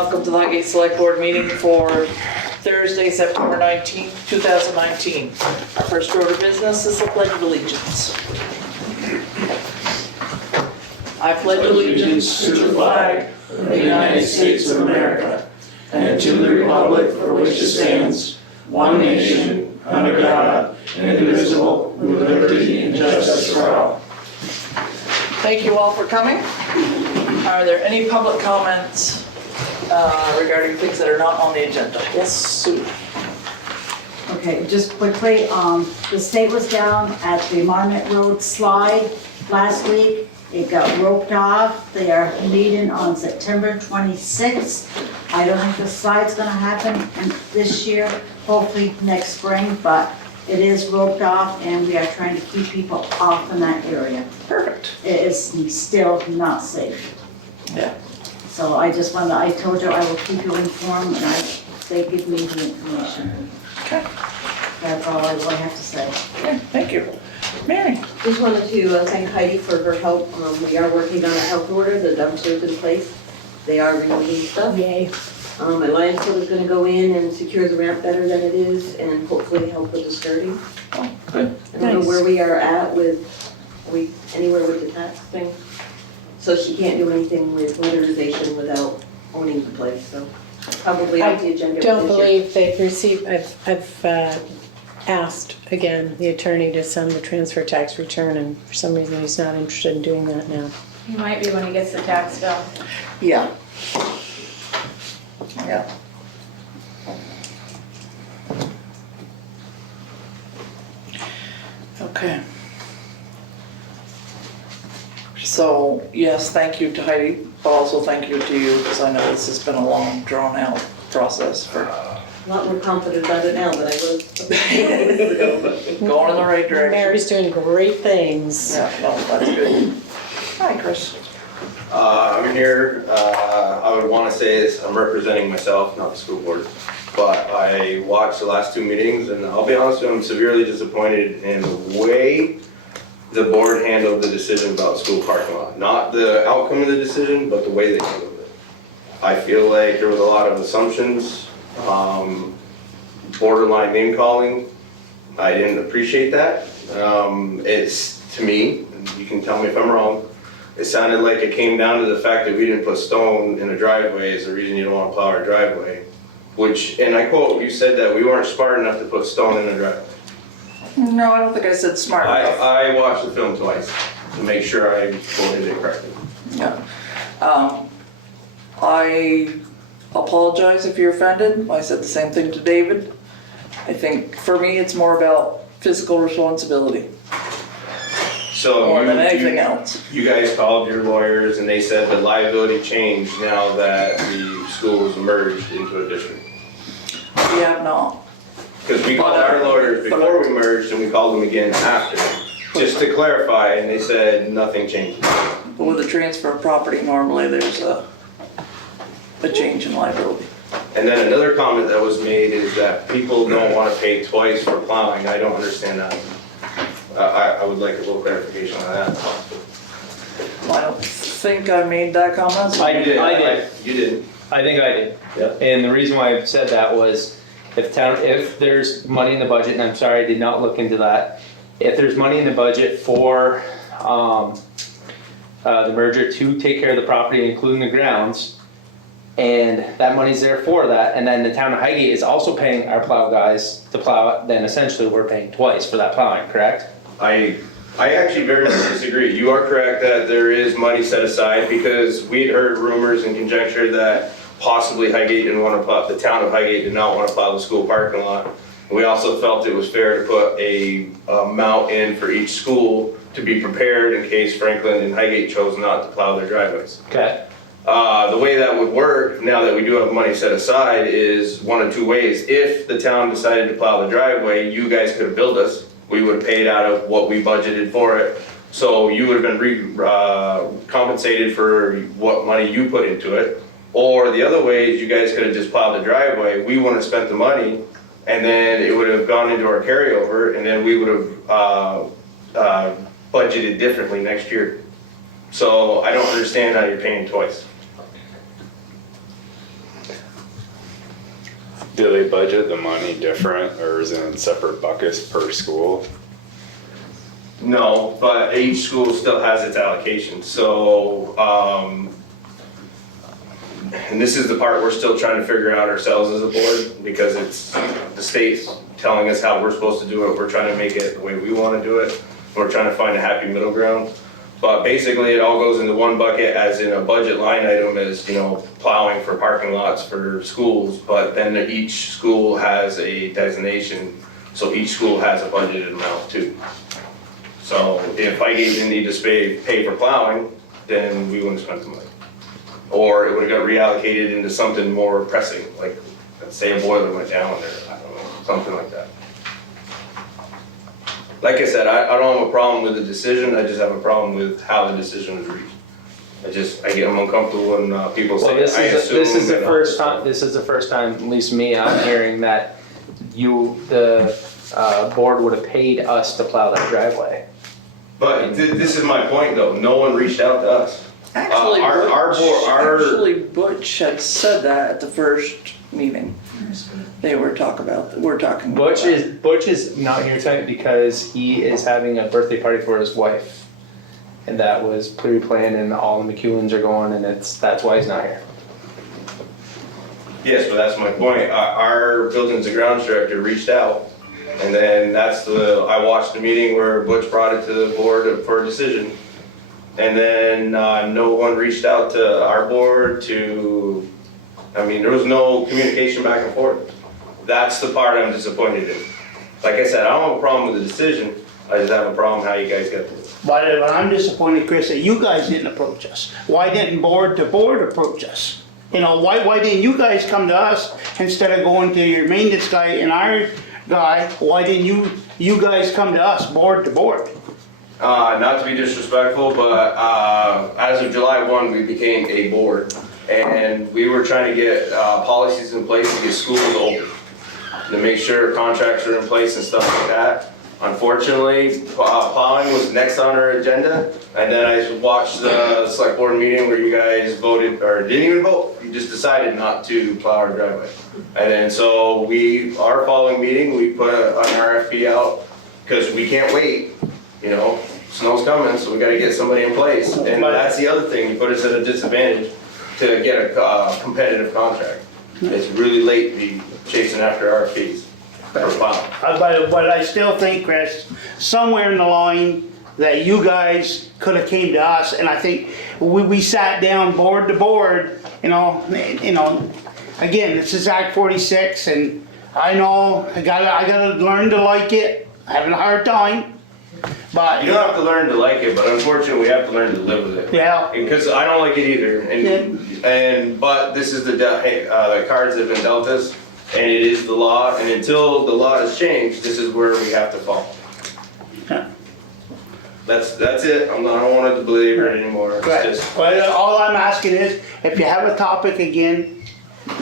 welcome to the Highgate Selectboard meeting for Thursday, September 19th, 2019. Our first order of business is the Pledge of Allegiance. I pledge allegiance to the flag of the United States of America and to the republic for which it stands, one nation, under God, indivisible, with liberty and justice for all. Thank you all for coming. Are there any public comments regarding things that are not on the agenda? Yes, Sue. Okay, just quickly, the state was down at the Marmot Road slide last week. It got roped off. They are meeting on September 26th. I don't think the slide's gonna happen this year, hopefully next spring, but it is roped off and we are trying to keep people off in that area. Perfect. It is still not safe. Yeah. So I just wanted, I told you I will keep you informed and they give me the information. Okay. That's all I really have to say. Okay, thank you. Mary. Just wanted to thank Heidi for her help. We are working on a health order, the dumpster's in place. They are removing stuff. Yay. And Lions Club is gonna go in and secure the ramp better than it is and hopefully help with the skirting. Oh, good. I don't know where we are at with, are we anywhere with the tax thing? So she can't do anything with winterization without owning the place, so probably off the agenda. Don't believe they've received, I've asked again, the attorney to send the transfer tax return, and for some reason he's not interested in doing that now. He might be when he gets the tax bill. Yeah. Yeah. Okay. So, yes, thank you to Heidi, but also thank you to you, because I know this has been a long, drawn-out process for A lot more confident about it now than I was. going in the right direction. Mary's doing great things. Yeah, no, that's good. Hi, Chris. I'm here, I would want to say this, I'm representing myself, not the school board. But I watched the last two meetings and I'll be honest with you, I'm severely disappointed in the way the board handled the decision about the school parking lot. Not the outcome of the decision, but the way they handled it. I feel like there was a lot of assumptions, borderline name calling. I didn't appreciate that. It's, to me, and you can tell me if I'm wrong, it sounded like it came down to the fact that we didn't put stone in a driveway is the reason you don't want to plow our driveway. Which, and I quote, you said that we weren't smart enough to put stone in the driveway. No, I don't think I said smart enough. I watched the film twice to make sure I quoted it correctly. Yeah. I apologize if you're offended. I said the same thing to David. I think for me, it's more about physical responsibility So more than anything else. You guys called your lawyers and they said the liability changed now that the school was merged into a district. We have not. Because we called our lawyers before we merged and we called them again after, just to clarify, and they said nothing changed. But with a transfer of property, normally there's a change in liability. And then another comment that was made is that people don't want to pay twice for plowing. I don't understand that. I would like a little clarification on that. I don't think I made that comment. I did. You did. I think I did. Yeah. And the reason why I said that was if there's money in the budget, and I'm sorry I did not look into that, if there's money in the budget for the merger to take care of the property, including the grounds, and that money's there for that, and then the town of Highgate is also paying our plow guys to plow it, then essentially we're paying twice for that plowing, correct? I actually very much disagree. You are correct that there is money set aside because we had heard rumors and conjecture that possibly Highgate didn't want to plow, the town of Highgate did not want to plow the school parking lot. We also felt it was fair to put a amount in for each school to be prepared in case Franklin and Highgate chose not to plow their driveways. Okay. The way that would work, now that we do have money set aside, is one of two ways. If the town decided to plow the driveway, you guys could have billed us. We would have paid out of what we budgeted for it. So you would have been compensated for what money you put into it. Or the other way is you guys could have just plowed the driveway. We wouldn't have spent the money, and then it would have gone into our carryover, and then we would have budgeted differently next year. So I don't understand how you're paying twice. Do they budget the money different, or is it in separate buckets per school? No, but each school still has its allocation, so, and this is the part we're still trying to figure out ourselves as a board, because it's the state's telling us how we're supposed to do it, we're trying to make it the way we wanna do it, we're trying to find a happy middle ground. But basically, it all goes into one bucket, as in a budget line item is, you know, plowing for parking lots for schools, but then each school has a designation, so each school has a budgeted amount too. So if Highgate didn't need to pay for plowing, then we wouldn't spend the money. Or it would've got reallocated into something more pressing, like, let's say a boiler went down, or I don't know, something like that. Like I said, I don't have a problem with the decision, I just have a problem with how the decision was reached. I'm uncomfortable when people Well, say, this I is, assume. this is the and all first this time, stuff. this is the first time, at least me, I'm hearing that the board would have paid us to plow that driveway. But this is my point though, no one reached out to us. Actually, our Butch had said that at the first meeting. We're talking about Butch that. Butch is not here tonight because he is having a birthday party for his wife. And that was pre-planned and all the McEwens are going and that's why he's not here. Yes, but that's my point. Our buildings and grounds director reached out. And then I watched the meeting where Butch brought it to the board for a decision. And then no one reached out to our board there was no communication back and forth. That's the part I'm disappointed in. Like I said, I don't have a problem with the decision, I just have a problem how you guys got to it. But I'm disappointed, Chris, that you guys didn't approach us. Why didn't the board approach us? You know, why didn't you guys come to us instead of going to your maintenance guy and our guy? Why didn't you guys come to us, board to board? Not to be disrespectful, but as of July 1, we became a board. And we were trying to get policies in place to get schools open, to make sure contracts are in place and stuff like that. Unfortunately, plowing was next on our agenda, and then I watched the select board meeting where you guys voted, or didn't even vote, you just decided not to plow our driveway. And then so our following meeting, we put an RFP out, because we can't wait, you know, snow's coming, so we gotta get somebody in place. And that's the other thing, you put us at a disadvantage to get a competitive contract. It's really late to be chasing after RFPs for plowing. But I still think, Chris, somewhere in the line that you guys could have came to us, and I think we sat down board to board, you know, again, this is Act 46, and I know I gotta learn to like it, I'm having a hard time, but. You don't have to learn to like it, but unfortunately, we have to learn to live with it. Yeah. Because I don't like it either, but this is the cards that have been dealt us, and it is the law, and until the law is changed, this is where we have to follow. Yeah. That's it, I don't want to belabor it anymore, it's But just, all I'm asking is, if you have a topic again,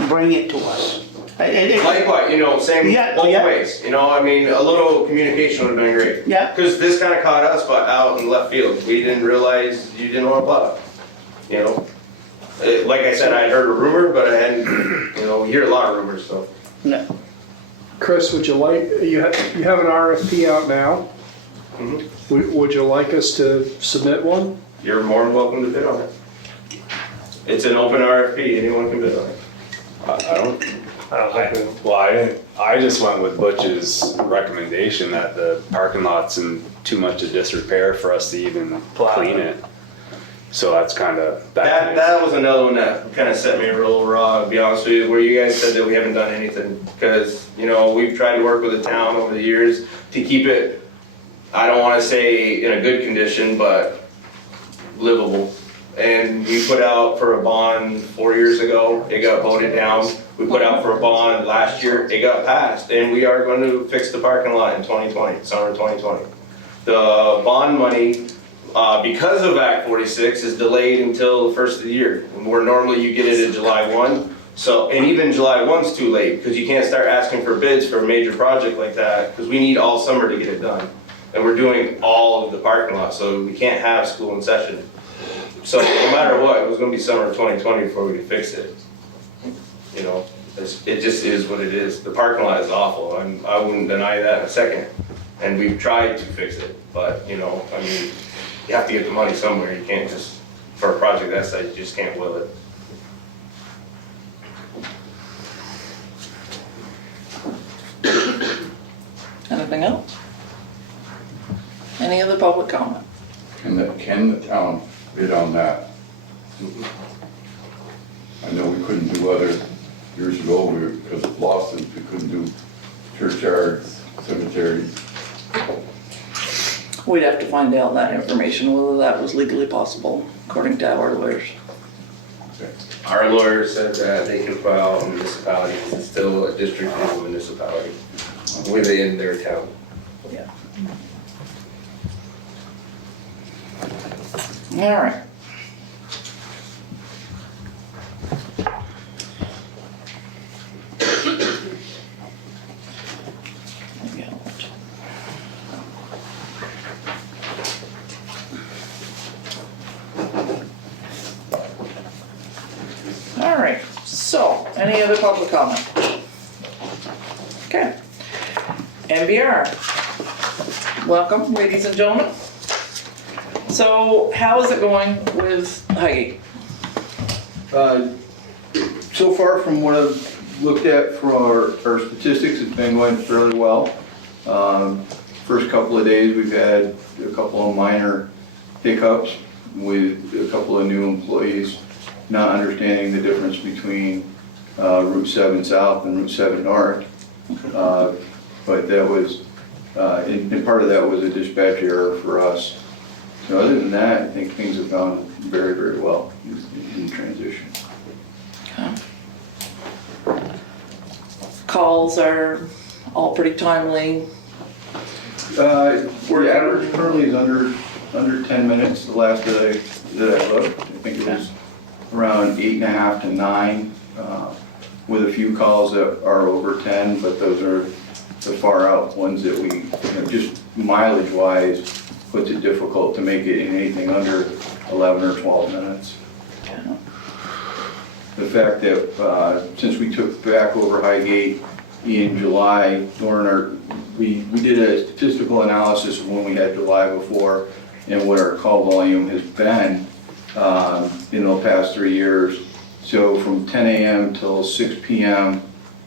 bring it to us. like what, same Yeah, both yeah. ways, a little communication would have been great. Yeah. Because this kind of caught us, but out in left field, we didn't realize you didn't want to plow, Like I said, I heard a rumor, but I hadn't, you hear a lot of rumors, so. No. Chris, would you like, you have an RFP out now? Would you like us to submit one? You're more than welcome to bid on it. It's an open RFP, anyone can bid on it. I just went with Butch's recommendation that the parking lot's in too much of disrepair for us to even clean it. So that's kind of. That was another one that kind of set me real raw, to be honest with you, where you guys said that we haven't done anything. Because, we've tried to work with the town over the years to keep it, I don't want to say in a good condition, but livable. And we put out for a bond 4 years ago, it got voted down. We put out for a bond last year, it got passed. And we are going to fix the parking lot in 2020, summer 2020. The bond money, because of Act 46, is delayed until the first of the year, where normally you get it in July 1. So, and even July 1's too late, because you can't start asking for bids for a major project like that, because we need all summer to get it done. And we're doing all of the parking lot, so we can't have school in session. So no matter what, it was gonna be summer of 2020 before we could fix it. It just is what it is. The parking lot is awful. I wouldn't deny that in a second. And we've tried to fix it, but you know, I mean, you have to get the money somewhere. You can't just, for a project that size, you just can't will it. Anything else? Any other public comment? Can the town bid on that? I know we couldn't do other, years ago, because of lawsuits, we couldn't do churchyards, cemeteries. We'd have to find out that information, whether that was legally possible, according to our lawyers. Our lawyer said that they can file municipalities. It's still a district of a municipality within their town. Yeah. All right. All right, so, any other public comment? Okay. MBR. Welcome, ladies and gentlemen. So, how is it going with Highgate? So far, from what I've looked at for our statistics, it's been going fairly well. First couple of days, we've had a couple of minor hiccups with a couple of new employees not understanding the difference between Route 7 South and Route 7 North. But that was, and part of that was a dispatch error for us. So other than that, I think things have gone very, very well in transition. Calls are all pretty timely. The average currently is under 10 minutes, the last that I looked. I think it was around 8.5 to 9, with a few calls that are over 10, but those are the far out ones that we, just mileage wise, puts it difficult to make it in anything under 11 or 12 minutes. The fact that since we took back over Highgate in July, we did a statistical analysis of when we had July before and what our call volume has been in the past 3 years. So from 10 a.m. till 6 p.m.,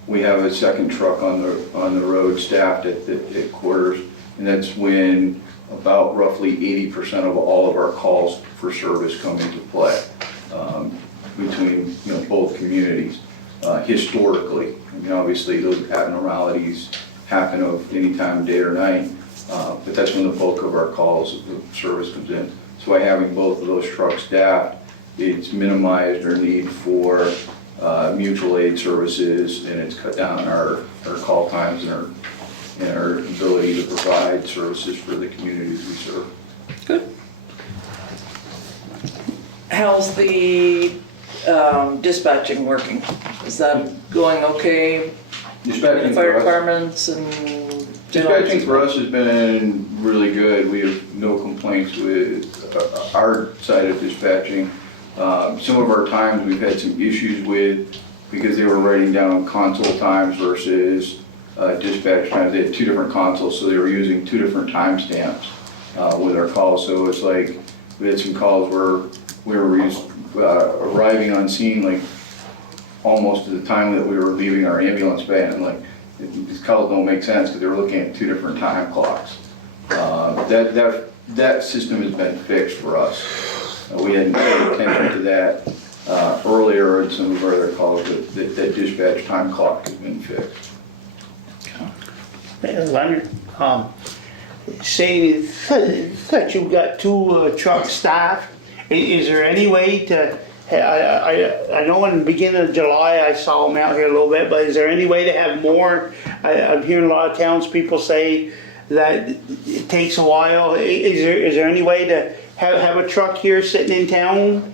we have a second truck on the road staffed at quarters, and that's when about roughly 80% of all of our calls for service come into play between both communities. Historically, I mean, obviously those abnormalities happen of any time of day or night, but that's when the bulk of our calls, the service comes in. So by having both of those trucks staffed, it's minimized our need for mutual aid services, and it's cut down our call times and our ability to provide services for the communities we serve. Good. How's the dispatching working? Is that going okay? Dispatching Fire for us- departments and... Dispatching for us has been really good. We have no complaints with our side of dispatching. Some of our times we've had some issues with, because they were writing down console times versus dispatch times. They had two different consoles, so they were using two different timestamps with our calls. So it's like, we had some calls where we were arriving on scene like almost at the time that we were leaving our ambulance bay, and like, these calls don't make sense because they were looking at two different time clocks. That system has been fixed for us. We hadn't paid attention to that earlier in some of our other calls, but that dispatch time clock has been fixed. Leonard, saying that you've got two truck staff, is there any way to, I know in the beginning of July I saw them out here a little bit, but is there any way to have more? I'm hearing a lot of townspeople say that it takes a while. Is there any way to have a truck here sitting in town,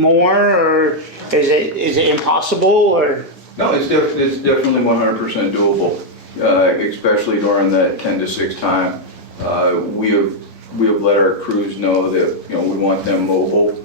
more, or is it impossible, or? No, it's definitely 100% doable, especially during that 10 to 6 time. We have let our crews know that we want them mobile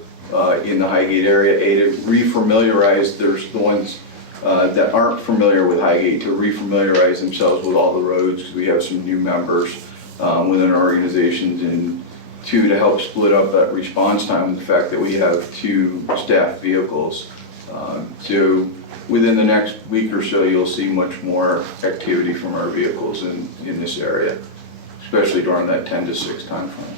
in the Highgate area, to refamiliarize the ones that aren't familiar with Highgate to refamiliarize themselves with all the roads, because we have some new members within our organizations, and two, to help split up that response time, the fact that we have 2 staff vehicles. So within the next week or so, you'll see much more activity from our vehicles in this area, especially during that 10 to 6 time frame.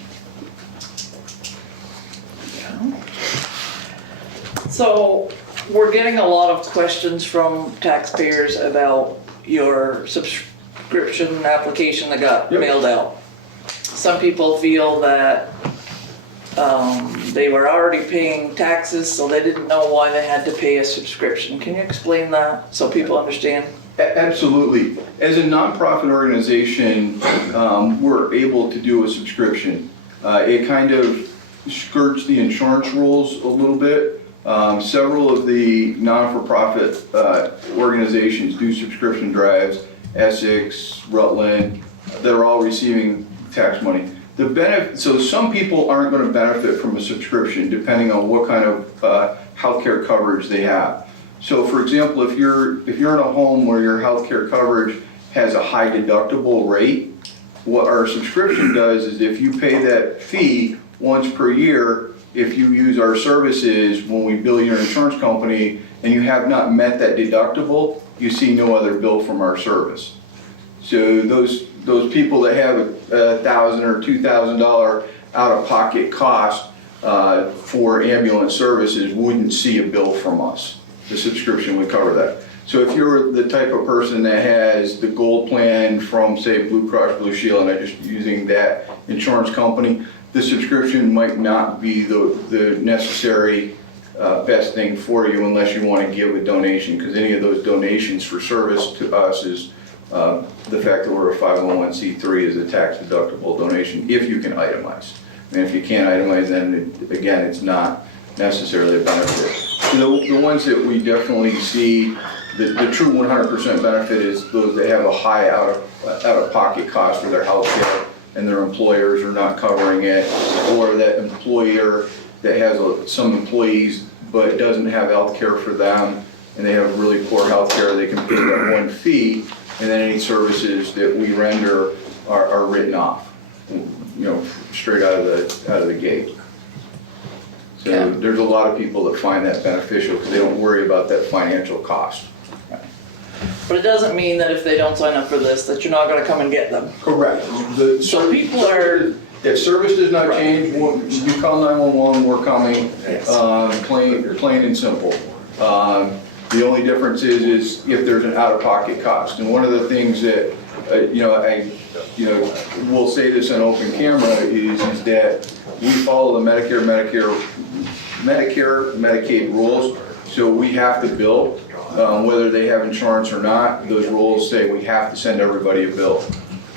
So we're getting a lot of questions from taxpayers about your subscription application that got mailed out. Some people feel that they were already paying taxes, so they didn't know why they had to pay a subscription. Can you explain that so people understand? Absolutely. As a nonprofit organization, we're able to do a subscription. It kind of skirts the insurance rules a little bit. Several of the non-for-profit organizations do subscription drives, Essex, Rutland, that are all receiving tax money. So some people aren't going to benefit from a subscription depending on what kind of healthcare coverage they have. So for example, if you're in a home where your healthcare coverage has a high deductible rate, what our subscription does is if you pay that fee once per year, if you use our services when we bill your insurance company and you have not met that deductible, you see no other bill from our service. So those people that have a $1,000 or $2,000 out-of-pocket cost for ambulance services wouldn't see a bill from us. The subscription would cover that. So if you're the type of person that has the gold plan from, say, Blue Cross Blue Shield, and I'm just using that insurance company, the subscription might not be the necessary best thing for you unless you want to give a donation, because any of those donations for service to us is the fact that we're a 501c3 is a tax deductible donation if you can itemize. And if you can't itemize, then again, it's not necessarily a benefit. So the ones that we definitely see, the true 100% benefit is those that have a high out-of-pocket cost for their health care and their employers are not covering it, or that employer that has some employees but doesn't have health care for them and they have really poor health care, they can pay that one fee, and then any services that we render are written off, straight out of the gate. So there's a lot of people that find that beneficial because they don't worry about that financial cost. But it doesn't mean that if they don't sign up for this, that you're not gonna come and get them. Correct. So people are, If service does not change, you call 911, we're coming, plain and simple. The only difference is if there's an out-of-pocket cost. And one of the things that, we'll say this on open camera is that we follow the Medicare, Medicaid rules, so we have to bill, whether they have insurance or not. Those rules say we have to send everybody a bill.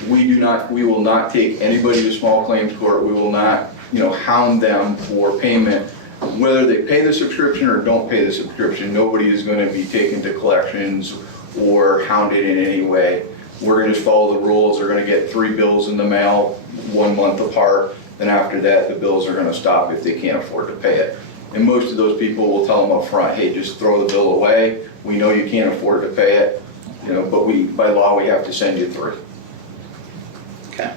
We will not take anybody to small claims court. We will not, hound them for payment. Whether they pay the subscription or don't pay the subscription, nobody is going to be taken to collections or hounded in any way. We're going to just follow the rules. They're going to get 3 bills in the mail 1 month apart. Then after that, the bills are going to stop if they can't afford to pay it. And most of those people will tell them up front, hey, just throw the bill away. We know you can't afford to pay it, but by law, we have to send you 3. okay.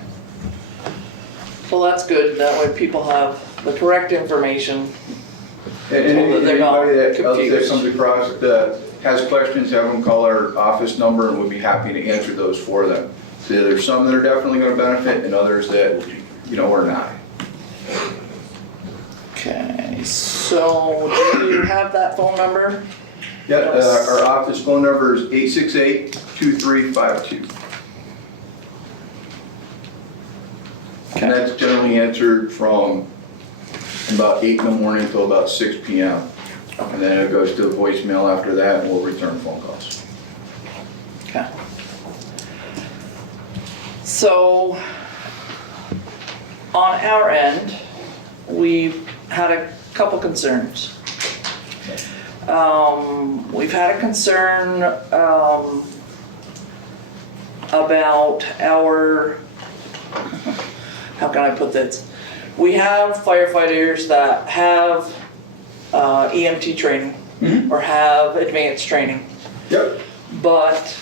Well, that's good. That way people have the correct information. And they're not anybody that confused. comes across that has questions, have them call our office number and we'll be happy to answer those for them. So there's some that are definitely going to benefit and others that, are not. Okay, so do you have that phone number? Yeah, our office phone number is 868-2352. And that's generally answered from about 8 in the morning till about 6 p.m. And then it goes to voicemail after that and we'll return phone calls. Okay. So, on our end, we've had a couple concerns. We've had a concern about our, how can I put this? We have firefighters that have EMT training or have advanced training. Yep. But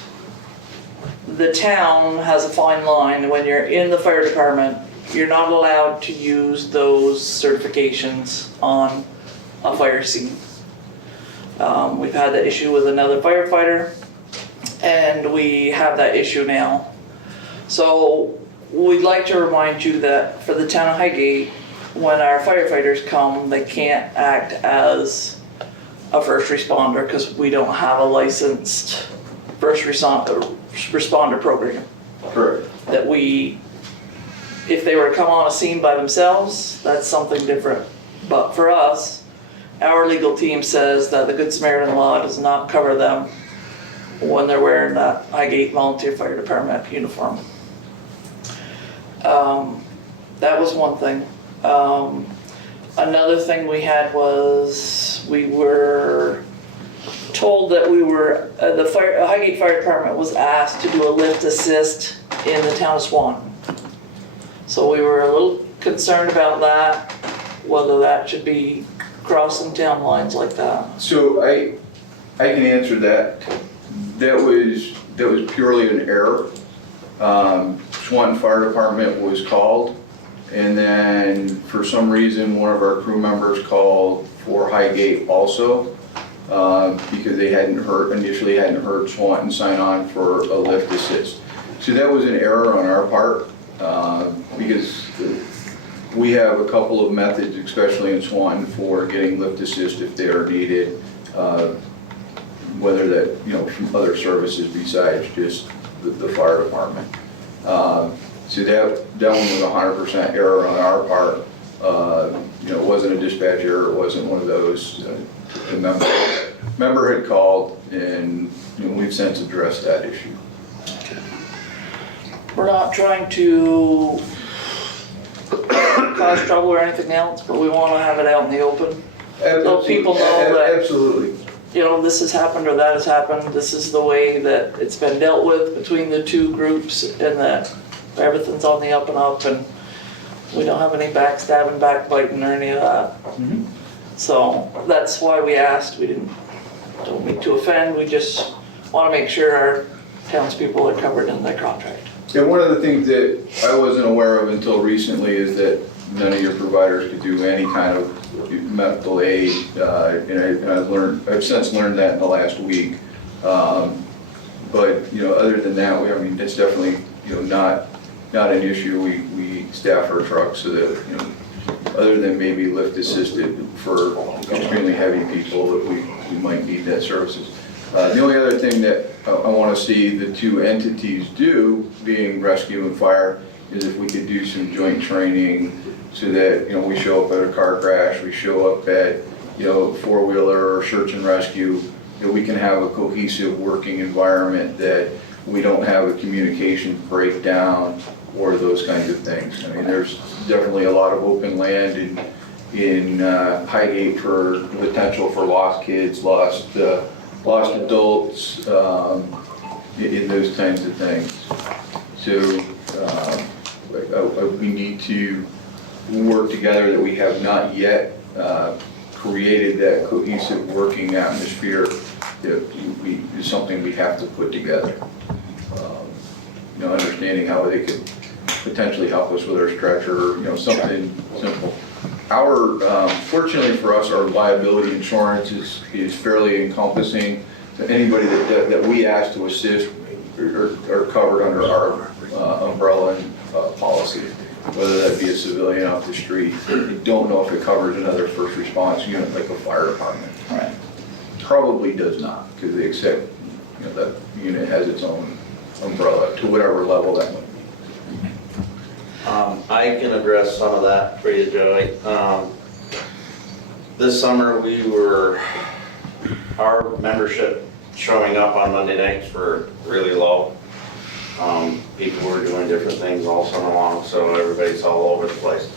the town has a fine line. When you're in the fire department, you're not allowed to use those certifications on a fire scene. We've had that issue with another firefighter, and we have that issue now. So we'd like to remind you that for the town of Highgate, when our firefighters come, they can't act as a first responder because we don't have a licensed first responder program. Correct. That if they were to come on a scene by themselves, that's something different. But for us, our legal team says that the Good Samaritan law does not cover them when they're wearing that Highgate Volunteer Fire Department uniform. That was one thing. Another thing we had was we were told that the Highgate Fire Department was asked to do a lift assist in the town of Swan. So we were a little concerned about that, whether that should be crossing town lines like that. So I can answer that. That was purely an error. Swanton Fire Department was called, and then for some reason, one of our crew members called for Highgate also, because they initially hadn't heard Swanton sign on for a lift assist. So that was an error on our part, because we have a couple of methods, especially in Swanton, for getting lift assist if they are needed, whether that, from other services besides just the fire department. So that one was 100% error on our part. It wasn't a dispatch error, it wasn't one of those. The member had called, and we've since addressed that issue. We're not trying to cause trouble or anything else, but we want to have it out in the open. So people know that, Absolutely. this has happened or that has happened. This is the way that it's been dealt with between the two groups, and that everything's on the up and up, and we don't have any backstabbing, backbiting, or any of that. Mhm. So that's why we asked. We don't mean to offend. We just want to make sure our townspeople are covered in their contract. Yeah, one of the things that I wasn't aware of until recently is that none of your providers could do any kind of medical aid, and I've since learned that in the last week. But other than that, it's definitely not an issue. We staff our trucks so that other than maybe lift assisted for extremely heavy people that we might need that services. The only other thing that I want to see the two entities do, being rescue and fire, is if we could do some joint training so that, we show up at a car crash, we show up at, four-wheeler or search and rescue, that we can have a cohesive working environment, that we don't have a communication breakdown or those kinds of things. There's definitely a lot of open land in Highgate for the potential for lost kids, lost adults, in those kinds of things. So we need to work together, that we have not yet created that cohesive working atmosphere, that is something we have to put together. Understanding how they could potentially help us with our stretcher, something simple. Fortunately for us, our liability insurance is fairly encompassing. So anybody that we ask to assist are covered under our umbrella and policy, whether that be a civilian off the street. I don't know if it covers another first response unit like a fire department. Right. Probably does not, because they accept that unit has its own umbrella to whatever level that might be. I can address some of that for you, Joey. This summer our membership showing up on Monday nights were really low. People were doing different things all summer long, so everybody's all over the place.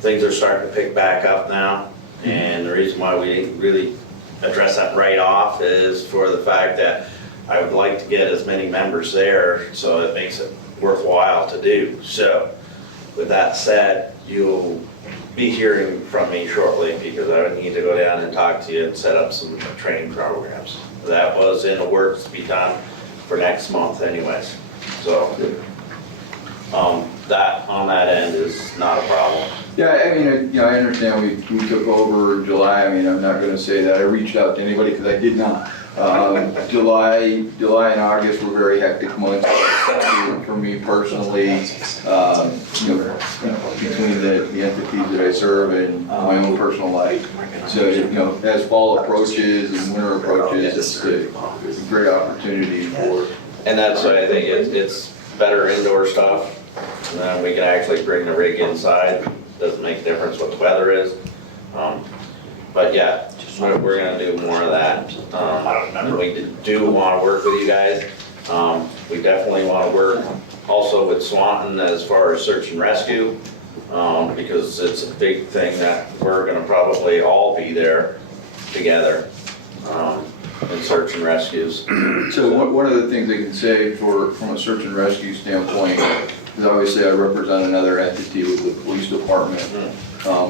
Things are starting to pick back up now, and the reason why we didn't really address that right off is for the fact that I would like to get as many members there so it makes it worthwhile to do. So with that said, you'll be hearing from me shortly, because I would need to go down and talk to you and set up some training programs. That was in the works to be done for next month anyways, so. That, on that end, is not a problem. Yeah, I mean, I understand we took over in July. I mean, I'm not gonna say that I reached out to anybody, because I did not. July and August were very hectic months for me personally, between the entities that I serve and my own personal life. So, as fall approaches and winter approaches, it's a great opportunity for. And that's why I think it's better indoor stuff, and then we can actually bring the rig inside. Doesn't make a difference what the weather is. But yeah, we're gonna do more of that. We do wanna work with you guys. We definitely wanna work also with Swanton as far as search and rescue, because it's a big thing that we're gonna probably all be there together in search and rescues. So one of the things I can say from a search and rescue standpoint, is obviously I represent another entity with the police department.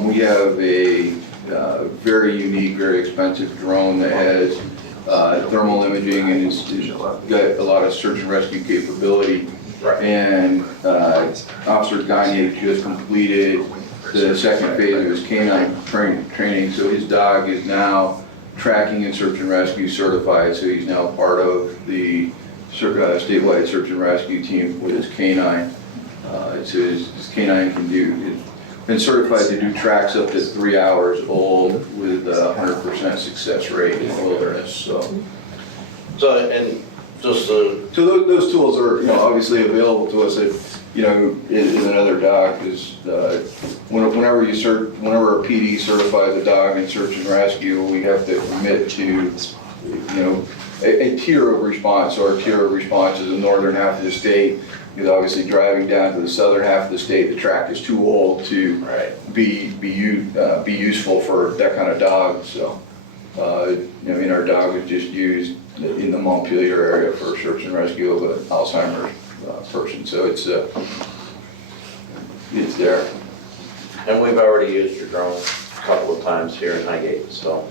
We have a very unique, very expensive drone that has thermal imaging and has got a lot of search and rescue capability. Right. And Officer Gagne just completed the second phase of his canine training, so his dog is now tracking and search and rescue certified, so he's now part of the statewide search and rescue team with his canine. So his canine can do, been certified to do tracks up to 3 hours old with a 100% success rate in the wilderness, so. And just so those tools are, obviously available to us if, is another dog, because whenever a PD certifies a dog in search and rescue, we have to commit to, a tier of response. So our tier of response is the northern half of the state, because obviously driving down to the southern half of the state, the track is too old to be useful for that kind of dog. So, our dog was just used in the Montpelier area for search and rescue of an Alzheimer's person. So it's there. And we've already used your drone a couple of times here in Highgate, so.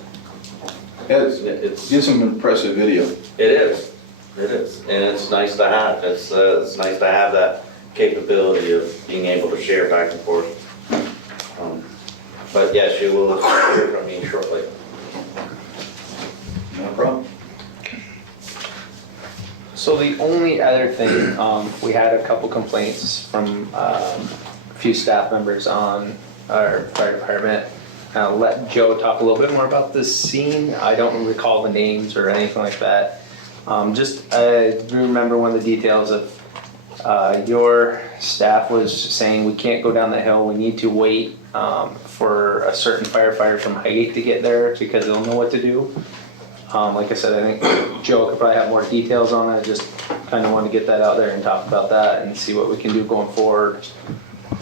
It's some impressive video. It is, and it's nice to have. It's nice to have that capability of being able to share back and forth. But yes, you will hear from me shortly. No problem. So the only other thing, we had a couple complaints from a few staff members on our fire department. I'll let Joe talk a little bit more about this scene. I don't recall the names or anything like that. I remember one of the details of your staff was saying we can't go down the hill, we need to wait for a certain firefighter from Highgate to get there because they'll know what to do. Like I said, I think Joe could probably have more details on it. Just kind of want to get that out there and talk about that and see what we can do going forward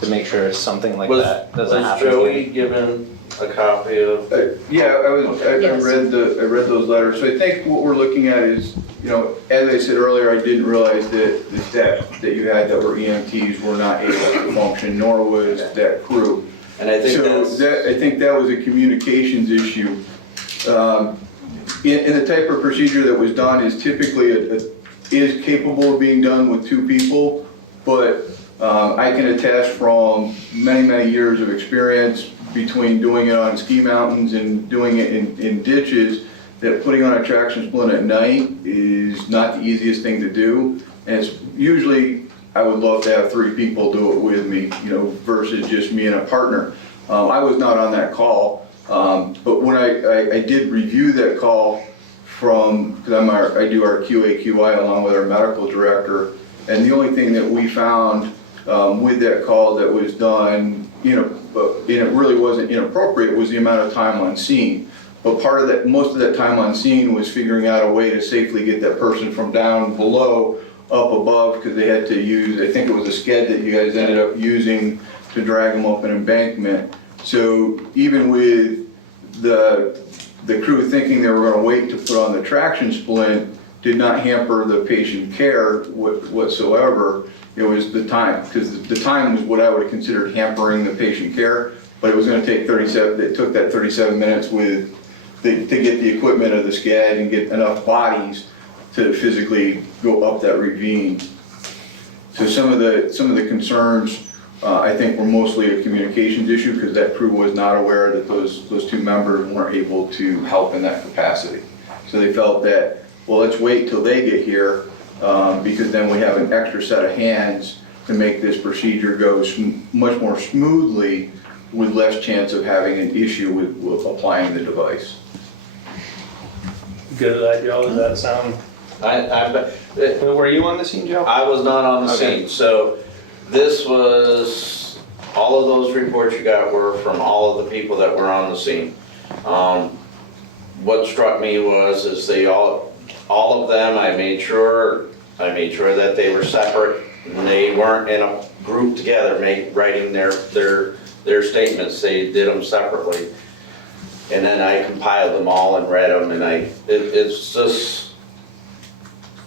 to make sure something like that doesn't happen. Was Joey given a copy of? Yeah, I read those letters. So I think what we're looking at is, as I said earlier, I didn't realize that the staff that you had that were EMTs were not able to function, nor was that crew. And I think I think that was a communications issue. In the type of procedure that was done is typically is capable of being done with 2 people, but I can attest from many years of experience between doing it on ski mountains and doing it in ditches that putting on a traction splint at night is not the easiest thing to do. And it's usually, I would love to have 3 people do it with me, versus just me and a partner. I was not on that call. But when I did review that call because I do our QA/QI along with our medical director, and the only thing that we found with that call that was done, and it really wasn't inappropriate, was the amount of time on scene. But part of that, most of that time on scene was figuring out a way to safely get that person from down below up above, because they had to use, I think it was a sked that you guys ended up using to drag them up an embankment. So even with the crew thinking they were going to wait to put on the traction splint, did not hamper the patient care whatsoever. It was the time, because the time was what I would have considered hampering the patient care. but it was gonna take 37, it took that 37 minutes to get the equipment of the SCAD and get enough bodies to physically go up that ravine. So some of the concerns, I think were mostly a communications issue, because that crew was not aware that those two members weren't able to help in that capacity. So they felt that, well, let's wait till they get here, because then we have an extra set of hands to make this procedure go much more smoothly with less chance of having an issue with applying the device. Good with that, Joe, does that sound? Were you on the scene, Joe? I was not on the Okay. scene, so this was, all of those reports you got were from all of the people that were on the scene. What struck me is they all of them, I made sure that they were separate, and they weren't in a group together, writing their statements. They did them separately. And then I compiled them all and read them, and it's just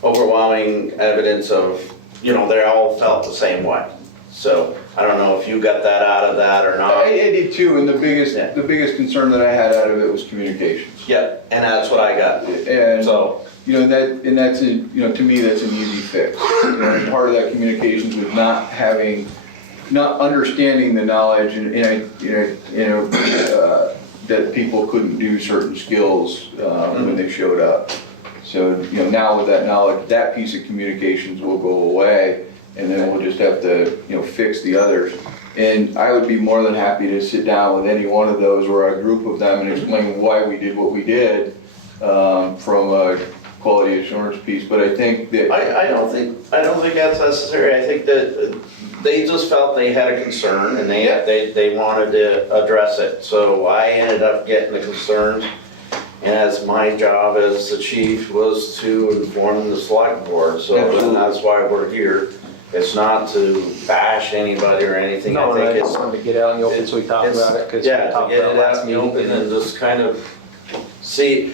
overwhelming evidence of, they all felt the same way. So I don't know if you got that out of that or not. I did too, and the biggest concern that I had out of it was communications. Yeah, and that's what I got. And So, that's to me, that's an easy fix. And part of that communications was not understanding the knowledge and that people couldn't do certain skills when they showed up. So, now with that knowledge, that piece of communications will go away, and then we'll just have to, fix the others. And I would be more than happy to sit down with any one of those or a group of them and explain why we did what we did from a quality assurance piece. But I think that I don't think that's necessary. I think that they just felt they had a concern, and they wanted to address it. So I ended up getting the concerns, and as my job as the chief was to inform the select board. So and that's why we're here. It's not to bash anybody or anything. No, I think I it's just wanted to get out in the open so we talk about it, because we yeah, to talked get about it it last out in the meeting. open and just kind of see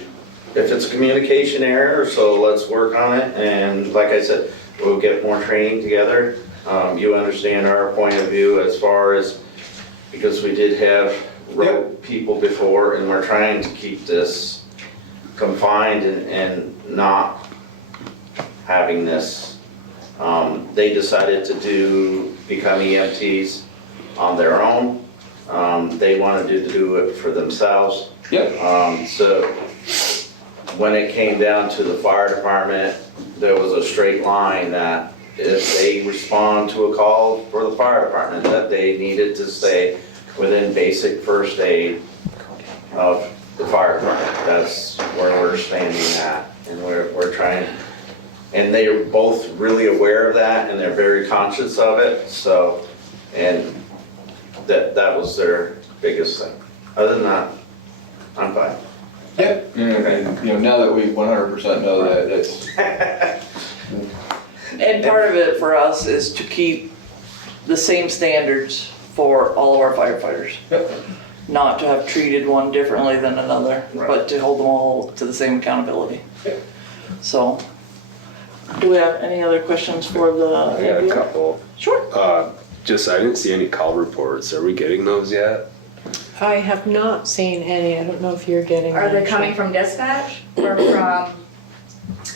if it's a communication error, so let's work on it. And like I said, we'll get more training together. You understand our point of view as far as, because we did have road people before, and we're trying to keep this confined and not having this. They decided to become EMTs on their own. They wanted to do it for themselves. So when it came down to the fire department, there was a straight line that if they respond to a call for the fire department, that they needed to stay within basic first aid of the fire department. That's where we're standing at, and we're trying. And they are both really aware of that, and they're very conscious of it. So, and that was their biggest thing. Other than that, I'm fine. Yep. And now that we 100% know that, that's. And part of it for us is to keep the same standards for all of our firefighters. Yep. Not to have treated one differently than another, but to hold them all to the same accountability. Yep. So, do we have any other questions for the? I got a couple. Sure. I didn't see any call reports. Are we getting those yet? I have not seen any, I don't know if you're getting Are they them. coming from dispatch or from?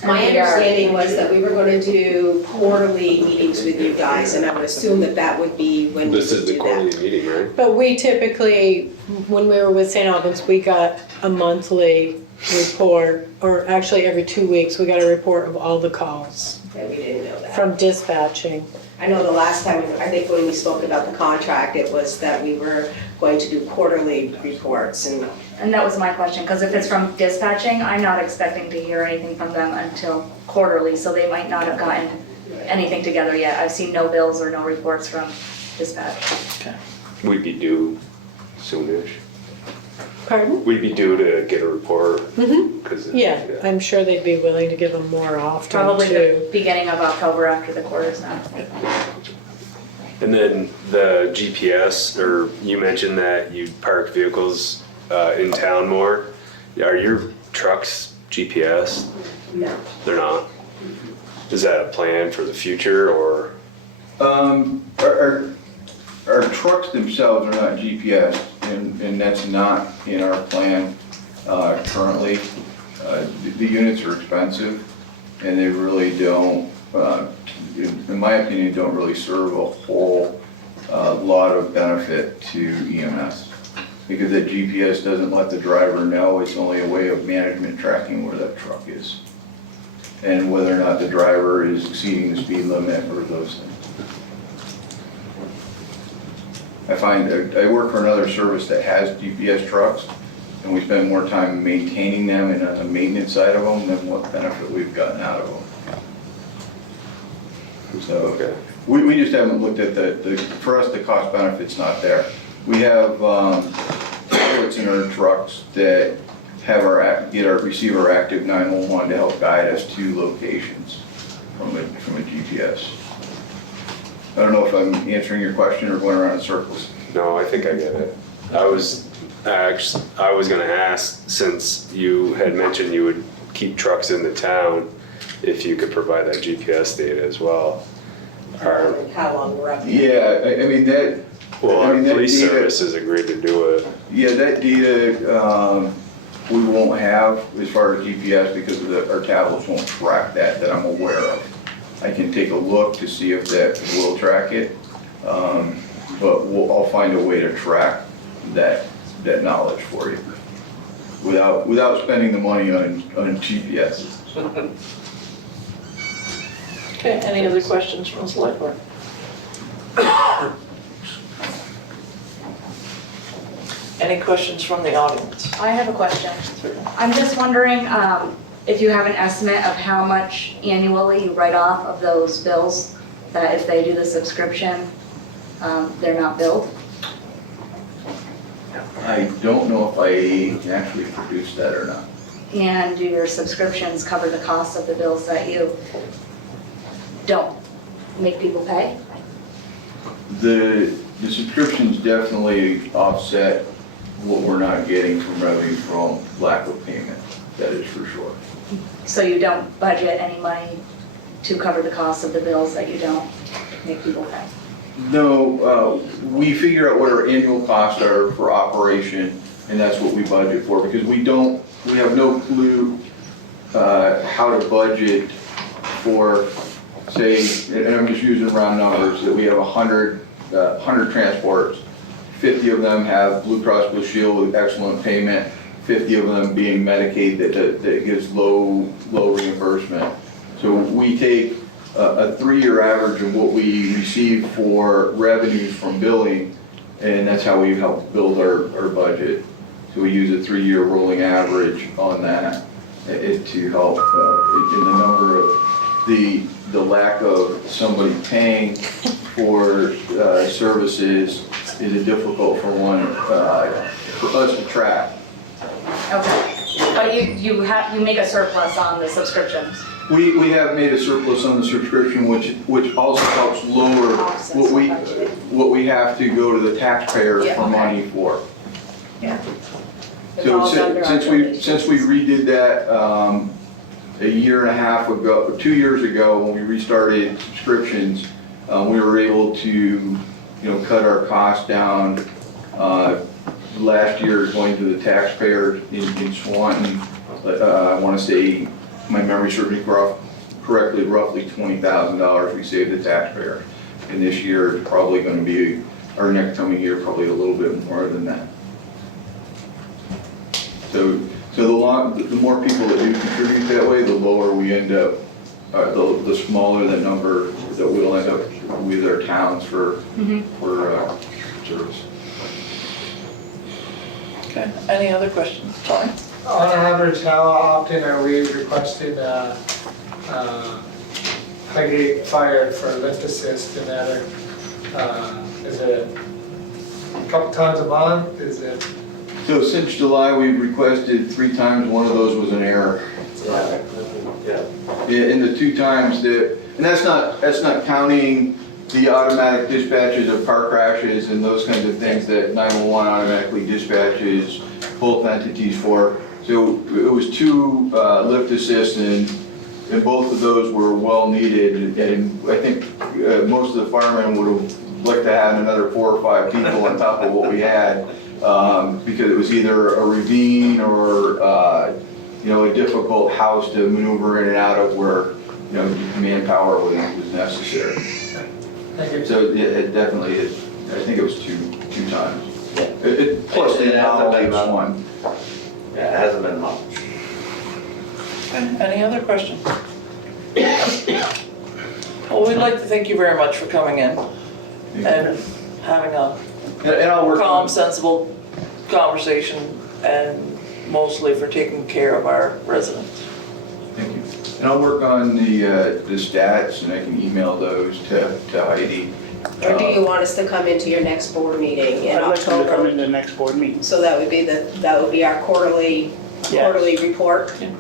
My understanding was that we were going to do quarterly meetings with you guys, and I would assume that would be when we would This is the do quarterly that. meeting, right? But we typically, when we were with St. Albans, we got a monthly report, or actually every 2 weeks, we got a report of all the calls That we didn't know that. from dispatching. I know the last time, I think when we spoke about the contract, it was that we were going to do quarterly reports, And that was my question, because if it's from dispatching, I'm not expecting to hear anything from them until quarterly, so they might not have gotten anything together yet. I've seen no bills or no reports from dispatch. We'd be due soonish. Pardon? We'd be due to get a report. Yeah, I'm sure they'd be willing to give them more often Probably too. the beginning of October after the quarter's done. And then the GPS, or you mentioned that you park vehicles in town more. Are your trucks GPS? no. They're not. Is that a plan for the future, or? Our trucks themselves are not GPS. and that's not in our plan currently. The units are expensive, and they really don't, in my opinion, don't really serve a whole lot of benefit to EMS. Because that GPS doesn't let the driver know, it's only a way of management tracking where that truck is. And whether or not the driver is exceeding the speed limit or those things. I find, I work for another service that has GPS trucks, and we spend more time maintaining them and on the maintenance side of them than what benefit we've gotten out of them. So, we just haven't looked at for us, the cost benefit's not there. We have tablets in our trucks that have receive our active 911 to help guide us to locations from a GPS. I don't know if I'm answering your question or going around in circles. No, I think I get it. I was gonna ask, since you had mentioned you would keep trucks in the town, if you could provide that GPS data as well. How long we're up. Yeah, I mean that. Well, our that police data, services agreed to do it. Yeah, that data we won't have as far as GPS because our tablets won't track that I'm aware of. I can take a look to see if that will track it, but I'll find a way to track that knowledge for you without spending the money on GPS. Okay, any other questions from the select board? Any questions from the audience? I have a question. I'm just wondering if you have an estimate of how much annually you write off of those bills that if they do the subscription, they're not billed? I don't know if I can actually produce that or not. And do your subscriptions cover the cost of the bills that you don't make people pay? The subscriptions definitely offset what we're not getting from revenue from lack of payment, that is for sure. So you don't budget any money to cover the cost of the bills that you don't make people pay? No, we figure out what our annual costs are for operation, and that's what we budget for, because we have no clue how to budget for, say, and I'm just using round numbers, that we have 100 transports. 50 of them have Blue Cross Blue Shield with excellent payment, 50 of them being Medicaid that gives low reimbursement. So we take a 3-year average of what we receive for revenues from billing, and that's how we help build our budget. So we use a 3-year rolling average on that to help in the number of the lack of somebody paying for services is it difficult for us to track. Okay, but you make a surplus on the subscriptions? We have made a surplus on the subscription, which also helps lower what we have to go to the taxpayer for money for. Yeah. So since we redid that a year and a half ago, 2 years ago, when we restarted subscriptions, we were able to cut our costs down. Last year, going to the taxpayer in Swanton, I want to say, my memory serves me correctly, roughly $20,000 we saved the taxpayer. And this year, it's probably going to be, our next coming year, probably a little bit more than that. So the more people that do contribute that way, the lower we end up, the smaller the number that we'll end up with our towns for service. Okay, any other questions? Tony? On average, how often are we requested Highgate fired for lift assist and other? Is it a couple times a month? Is it? So since July, we've requested 3 times. One of those was an error. In the 2 times that, and that's not counting the automatic dispatches of car crashes and those kinds of things that 911 automatically dispatches both entities for. So it was 2 lift assists, and both of those were well needed. And I think most of the firemen would have liked to have another 4 or 5 people on top of what we had. because it was either a ravine or, a difficult house to maneuver in and out of where, manpower was necessary. Thank you. So it definitely, I think it was two times. Plus the It hasn't been knowledge one. Yeah, it hasn't been much. Any other questions? Well, we'd like to thank you very much for coming in and having a And I'll work calm, on, sensible conversation, and mostly for taking care of our residents. thank you. And I'll work on the stats and I can email those to Heidi. Or do you want us to come into your next board meeting in I'd like them to come October? into the next board meeting. So that would be our quarterly report? Yeah.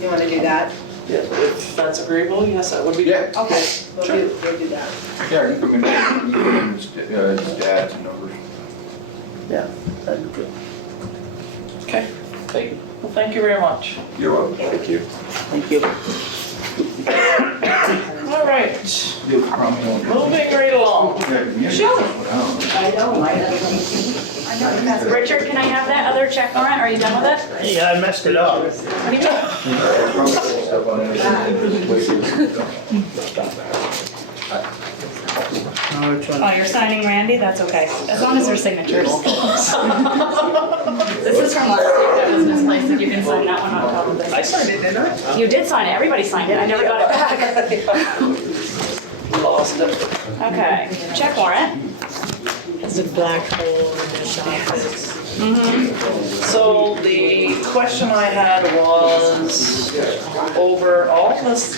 You wanna do that? Yeah, if that's agreeable, yes, that would be. Yeah. Okay, we'll do that. Yeah, you can come in, stats and numbers. That'd be good. Okay, thank you. Well, thank you very much. You're welcome. Thank you. Thank you. All right, You'll probably won't- moving right along. Sure. I know. Richard, can I have that other check warrant? Are you done with it? Yeah, I messed it up. What do you mean? Oh, you're signing Randy? That's okay, as long as they're signatures. This is from last week that was misplaced, if you can sign that one on top of this. I signed it, didn't I? You did sign it, everybody signed it, I never got it back. Lost it. Okay, check warrant. It's a black hole in this office. So the question I had was over all this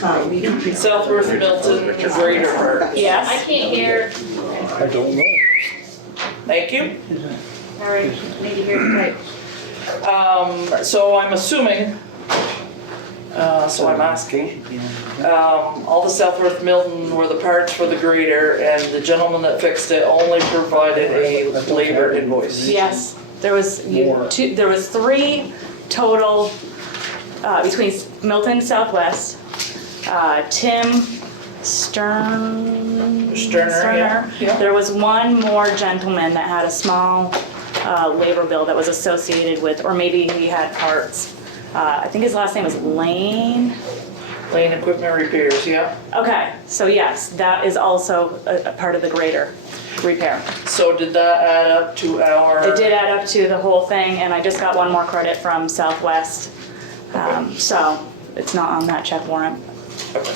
Southworth Milton grader part. Yes. I can't hear. I don't know. Thank you. All right, need to hear it right. So I'm assuming, so I'm asking, all the Southworth Milton were the parts for the grader, and the gentleman that fixed it only provided a labor invoice. Yes, there was there was 3 total, between Milton Southwest, Tim Sterner. Yeah. There was one more gentleman that had a small labor bill that was associated with, or maybe he had parts. I think his last name was Lane. Lane Equipment Repairs, yeah. Okay, so yes, that is also a part of the grader repair. So did that add up to our? It did add up to the whole thing, and I just got one more credit from Southwest. So it's not on that check warrant. Okay.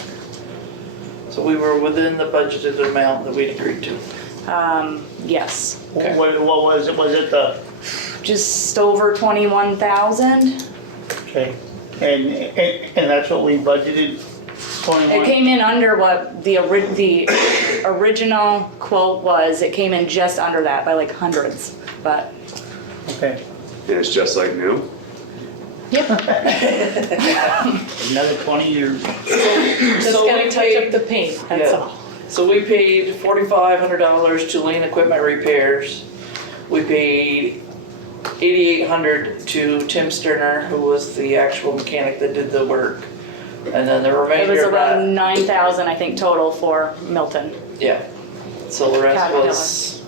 So we were within the budgeted amount that we'd agreed to. Yes, Okay. What was it? Was it the, just over 21,000. okay, and that's what we budgeted, 21? It came in under what the original quote was. It came in just under that by like hundreds, but. Okay. And it's just like new? Another 20 years. Just So gonna we touch paid- up the paint, that's Yeah. all. So we paid $4,500 to Lane Equipment Repairs. We paid $8,800 to Tim Sterner, who was the actual mechanic that did the work. And then the It was remainder of that, around 9,000, I think, total for Milton. yeah. So the rest was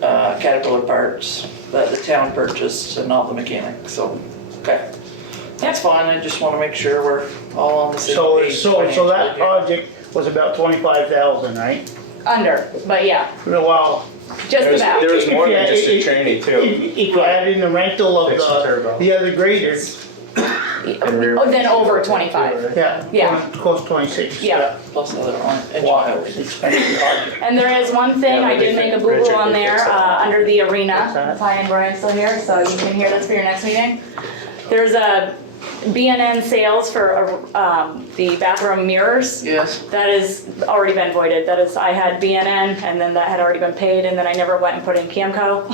Caterpillar parts that the town purchased and not the mechanic, so, okay. That's fine, I just wanna make sure we're all on the same page. So that financially here. project was about 25,000, right? Under, but yeah, Well, just about. There was more than Yeah, just a it- tranny too. if you add in the rental of Fix the turbo. the other graders, Oh, then over 25. yeah. Yeah. Close 26. Yeah. Plus other on Wow, engineers. it's expensive project. And there is one thing, Yeah, I but they did make a fixed- boo-boo Richard, on they there, fixed that. under the arena. What's that? Ty and Brian's still here, so you can hear this for your next meeting. There's a B&N sales for the bathroom mirrors. Yes. That has already been voided. That is, I had B&N and then that had already been paid and then I never went and put in Camco.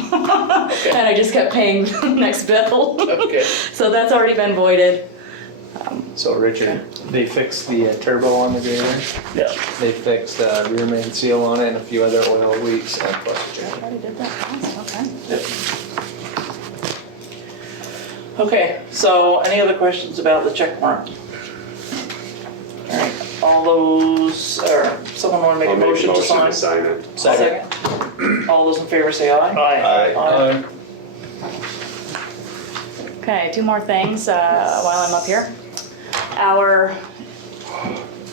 And I just kept paying next bill. Okay. So that's already been voided. So Richard, they fixed the turbo on the grader. Yeah. They fixed the rear main seal on it and a few other oil leaks and plus the I change. already did that, okay. Okay, so any other questions about the check warrant? All right, all those, or someone want to make I'll a motion to sign? sign it. Second. All those in favor say aye. Aye. Okay, two more things while I'm up here. Our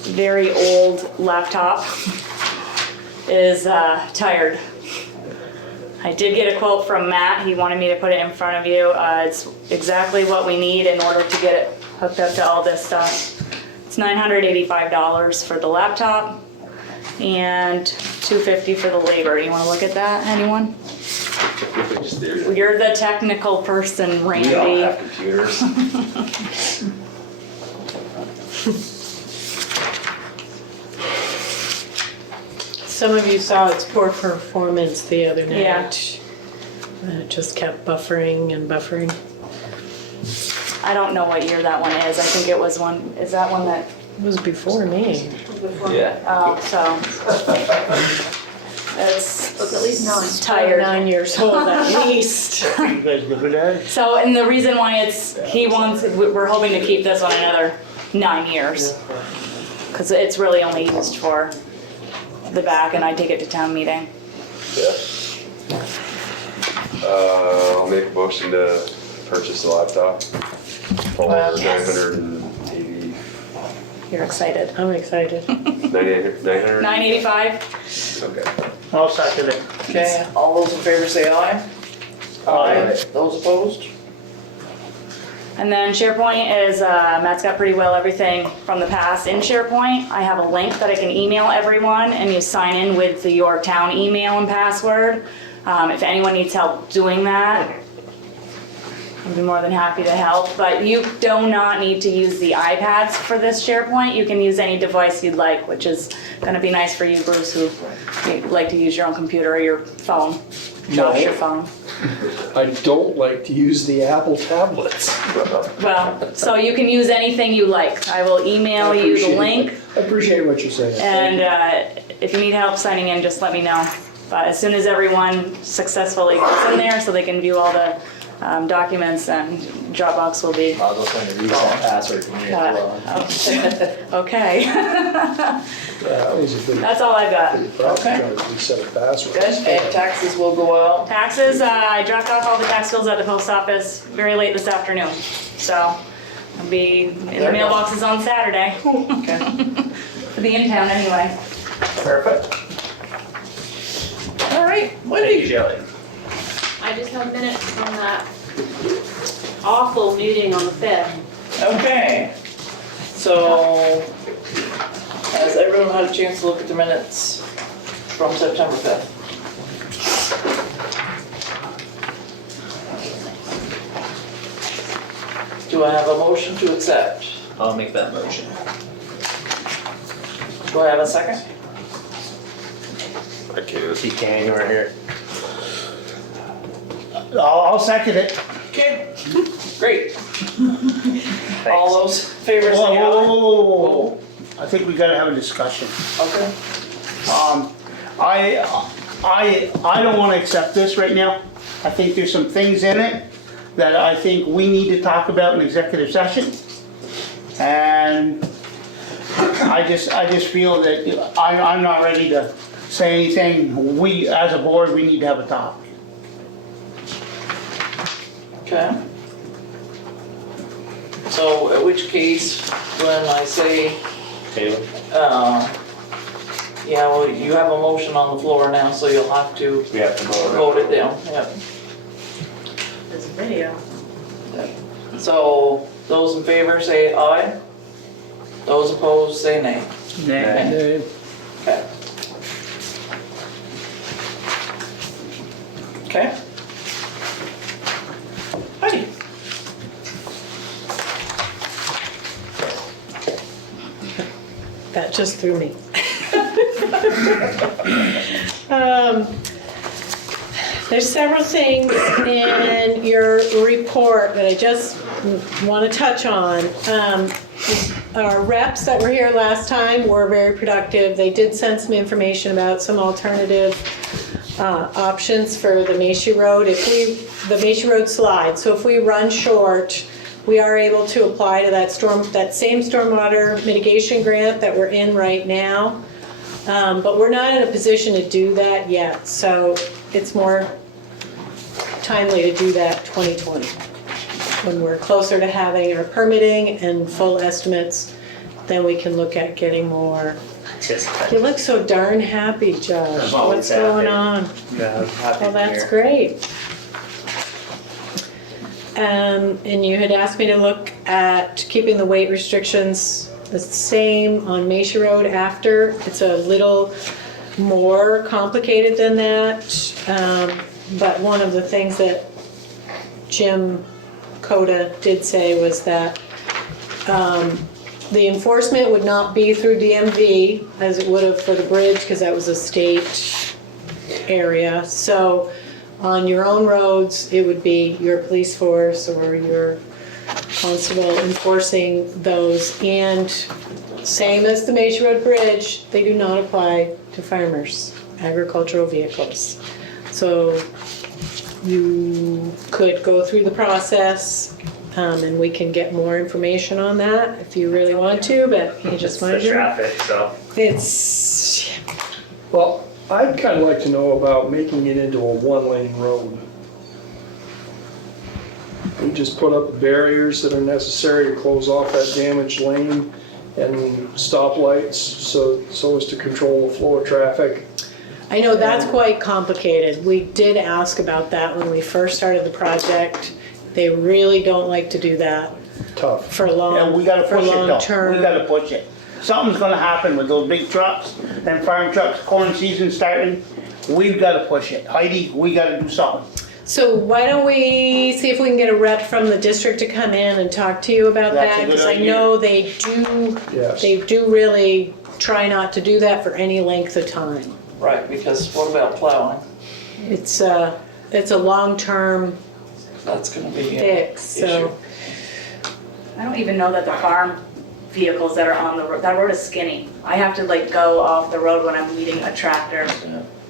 very old laptop is tired. I did get a quote from Matt. He wanted me to put it in front of you. It's exactly what we need in order to get it hooked up to all this stuff. It's $985 for the laptop and $250 for the labor. You want to look at that, anyone? You're the technical person, Randy. We all have computers. Some of you saw its poor performance the other night. Yeah. It just kept buffering and buffering. I don't know what year that one is. I think it was one, is that one that? It was before me. Yeah. Oh, so. It's It's at least 9. tired. 9 years old at least. You guys good with that? So, and the reason why we're hoping to keep this one another 9 years. Because it's really only used for the back, and I take it to town meeting. I'll make a motion to purchase the laptop for Yes. 980, You're excited. I'm excited. 900. 985? Okay. I'll second it. Okay, all those in favor say aye. Aye. Those opposed? And then SharePoint is, Matt's got pretty well everything from the past in SharePoint. I have a link that I can email everyone, and you sign in with your town email and password. If anyone needs help doing that, I'd be more than happy to help. But you do not need to use the iPads for this SharePoint. You can use any device you'd like, which is gonna be nice for you, Bruce, who you like to use your own computer or your phone. Josh, your phone. I don't like to use the Apple tablets. Well, so you can use anything you like. I will email you the link. I appreciate what you're saying. And if you need help signing in, just let me know. But as soon as everyone successfully gets in there so they can view all the documents, and Dropbox will be. I'll just send a reset password to me as well. Okay. That was a big. That's all I've got. Okay. Reset a password. Good, and taxes will go out. Taxes, I dropped off all the tax bills at the post office very late this afternoon. So I'll be in the mailboxes on Saturday. Okay. To be in town anyway. Perfect. All right, Wendy. Jelly. I just have minutes from that awful meeting on the 5th. Okay, so has everyone had a chance to look at the minutes from September 5th? Do I have a motion to accept? I'll make that motion. Do I have a second? I can't. You can, you were here. I'll second it. Okay, great. All those favors Whoa, say whoa, aye. whoa, whoa, whoa, whoa. I think we gotta have a discussion. Okay. I don't wanna accept this right now. I think there's some things in it that I think we need to talk about in executive session. And I just feel that I'm not ready to say anything. We, as a board, we need to have a talk. Okay. So in which case, when I say, Taylor? yeah, well, you have a motion on the floor now, so you'll have to We have to vote. vote it down, yep. There's a video. So those in favor say aye. Those opposed say nay. Nay. Okay. Okay. Heidi. That just threw me. There's several things in your report that I just want to touch on. Our reps that were here last time were very productive. They did send some information about some alternative options for the Macy Road. The Macy Road slide. So if we run short, we are able to apply to that same stormwater mitigation grant that we're in right now. But we're not in a position to do that yet, so it's more timely to do that 2020. When we're closer to having our permitting and full estimates, then we can look at getting more. You look so darn happy, Josh. I'm always What's going happy. on? Yeah, I'm happy Well, that's here. great. And you had asked me to look at keeping the weight restrictions the same on Macy Road after. It's a little more complicated than that. But one of the things that Jim Coda did say was that the enforcement would not be through DMV as it would have for the bridge, because that was a state area. So on your own roads, it would be your police force or your constable enforcing those. And same as the Macy Road Bridge, they do not apply to farmers, agricultural vehicles. So you could go through the process, and we can get more information on that if you really want to, but you just want to. It's the traffic, so. It's, Well, I'd kind of like to know about making it into a one-lane road. We just put up the barriers that are necessary to close off that damaged lane and stoplights so as to control the flow of traffic. I know that's quite complicated. We did ask about that when we first started the project. They really don't like to do that Tough. for long, Yeah, we gotta for push it long though. term. We gotta push it. Something's gonna happen with those big trucks, them farm trucks, corn season starting. We've gotta push it. Heidi, we gotta do something. So why don't we see if we can get a rep from the district to come in and talk to you about That's a that? good Because I idea. know Yes. they do really try not to do that for any length of time. Right, because what about plowing? It's a long-term That's gonna be an fix, issue. so. I don't even know that the farm vehicles that are on the road, that road is skinny. I have to like go off the road when I'm leading a tractor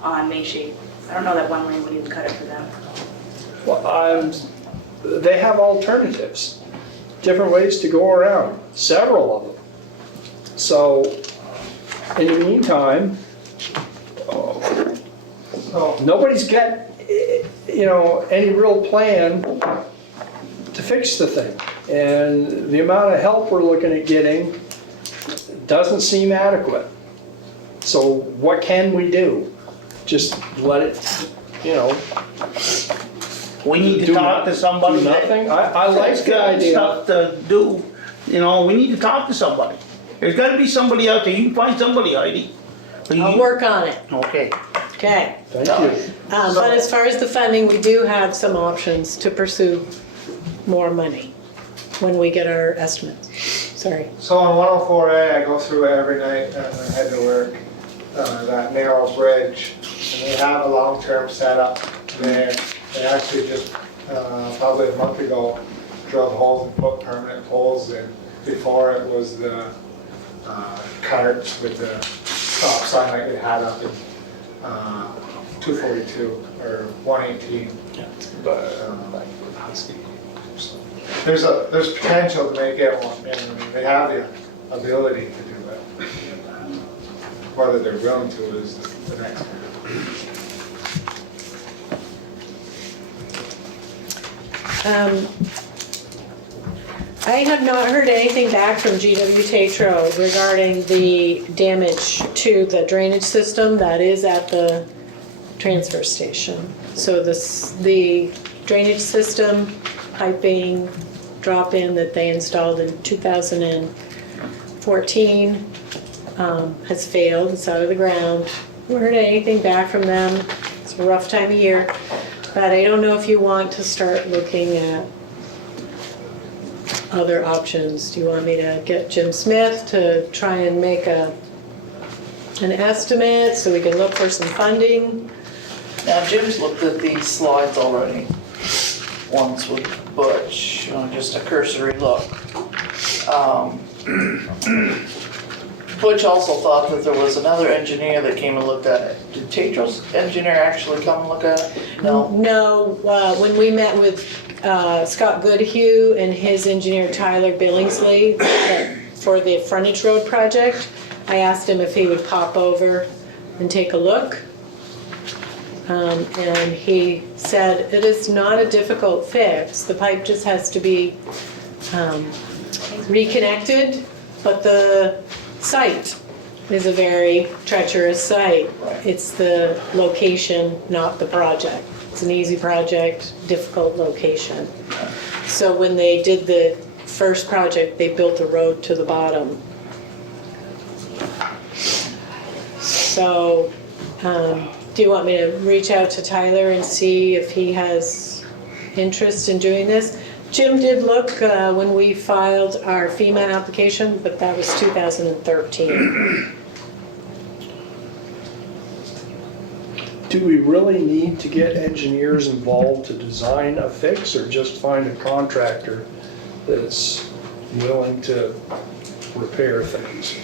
on Macy. I don't know that one lane would even cut it for them. Well, they have alternatives, different ways to go around, several of them. So, in the meantime, nobody's got, any real plan to fix the thing. And the amount of help we're looking at getting doesn't seem adequate. So what can we do? Just let it, We need to Do talk to somebody. do nothing? I like That's the got idea. Stuff to do, we need to talk to somebody. There's gotta be somebody out there. You can find somebody, Heidi. I'll work on it, Okay. okay. Thank you. But as far as the funding, we do have some options to pursue more money when we get our estimates. Sorry. So on 104A, I go through it every night and I head to work, that narrow bridge. And they have a long-term setup there. They actually just, probably a month ago, drilled holes and put permanent poles in. Before it was the carts with the stop sign like they had up in 242 or 118. But there's potential to make it one, and they have the ability to do it. Whether they're willing to is the next I have not heard anything back from GW Tetro regarding the damage to the drainage system that is at the transfer station. So the drainage system piping drop-in that they installed in 2014 has failed. It's out of the ground. Haven't heard anything back from them. It's a rough time of year. But I don't know if you want to start looking at other options. Do you want me to get Jim Smith to try and make an estimate so we can look for some funding? Now, Jim's looked at these slides already, once with Butch, just a cursory look. Butch also thought that there was another engineer that came and looked at it. Did Tetro's engineer actually come and look at it? No. No, when we met with Scott Goodhue and his engineer Tyler Billingsley for the frontage road project, I asked him if he would pop over and take a look. And he said, it is not a difficult fix. The pipe just has to be reconnected, but the site is a very treacherous site. It's the location, not the project. It's an easy project, difficult location. So when they did the first project, they built a road to the bottom. So, do you want me to reach out to Tyler and see if he has interest in doing this? Jim did look when we filed our FEMA application, but that was 2013. Do we really need to get engineers involved to design a fix, or just find a contractor that's willing to repair things?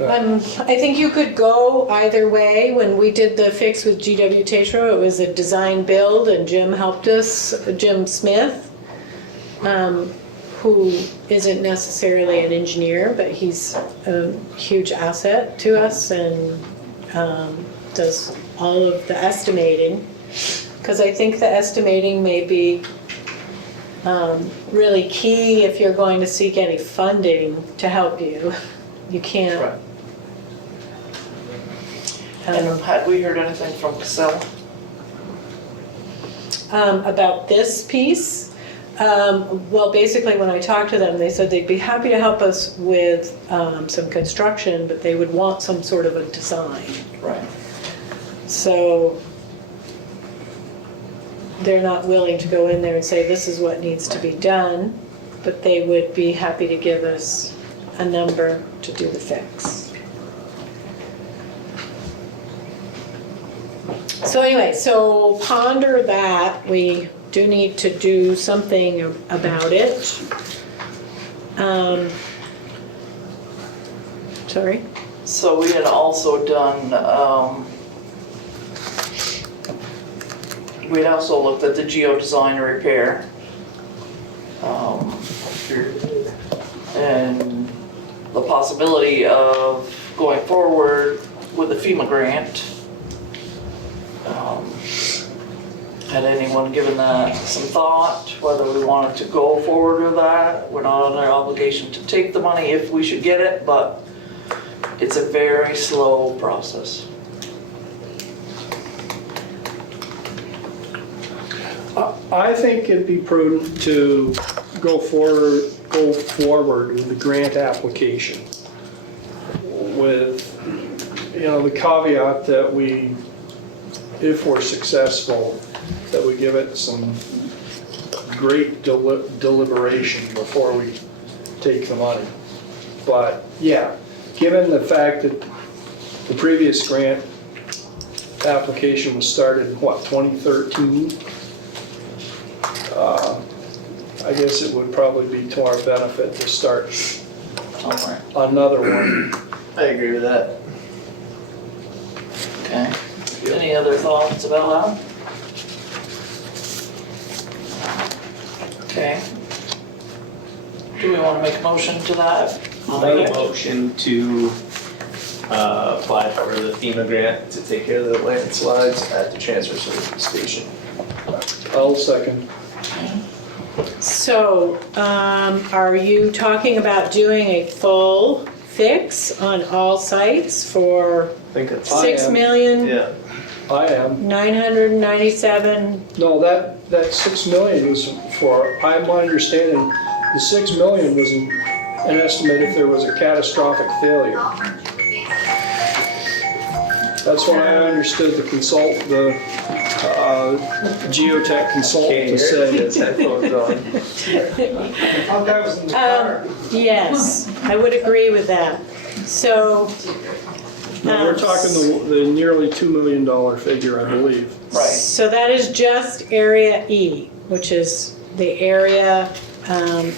I think you could go either way. When we did the fix with GW Tatro, it was a design build, and Jim helped us, Jim Smith, who isn't necessarily an engineer, but he's a huge asset to us and does all of the estimating. Because I think the estimating may be really key if you're going to seek any funding to help you. You can't. Right. And had we heard anything from Casella? About this piece? Well, basically when I talked to them, they said they'd be happy to help us with some construction, but they would want some sort of a design. Right. So they're not willing to go in there and say this is what needs to be done, but they would be happy to give us a number to do the fix. So anyway, so ponder that. We do need to do something about it. Sorry? So we had also done, we'd also looked at the geo-design repair. And the possibility of going forward with the FEMA grant. Had anyone given that some thought, whether we wanted to go forward with that? We're not under obligation to take the money if we should get it, but it's a very slow process. I think it'd be prudent to go forward with the grant application with, the caveat that if we're successful, that we give it some great deliberation before we take the money. But yeah, given the fact that the previous grant application was started in 2013, I guess it would probably be to our benefit to start another one. I agree with that. Okay. Any other thoughts about that? Okay. Do we want to make a motion to that? I'll make a motion to apply for the FEMA grant to take care of the landslides at the transfer station. I'll second. So, are you talking about doing a full fix on all sites for I think it's $6 million? Yeah. I am. 997? No, that 6 million was for, my understanding, the 6 million was an estimate if there was a catastrophic failure. That's what I understood the geotech consultant to say. His headphones on. I thought that was in the car. Yes, I would agree with that. So, No, we're talking the nearly $2 million figure, I believe. Right. so that is just area E, which is the area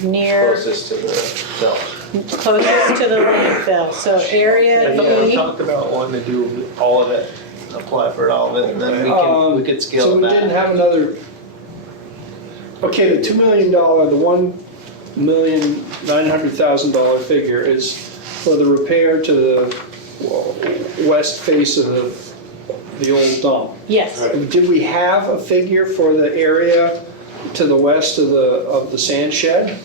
near, Closest to the belt. closest to the landfill. So area We E. talked about wanting to do all of it, apply for all of it, and then we could scale So it we back. didn't have another, okay, the $2 million, the $1,900,000 figure is for the repair to the west face of the old dump. Yes, Did we have a figure for the area to the west of the sand shed?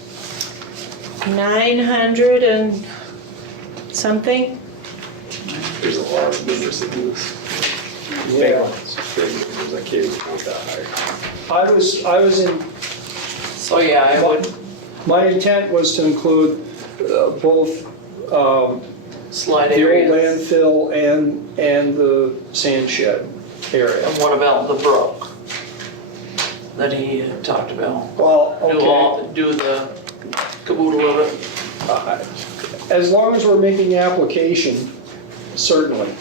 900 and something. There's a lot of numbers in this. Big ones. Big numbers, I can't even count that high. I was in, So yeah, I would my intent was to include both slide the old areas. landfill and the sand shed area. And what about the brook that he talked about? Well, okay. Do the caboodle of it? As long as we're making the application, certainly.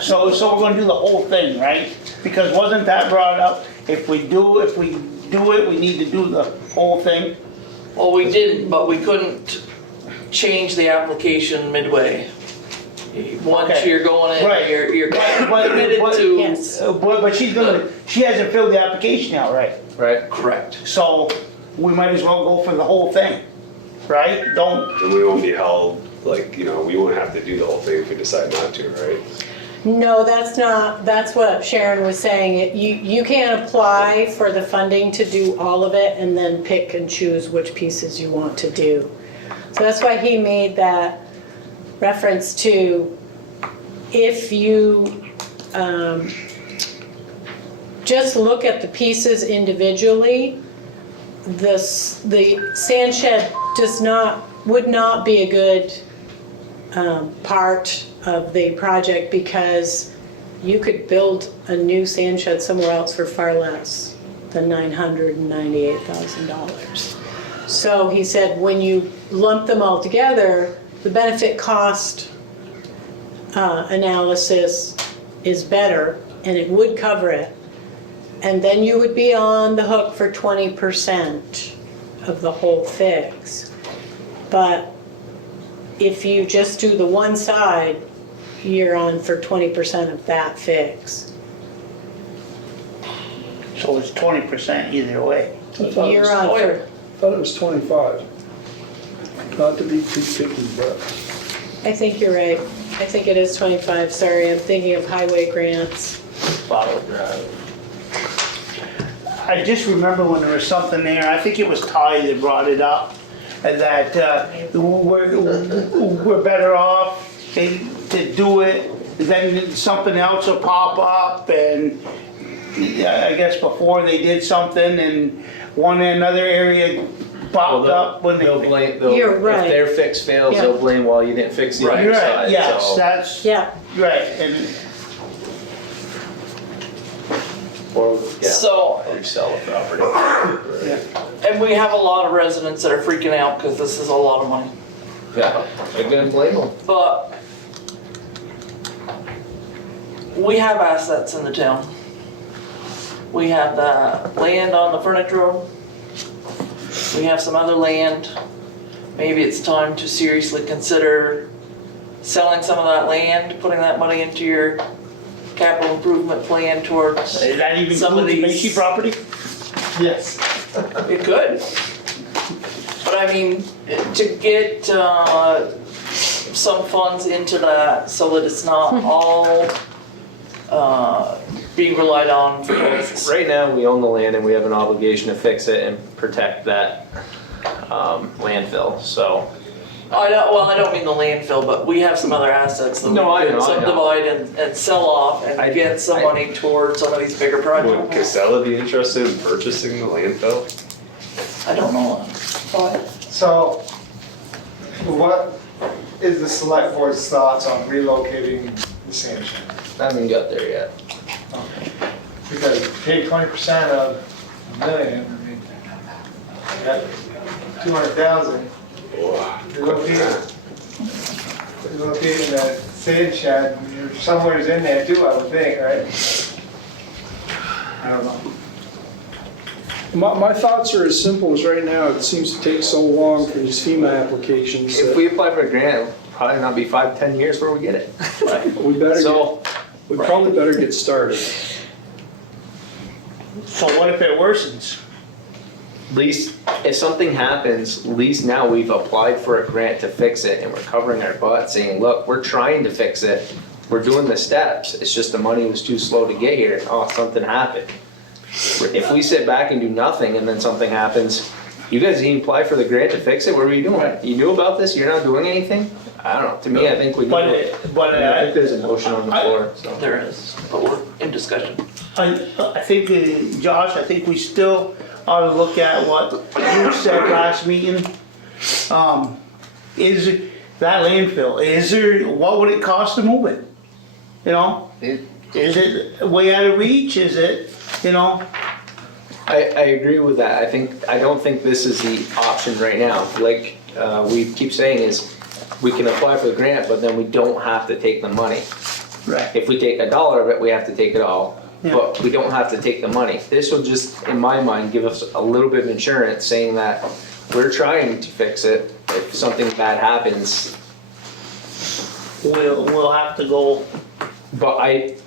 So we're gonna do the whole thing, right? Because wasn't that brought up, if we do it, we need to do the whole thing? Well, we didn't, but we couldn't change the application midway. Once Okay. you're going in, Right. you're But- committed but- to. Yes. But she hasn't filled the application out, right? Right? Correct. So we might as well go for the whole thing, right? Don't, And we won't be held, like, you know, we won't have to do the whole thing if we decide not to, right? No, that's what Sharon was saying. You can't apply for the funding to do all of it and then pick and choose which pieces you want to do. So that's why he made that reference to if you just look at the pieces individually, the sand shed would not be a good part of the project because you could build a new sand shed somewhere else for far less than $998,000. So he said when you lump them all together, the benefit cost analysis is better and it would cover it. And then you would be on the hook for 20% of the whole fix. But if you just do the one side, you're on for 20% of that fix. so it's 20% either way. You're on for, I thought it was 25. Not to be too picky, but. I think you're right. I think it is 25, sorry, I'm thinking of highway grants. I just remember when there was something there, I think it was Ty that brought it up, that we're better off to do it, then something else will pop up, and I guess before they did something and another area popped up when They'll they. blame, You're right. if their fix fails, Yeah. they'll blame, well, you didn't fix the other Right, side. yes, so- that's, Yeah, right, and Or, yeah, So, resell the property. and we have a lot of residents that are freaking out because this is a lot of money. Yeah, I'm gonna blame them. But we have assets in the town. We have the land on the frontage road. We have some other land. Maybe it's time to seriously consider selling some of that land, putting that money into your capital improvement plan towards is that even some of include the these. Macy property? Yes. It could. But I mean, to get some funds into that so that it's not all being relied on for prices. Right now, we own the land and we have an obligation to fix it and protect that landfill, so. I don't mean the landfill, but we have some other assets that we No, I know, could I know. subdivide and sell off and get some money towards some of these bigger Would projects. Casella be interested in purchasing the landfill? I don't know. So, what is the select board's thoughts on relocating the sand shed? I haven't got there yet. Because if you pay 20% of a million, I mean, you got 200,000. Relocating the sand shed, you're somewhere's in there too, I would think, right? I don't know. My thoughts are as simple as right now, it seems to take so long for these FEMA applications If that we apply for a grant, it'll probably not be 5-10 years before we get it. we better So, we probably better get started. So what if it worsens? at least if something happens, at least now we've applied for a grant to fix it and we're covering our butt saying, look, we're trying to fix it. We're doing the steps. It's just the money was too slow to get here. Oh, something happened. If we sit back and do nothing and then something happens, you guys didn't apply for the grant to fix it? What were you doing? You knew about this? You're not doing anything? I don't know. To me, I think we need to. I think there's a motion on the floor, so. There is, but we're in discussion. I think, Josh, I think we still ought to look at what you said last meeting. Is it that landfill, what would it cost to move it? You know, is it way out of reach? Is it, you know? I agree with that. I don't think this is the option right now. Like we keep saying is, we can apply for the grant, but then we don't have to take the money. Right. If we take $1 of it, we have to take it all. Yeah. But we don't have to take the money. This will just, in my mind, give us a little bit of insurance saying that we're trying to fix it. If something bad happens, We'll have to go. but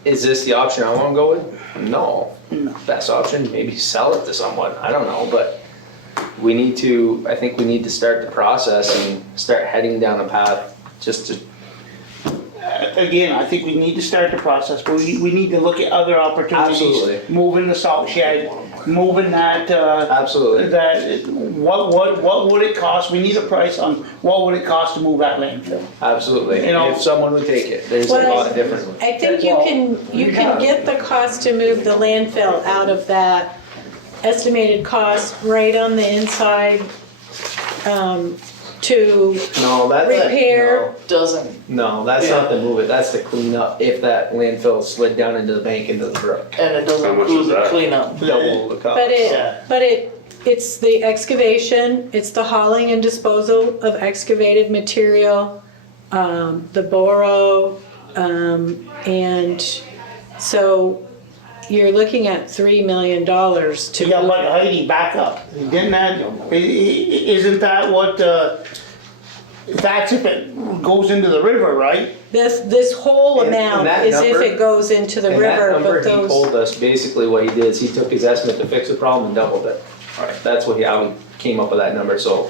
is this the option I wanna go with? No. Best option, maybe sell it to someone, I don't know, but I think we need to start the process and start heading down a path just to. Again, I think we need to start the process, but we need to look at other opportunities. Absolutely. Moving the salt shed, moving that, Absolutely. what would it cost? We need a price on what would it cost to move that landfill. Absolutely, You know- if someone would take it, there's a lot of different. I think you can get the cost to move the landfill out of that estimated cost right on the inside, to No, that's. repair. Doesn't, No, that's not to move it, that's to clean up if that landfill slid down into the bank into the brook. and it doesn't How much include is the that? cleanup. Double the cost. But it's the excavation, it's the hauling and disposal of excavated material, the boro, and so you're looking at $3 million to. Yeah, but Heidi, back up. Isn't that what, that's if it goes into the river, right? This whole And amount that is if number- it goes into the And river, that number, but he those. told us, basically what he did is he took his estimate to fix the problem and doubled it. That's how he came up with that number, so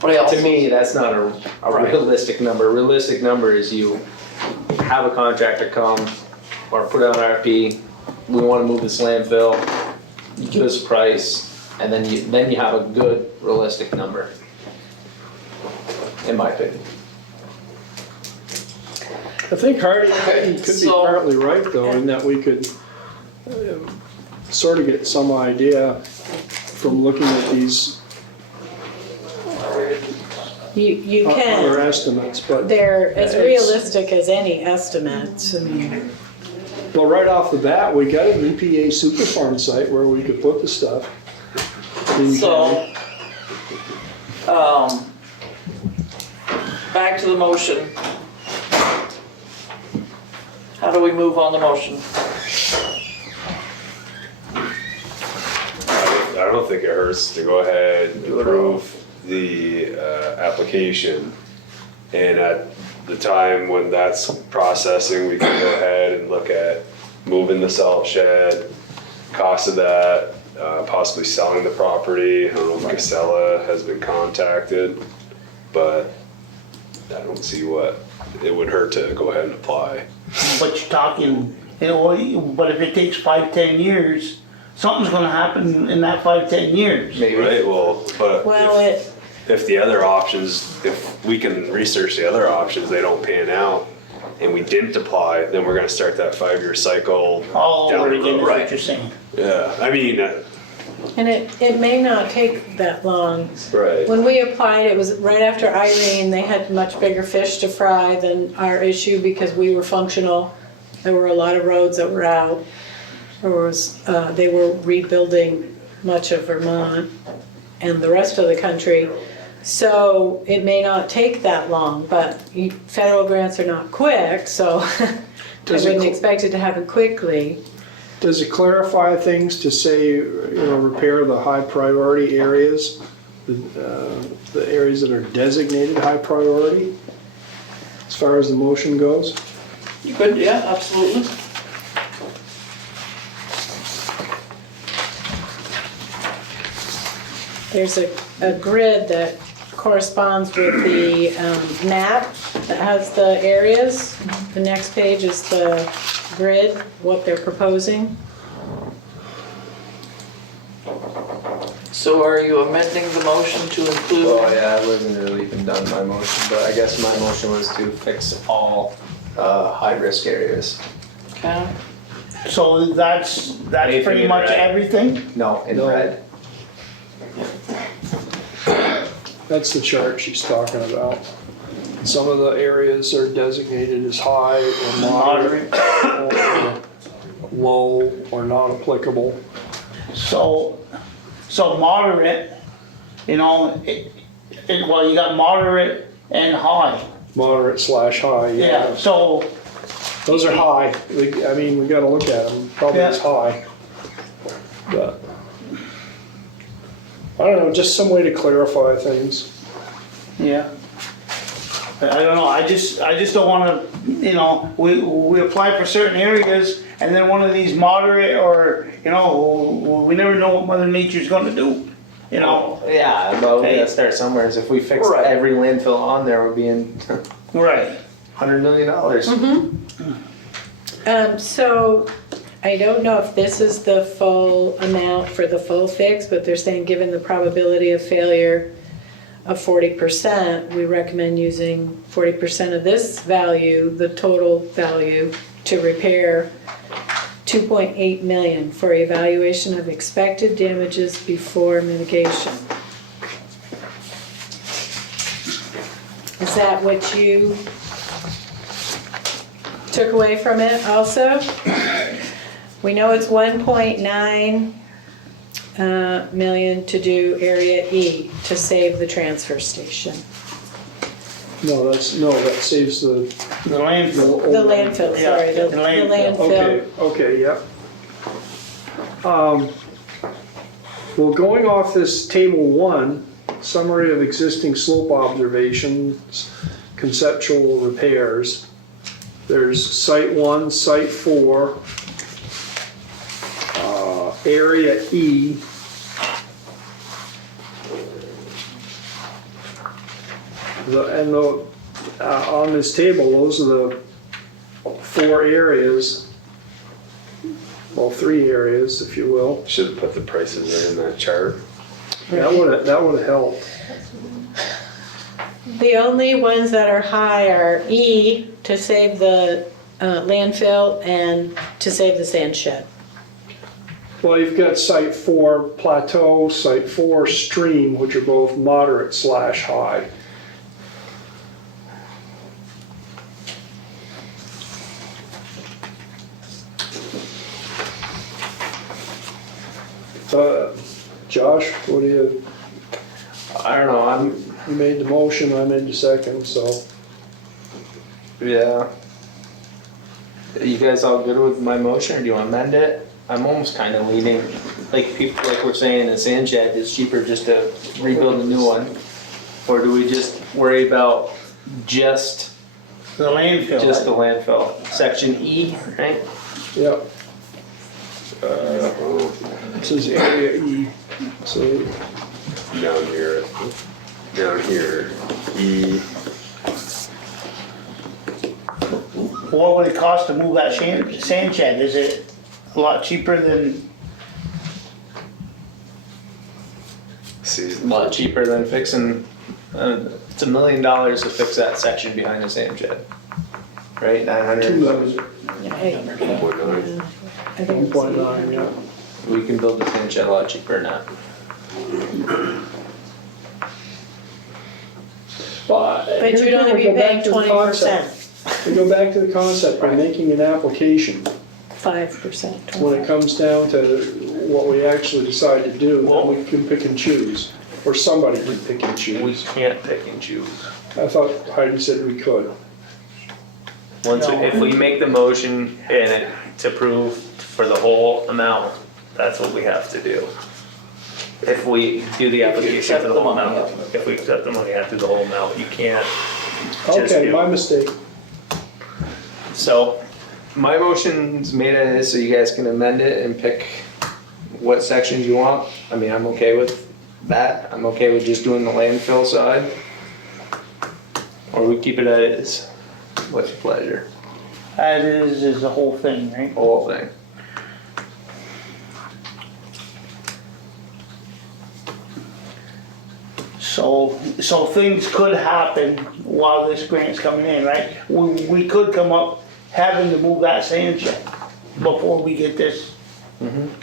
But I also, to me, that's not a Right. realistic number. Realistic number is you have a contractor come or put out an RFP, we wanna move this landfill, you give us a price, and then you have a good realistic number. In my opinion. I think Hardy could be so- partly right though, in that we could sort of get some idea from looking at these You other can, estimates, but. they're as It's- realistic as any estimates, I mean. Well, right off the bat, we got an EPA Superfarm site where we could put the stuff. so, back to the motion. How do we move on the motion? I don't think it hurts to go ahead and approve the application. And at the time when that's processing, we can go ahead and look at moving the salt shed, cost of that, possibly selling the property. I don't know if Casella has been contacted, but I don't see what it would hurt to go ahead and apply. But you're talking, but if it takes 5-10 years, something's gonna happen in that 5-10 years. Right, well, but Well, if the other options, if we can research the other options, they don't pan out, and we didn't apply, then we're gonna start that 5-year cycle All down over the again, road. is what you're saying. Yeah, I mean, and it may not take that long. right. When we applied, it was right after Irene, they had much bigger fish to fry than our issue because we were functional. There were a lot of roads that were out. They were rebuilding much of Vermont and the rest of the country. So it may not take that long, but federal grants are not quick, so I wouldn't expect it to happen quickly. Does it clarify things to say, repair the high priority areas? The areas that are designated high priority? As far as the motion goes? You could, yeah, absolutely. there's a grid that corresponds with the map that has the areas. The next page is the grid, what they're proposing. So are you amending the motion to include? Well, yeah, I wasn't really even done my motion, but I guess my motion was to fix all high-risk areas. Okay. So that's Anything pretty in much red. everything? No, in red. That's the chart she's talking about. Some of the areas are designated as high or moderate, or low, or not applicable. So moderate, you know, well, you got moderate and high. Moderate / high, Yeah, so, Those are high. We gotta look at them, probably as high. But, I don't know, just some way to clarify things. yeah. I don't know, I just don't wanna, you know, we apply for certain areas and then one of these moderate or, you know, we never know what Mother Nature's gonna do, you know? Yeah, but we gotta start somewhere. If we fix Right. every landfill on there, we're being Right. $100 million. So I don't know if this is the full amount for the full fix, but they're saying given the probability of failure of 40%, we recommend using 40% of this value, the total value, to repair 2.8 million for evaluation of expected damages before mitigation. Is that what you took away from it also? We know it's 1.9 million to do Area E to save the transfer station. No, that saves the landfill. The landfill, sorry, the landfill. Okay, yep. Well, going off this table 1, summary of existing slope observations, conceptual repairs. There's site 1, site 4, area E. On this table, those are the 4 areas, well, 3 areas, if you will. Should have put the prices in that chart. That would have helped. The only ones that are high are E to save the landfill and to save the sand shed. Well, you've got site 4 plateau, site 4 stream, which are both moderate / high. Josh, what do you? I don't know, You made the motion, I made the second, so. yeah. You guys all good with my motion, or do you want to amend it? I'm almost kind of leaning, like people, like we're saying, the sand shed is cheaper just to rebuild a new one. Or do we just worry about just The landfill. the landfill? Section E, right? Yep. This is area E, so Down here, E. What would it cost to move that sand shed? Is it a lot cheaper than, A lot cheaper than fixing, it's $1 million to fix that section behind the sand shed. Right, 900? 1.9. I think it's 1.9, yeah. We can build the sand shed a lot cheaper than that. But you'd only be paying 20%. We go back to the concept, by making an application, 5%. when it comes down to what we actually decide to do, then we can pick and choose. Or somebody can pick and We choose. can't pick and choose. I thought Heidi said we could. If we make the motion and it's approved for the whole amount, that's what we have to do. If we do the application for the whole amount, if we accept the money after the whole amount, you can't just Okay, do. my mistake. So, my motion's made as is, so you guys can amend it and pick what sections you want. I mean, I'm okay with that, I'm okay with just doing the landfill side. Or we keep it as, what's your pleasure? That is the whole thing, right? Whole thing. So things could happen while this grant's coming in, right? We could come up having to move that sand shed before we get this.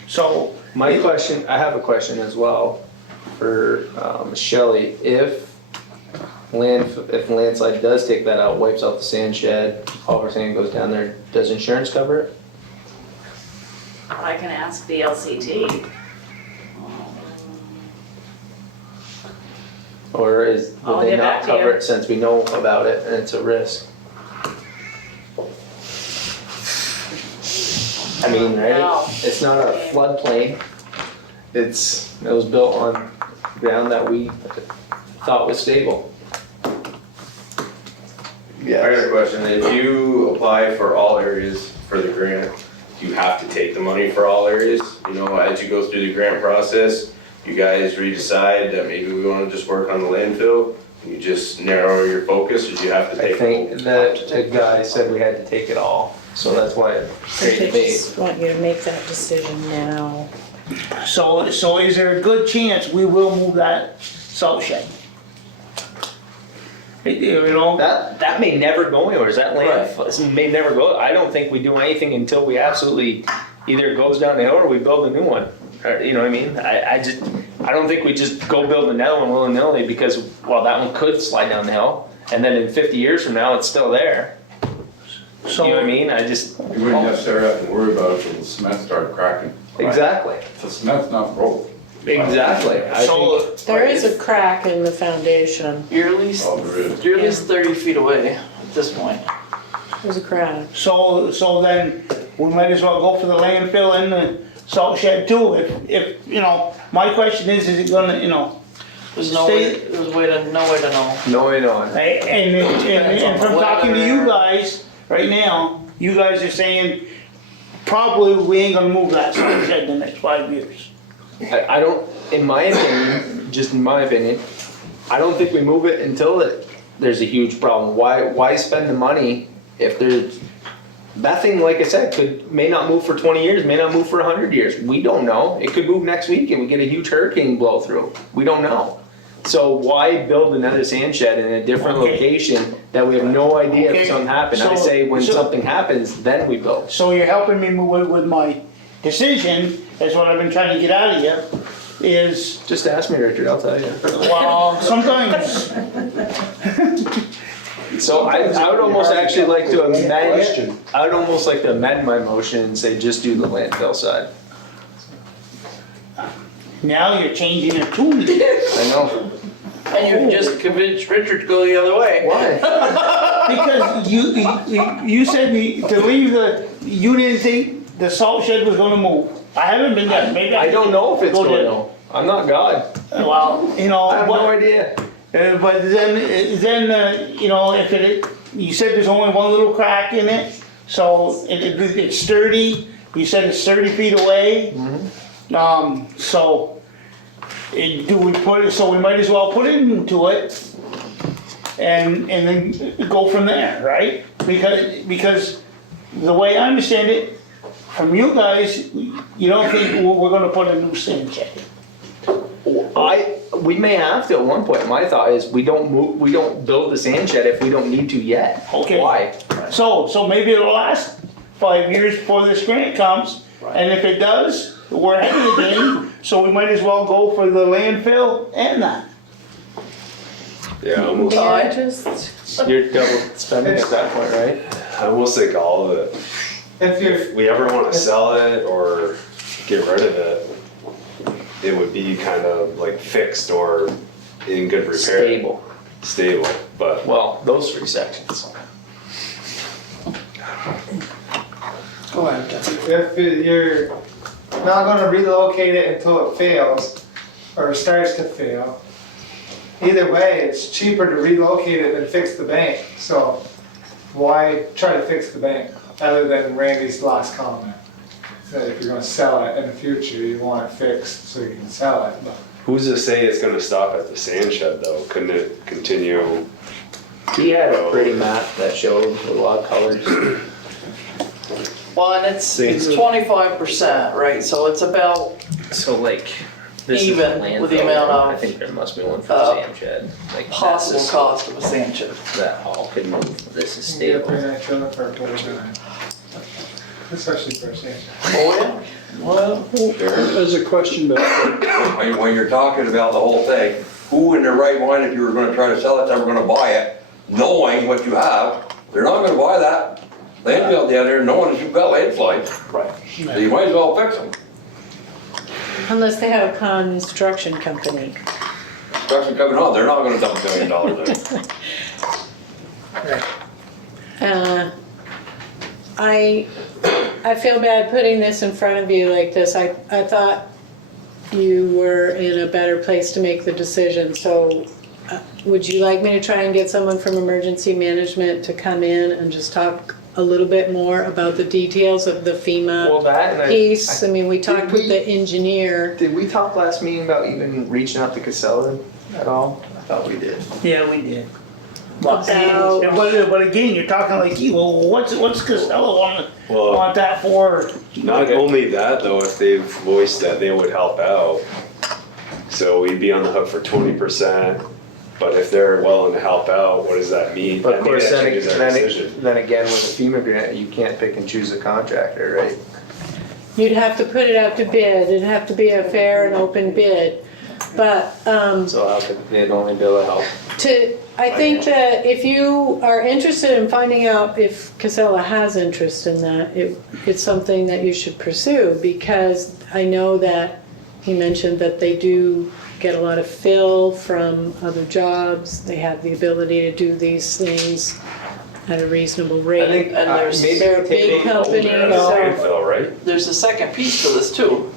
So. My question, I have a question as well for Shelley. If landslide does take that out, wipes out the sand shed, all of our sand goes down there, does insurance cover it? I can ask the LCT. Or I'll would they get not back to you. cover it since we know about it and it's a risk? I mean, right? No. It's not a floodplain. It was built on ground that we thought was stable. I got a question. If you apply for all areas for the grant, do you have to take the money for all areas? You know, as you go through the grant process, you guys decide that maybe we want to just work on the landfill? You just narrow your focus, or do you have to take? I think that the guy said we had to take it all, so that's why it I created just debate. want you to make that decision now. So is there a good chance we will move that salt shed? You know? That may never go anywhere, that land may never go, I don't think we do anything until we absolutely, either it goes down the hill or we build a new one. Or, you know what I mean? I don't think we just go build another one willy-nilly because, well, that one could slide down the hill, and then in 50 years from now, it's still there. So, You know what I mean? You wouldn't necessarily have to worry about it until the cement started cracking. Exactly. The cement's not broke. Exactly. I think There is a crack in the foundation. You're at least, Oh, there is. you're at least 30 feet away at this point. There's a crack. so then we might as well go for the landfill and the salt shed too. If you know, my question is it gonna, you know? There's no way, there's no way to know. no way knowing. And from talking to you guys right now, you guys are saying probably we ain't gonna move that salt shed in the next 5 years. I don't, in my opinion, just in my opinion, I don't think we move it until there's a huge problem. Why spend the money if there's, that thing, like I said, may not move for 20 years, may not move for 100 years. We don't know. It could move next week and we get a huge hurricane blow through. We don't know. So why build another sand shed in a different location that we have no idea if something happens? I say when something happens, then we build. So you're helping me move with my decision, that's what I've been trying to get out of you, is, Just ask me, Richard, I'll tell you. well, sometimes, So I would almost actually like to amend, I would almost like to amend my motion and say just do the landfill side. now you're changing it to me. I know. And you just convinced Richard to go the other way. Why? Because you said to leave you didn't think the salt shed was gonna move. I haven't been there, maybe I don't know if it's go going there. to. I'm not God. Well, you know. I have no idea. But then you know, if you said there's only one little crack in it, so it's sturdy, you said it's 30 feet away. So, do we put it, so we might as well put it into it and then go from there, right? Because the way I understand it, from you guys, you don't think we're gonna put a new sand shed in? We may have to at one point. My thought is we don't build the sand shed if we don't need to yet. Okay. Why? So maybe it'll last 5 years before this grant comes, and if it does, we're ahead of the game, so we might as well go for the landfill and that. Yeah, almost. Yeah, just, You're double spending at that point, right? I almost think all of it. If we ever want to sell it or get rid of it, it would be kind of like fixed or in good repair. Stable, but. Well, those 3 sections. Go ahead, Jeff. If you're not gonna relocate it until it fails, or starts to fail, either way, it's cheaper to relocate it than fix the bank, so why try to fix the bank, other than Randy's last comment? That if you're gonna sell it in the future, you want it fixed so you can sell it, but Who's to say it's gonna stop at the sand shed though? Couldn't it continue? He had a pretty map that showed a lot of colors. Well, and it's 25%, right, so it's about So like, this is even the with the landfill amount one. I of, think there must be one for the sand shed. Like, possible that's cost of a sand shed. that all could move. This is You gotta stable. pay that trailer for a total time. Especially for a sand. Oh, yeah, well, There's a question back When you're talking about the whole thing, who in their right mind, if you were gonna try to sell it, ever gonna buy it, knowing what you have? They're not gonna buy that landfill down there, knowing that you've got landslides. right. So you might as well fix them. Unless they have a construction company. Construction coming on, they're not gonna dump $1 million in it. I feel bad putting this in front of you like this. I thought you were in a better place to make the decision, so would you like me to try and get someone from emergency management to come in and just talk a little bit more about the details of the Well, FEMA that and piece? I mean, we talked with the engineer. Did we talk last meeting about even reaching out to Casella at all? I thought we did. Yeah, we did. About- But again, you're talking like, well, what's Costello want that for? Not only that though, if they've voiced that they would help out, so we'd be on the hook for 20%. But if they're willing to help out, what does that mean? But of Maybe course, that changes our decision. then again, with the FEMA grant, you can't pick and choose a contractor, right? You'd have to put it out to bid. It'd have to be a fair and open bid. But, So how could they'd only be able to help? I think that if you are interested in finding out if Casella has interest in that, it's something that you should pursue, because I know that he mentioned that they do get a lot of fill from other jobs. They have the ability to do these things at a reasonable rate. I think, And there's, They're a big company, so. Landfill, right? there's a second piece to this too.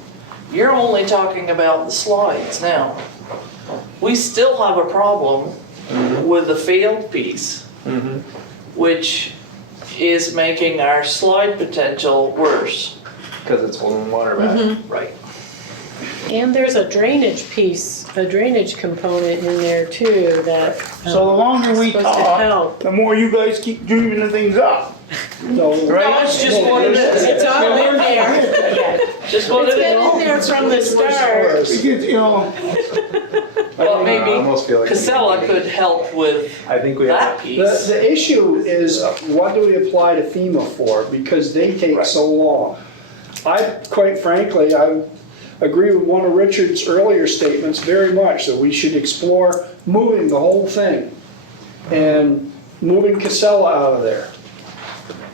You're only talking about the slides now. We still have a problem with the failed piece, which is making our slide potential worse. Because it's holding water back. Right. And there's a drainage piece, a drainage component in there too that. So the longer we is supposed to talk, help. the more you guys keep driving the things up. No, No, it's just what it is. It's all in there. Just what It's it been in is. there from the start. It gets, you know, Well, I maybe almost feel like Casella could help with I think we that have. piece. The issue is, what do we apply to FEMA for? Because they take so long. Quite frankly, I agree with one of Richard's earlier statements very much, that we should explore moving the whole thing and moving Casella out of there.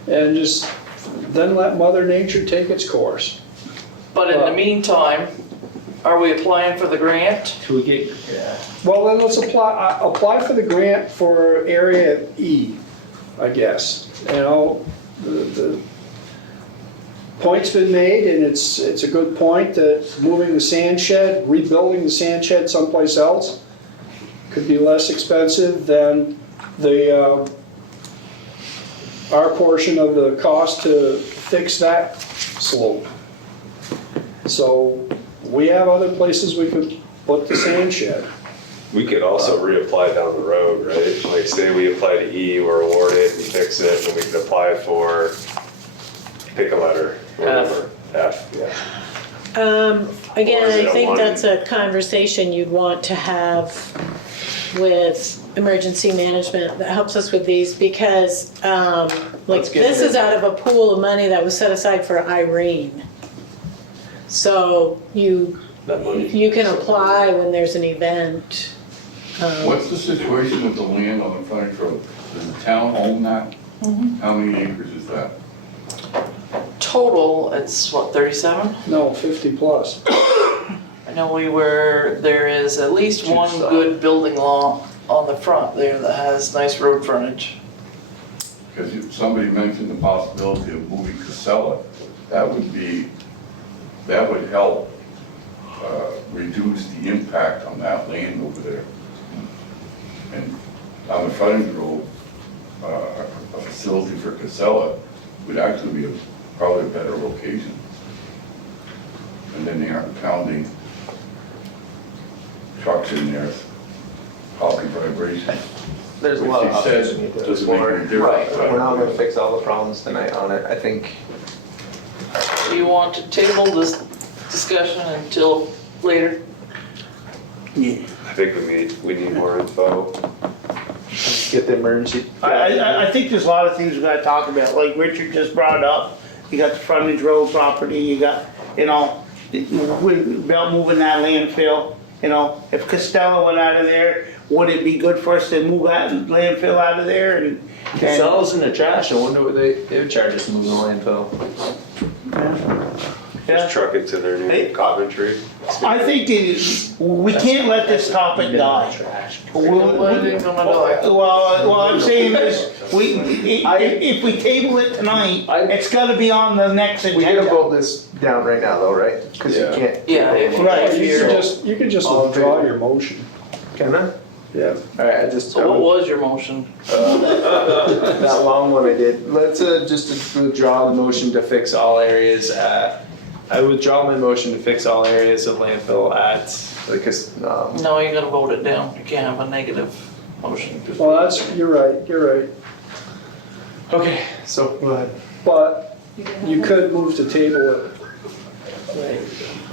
And just then let Mother Nature take its course. But in the meantime, are we applying for the grant? Well, then let's apply for the grant for area E, I guess. You know, the point's been made, and it's a good point that moving the sand shed, rebuilding the sand shed someplace else could be less expensive than the, our portion of the cost to fix that slope. So we have other places we could put the sand shed. We could also reapply down the road, right? Like say we apply to E, we're awarded, we fix it, and we could apply for, pick a letter, whatever, F, yeah. Again, Or is it I a think one? that's a conversation you'd want to have with emergency management that helps us with these, because like Let's get this it. is out of a pool of money that was set aside for Irene. So you can apply when there's an event. What's the situation with the land on the frontage road? Does the town own that? How many acres is that? Total, it's what, 37? No, 50 plus. I know there is at least one good building lot on the front there that has nice road frontage. Because if somebody mentioned the possibility of moving Casella, that would help reduce the impact on that land over there. And on the frontage road, a facility for Casella would actually be probably a better location. And then they aren't pounding trucks in there, probably vibration. There's a lot of He said, options we need to doesn't make explore. any difference. We're not gonna fix all the problems tonight on it, I think. Do you want to table this discussion until later? I think we need more info. Get the emergency. I think there's a lot of things we gotta talk about, like Richard just brought up. You got the frontage road property, you got, about moving that landfill. If Costello went out of there, would it be good for us to move that landfill out of there and? Casella's in the trash, I wonder what they would charge us to move the landfill. Just truck it to their new Coventry. I think we can't let this topic die. Well, I'm saying is, if we table it tonight, it's gotta be on the next We gotta agenda. vote this down right now though, right? Cause you Yeah. can't. Yeah, if Right. You could just All in withdraw favor? your motion. Can I? Yeah. Alright, I just. So what was your motion? That long one I did. Let's just withdraw the motion to fix all areas at. I withdraw my motion to fix all areas of landfill at, No, you gotta vote it down. You can't have a negative motion. Well, you're right. okay, so go ahead. But you could move to table it.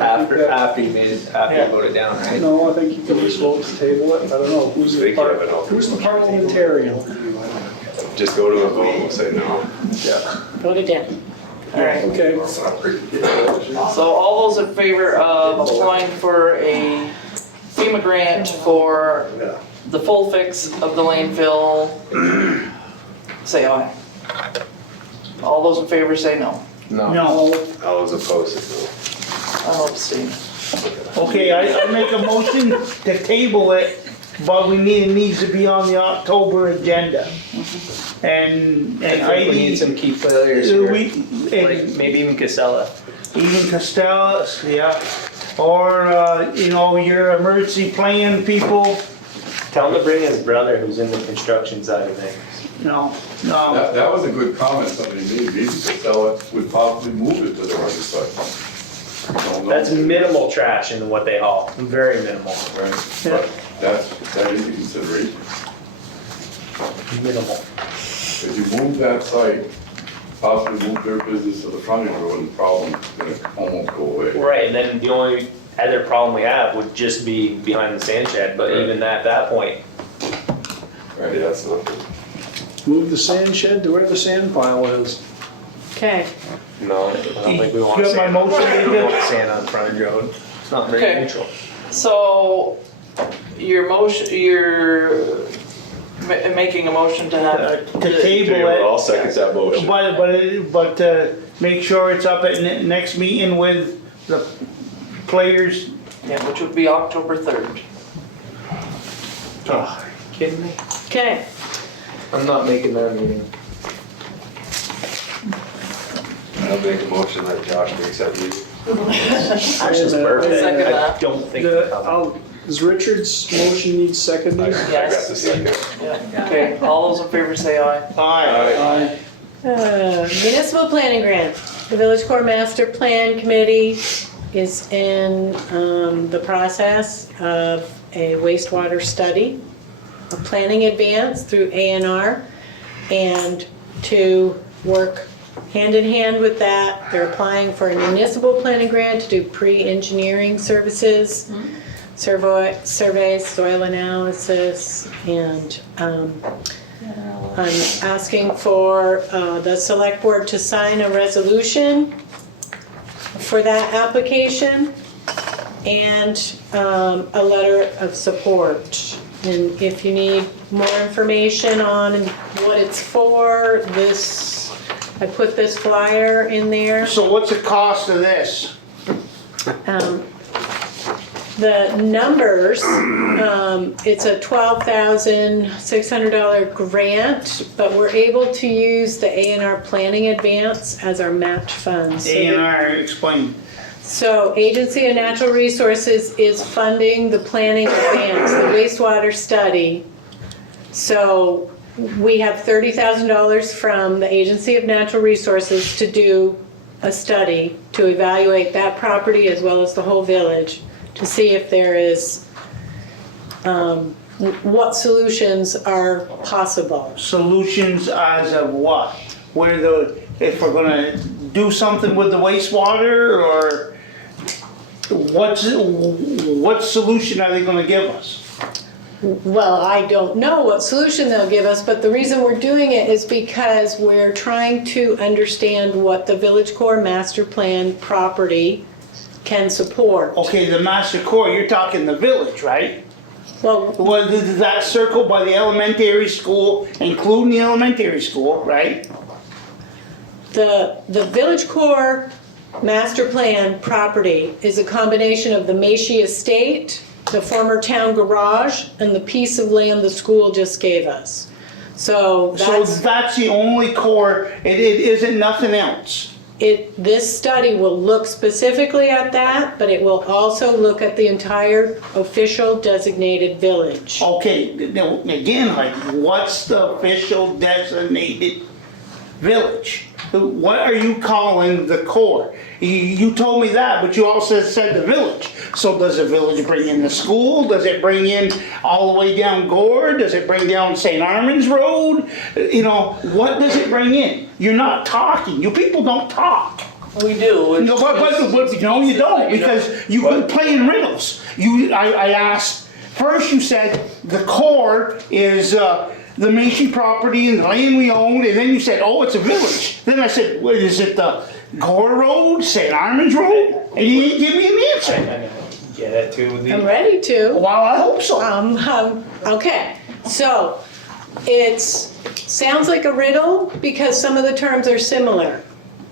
After you made it, after you voted down, right? No, I think you can just vote to table it. I don't know, who's They the can have an alternate. who's the parliamentarian? Just go to a vote and we'll say no. Yeah. Vote it down. Alright, Okay. so all those in favor of applying for a FEMA grant for the full fix of the landfill, say aye. All those in favor say no. No. No, I was opposed to no. I'm abstaining. okay, I make a motion to table it, but it needs to be on the October agenda. And I think we need some key players here, like maybe even Casella. even Costello, yeah, or, your emergency plan people, Tell him to bring his brother who's in the construction side of things. no. That was a good comment somebody made, maybe Costello would probably move it to the other side. Don't know. That's minimal trash in what they haul, very minimal. Right, but that is a consideration. Minimal. If you move that site, possibly move their business to the frontage road, the problem's gonna almost go away. Right, and then the only other problem we have would just be behind the sand shed, but even at that point. Right, that's not good. Move the sand shed to where the sand pile is. Okay, No, I don't think we want You got my sand. motion, We David? don't want sand on frontage road. It's not very Okay. neutral. So, your motion, you're making a motion to have. To table it. I'll second that motion. But make sure it's up at next meeting with the players. Yeah, which would be October 3rd. Oh, kidding me? okay. I'm not making that meeting. I'll make a motion that Josh makes that meeting. Ash's minute. birthday. Second I that. don't think. Does Richard's motion need seconding? I got the Yes. second. Yeah, okay, all those in favor say aye. Aye. Municipal planning grant. The Village Core Master Plan Committee is in the process of a wastewater study, a planning advance through A&R, and to work hand in hand with that, they're applying for a municipal planning grant to do pre-engineering services, surveys, soil analysis, and I'm asking for the select board to sign a resolution for that application and a letter of support. And if you need more information on what it's for, I put this flyer in there. So what's the cost of this? The numbers, it's a $12,600 grant, but we're able to use the A&R Planning Advance as our match funds. So A&R, explain. So Agency of Natural Resources is funding the planning advance, the wastewater study. So we have $30,000 from the Agency of Natural Resources to do a study to evaluate that property as well as the whole village to see if there is what solutions are possible. Solutions as of what? If we're gonna do something with the wastewater, or what solution are they gonna give us? Well, I don't know what solution they'll give us, but the reason we're doing it is because we're trying to understand what the Village Core Master Plan property can support. Okay, the master core, you're talking the village, right? Well, Does that circle by the elementary school, including the elementary school, right? the Village Core Master Plan property is a combination of the Macy Estate, the former town garage, and the piece of land the school just gave us. So that's the only core, it isn't nothing else? This study will look specifically at that, but it will also look at the entire official designated village. Okay, now, again, like, what's the official designated village? What are you calling the core? You told me that, but you also said the village. So does the village bring in the school? Does it bring in all the way down Gore? Does it bring down St. Armand's Road? You know, what does it bring in? You're not talking. You people don't talk. We do. No, but no, you don't, because you've been playing riddles. I asked, first you said the core is the Macy property and the land we own, and then you said, oh, it's a village. Then I said, what is it, the Gore Road, St. Armand's Road? And you didn't give me an answer. Get it to the. I'm ready to. Well, I hope so. Okay, so it sounds like a riddle because some of the terms are similar,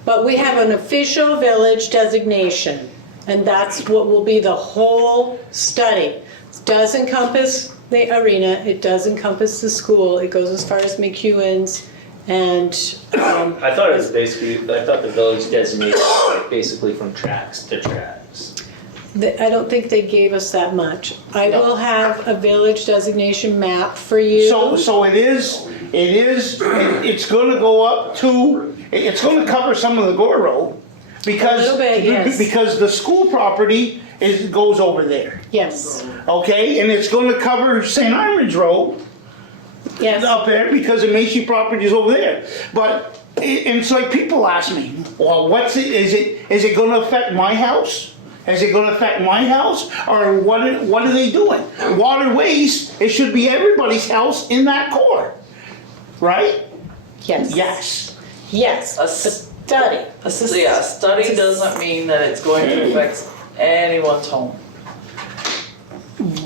but we have an official village designation, and that's what will be the whole study. It does encompass the arena, it does encompass the school, it goes as far as McEwen's, and I thought it was I thought the village designated like basically from tracks to tracks. I don't think they gave us that much. I will have a village designation map for you. So it's gonna go up to, it's gonna cover some of the Gore Road, because, A little bit, yes. because the school property goes over there. Yes. Okay, and it's gonna cover St. Armand's Road. Yes. Up there, because the Macy property is over there. But, and it's like people ask me, well, is it gonna affect my house? Is it gonna affect my house? Or what are they doing? Water waste, it should be everybody's house in that core, right? Yes. Yes. Yes, a study. A study doesn't mean that it's going to affect anyone's home.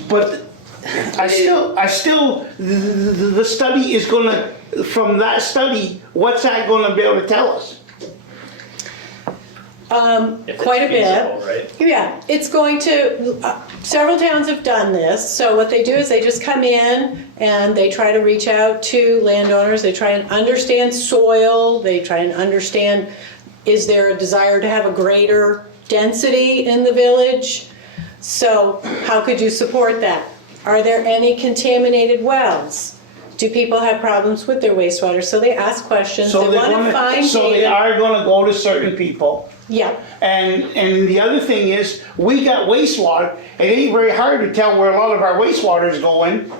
But I still, the study is gonna, from that study, what's that gonna be able to tell us? Quite a bit. Right? Yeah, it's going to, several towns have done this. So what they do is they just come in and they try to reach out to landowners. They try and understand soil. They try and understand, is there a desire to have a greater density in the village? So how could you support that? Are there any contaminated wells? Do people have problems with their wastewater? So they ask questions. So they want to find so they data. are gonna go to certain people. Yeah. And the other thing is, we got wastewater. It ain't very hard to tell where a lot of our wastewater is going.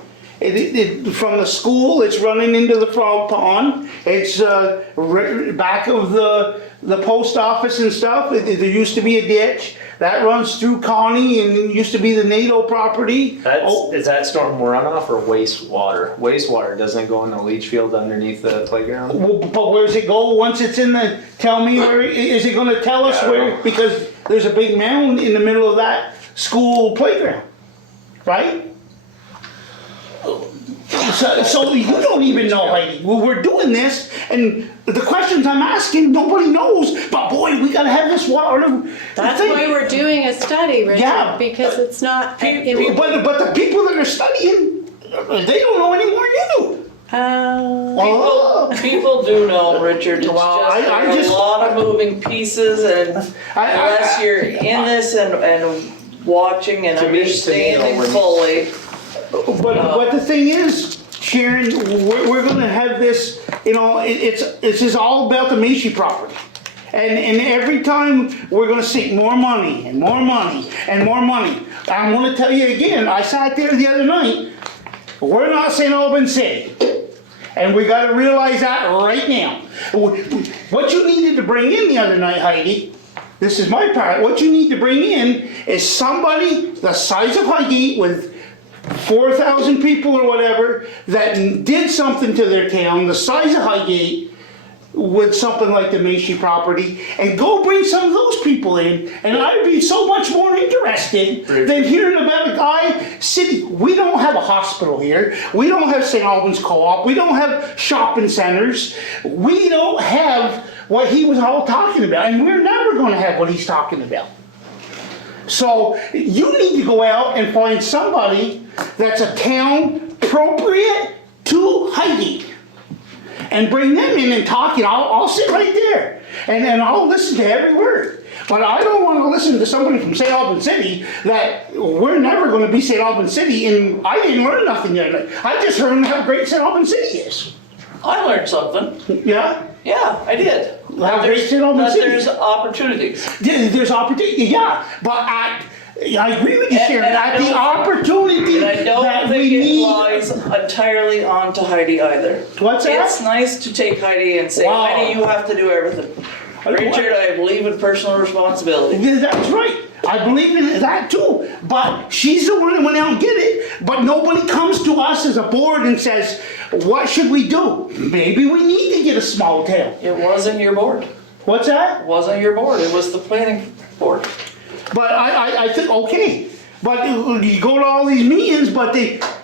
From the school, it's running into the frog pond. It's back of the post office and stuff. There used to be a ditch that runs through Connie, and it used to be the NATO property. Is that storm runoff or wastewater? Wastewater doesn't go in the leach field underneath the playground? Well, but where does it go once it's in the, tell me where, is it gonna tell us where? Because there's a big mound in the middle of that school playground, right? So you don't even know, Heidi. Well, we're doing this, and the questions I'm asking, nobody knows. But boy, we gotta have this water. That's why we're doing a study, Richard, Yeah. because it's not. But the people that are studying, they don't know any more than you do. People do know, Richard. It's I just a lot of moving pieces, and unless you're in this and watching and understanding fully. But the thing is, Sharon, we're gonna have this, you know, this is all about the Macy property. And every time, we're gonna seek more money, and more money, and more money. I'm gonna tell you again, I sat there the other night, we're not St. Albans City. And we gotta realize that right now. What you needed to bring in the other night, Heidi, this is my part, what you need to bring in is somebody the size of Highgate with 4,000 people or whatever that did something to their town, the size of Highgate, with something like the Macy property, and go bring some of those people in, and I'd be so much more interested than hearing about a guy city. We don't have a hospital here. We don't have St. Albans Co-op. We don't have shopping centers. We don't have what he was all talking about, and we're never going to have what he's talking about. So you need to go out and find somebody that's a town appropriate to Highgate. And bring them in and talk, and I'll sit right there, and I'll listen to every word. But I don't want to listen to somebody from St. Albans City that we're never going to be St. Albans City, and I didn't learn nothing yet. I just heard how great St. Albans City is. I learned something. Yeah? Yeah, I did. How great St. Albans City is. There's opportunities. There's opportunity, yeah, but I agree with you, Sharon, at the opportunity And I don't that we think it need. lies entirely onto Heidi either. What's that? It's nice to take Heidi and say, Wow. Heidi, you have to do everything. Richard, I believe in personal responsibility. Yeah, that's right. I believe in that too. But she's the one that went out and did it. But nobody comes to us as a board and says, what should we do? Maybe we need to get a small town. It wasn't your board. What's that? It wasn't your board. It was the planning board. But I think, okay. But you go to all these meetings, but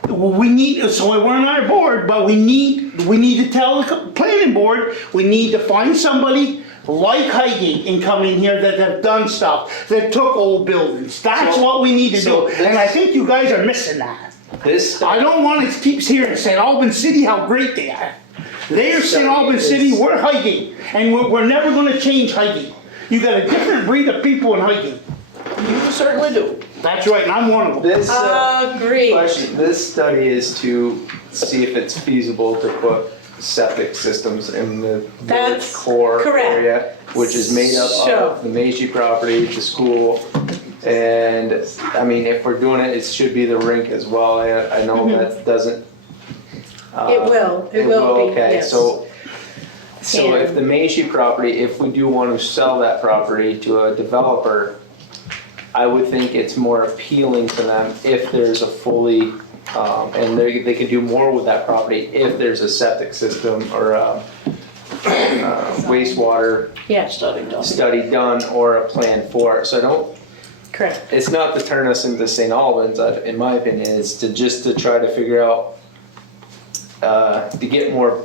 we need, so we're on our board, but we need to tell the planning board, we need to find somebody like Highgate and come in here that have done stuff, that took old buildings. That's what we need to do. And I think you guys are missing that. I don't want to keep hearing St. Albans City how great they are. They're St. Albans City, we're Highgate, and we're never going to change Highgate. You got a different breed of people in Highgate. You certainly do. That's right, and I'm one of them. This, Agreed. question, this study is to see if it's feasible to put septic systems in the village That's core correct. area, which is made up of the Meiji property, the school, and, I mean, if we're doing it, it should be the rink as well. I know that doesn't. It will be, okay, yes. so And- if the Meiji property, if we do want to sell that property to a developer, I would think it's more appealing to them if there's a fully, and they could do more with that property if there's a septic system or a wastewater study done or a plan for it. So I don't, correct. it's not to turn us into St. Albans, in my opinion, it's to try to figure out, to get more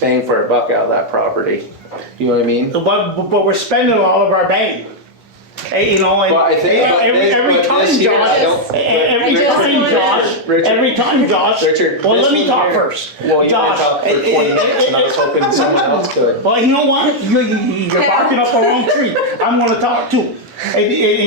bang for a buck out of that property. You know what I mean? But we're spending all of our bang. Hey, you know, and Well, I think- but every this- time, but this here, Josh, I don't- every time, Josh, Richard, well, this let me one talk here- first. Well, you Josh, talked for 20 minutes and I was hoping someone else could. Well, you know what? You're barking up the wrong tree. I'm gonna talk too.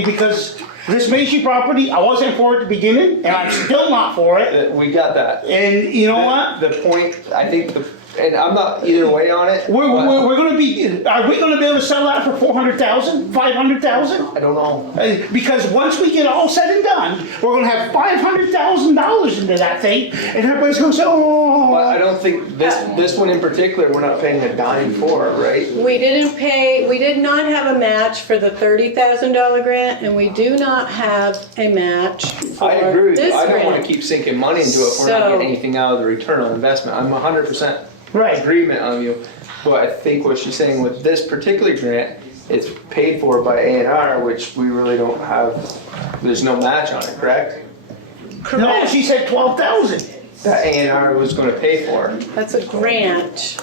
Because this Macy property, I wasn't for it at the beginning, and I'm still not for it. We got that. And you know what? The point, I think, and I'm not either way on it. We're gonna be, are we gonna be able to sell that for 400,000, 500,000? I don't know. Because once we get all said and done, we're gonna have $500,000 into that thing, and everybody's gonna say, oh. But I don't think this one in particular, we're not paying a dime for, right? We did not have a match for the $30,000 grant, and we do not have a match for I agree with you. this I don't wanna grant. keep sinking money into it if we're not So- getting anything out of the return on investment. I'm 100% agreement on you. But I think what she's saying with this particular grant, it's paid for by A&R, which we really don't have, there's no match on it, correct? No, she said 12,000. That A&R was gonna pay for. That's a grant.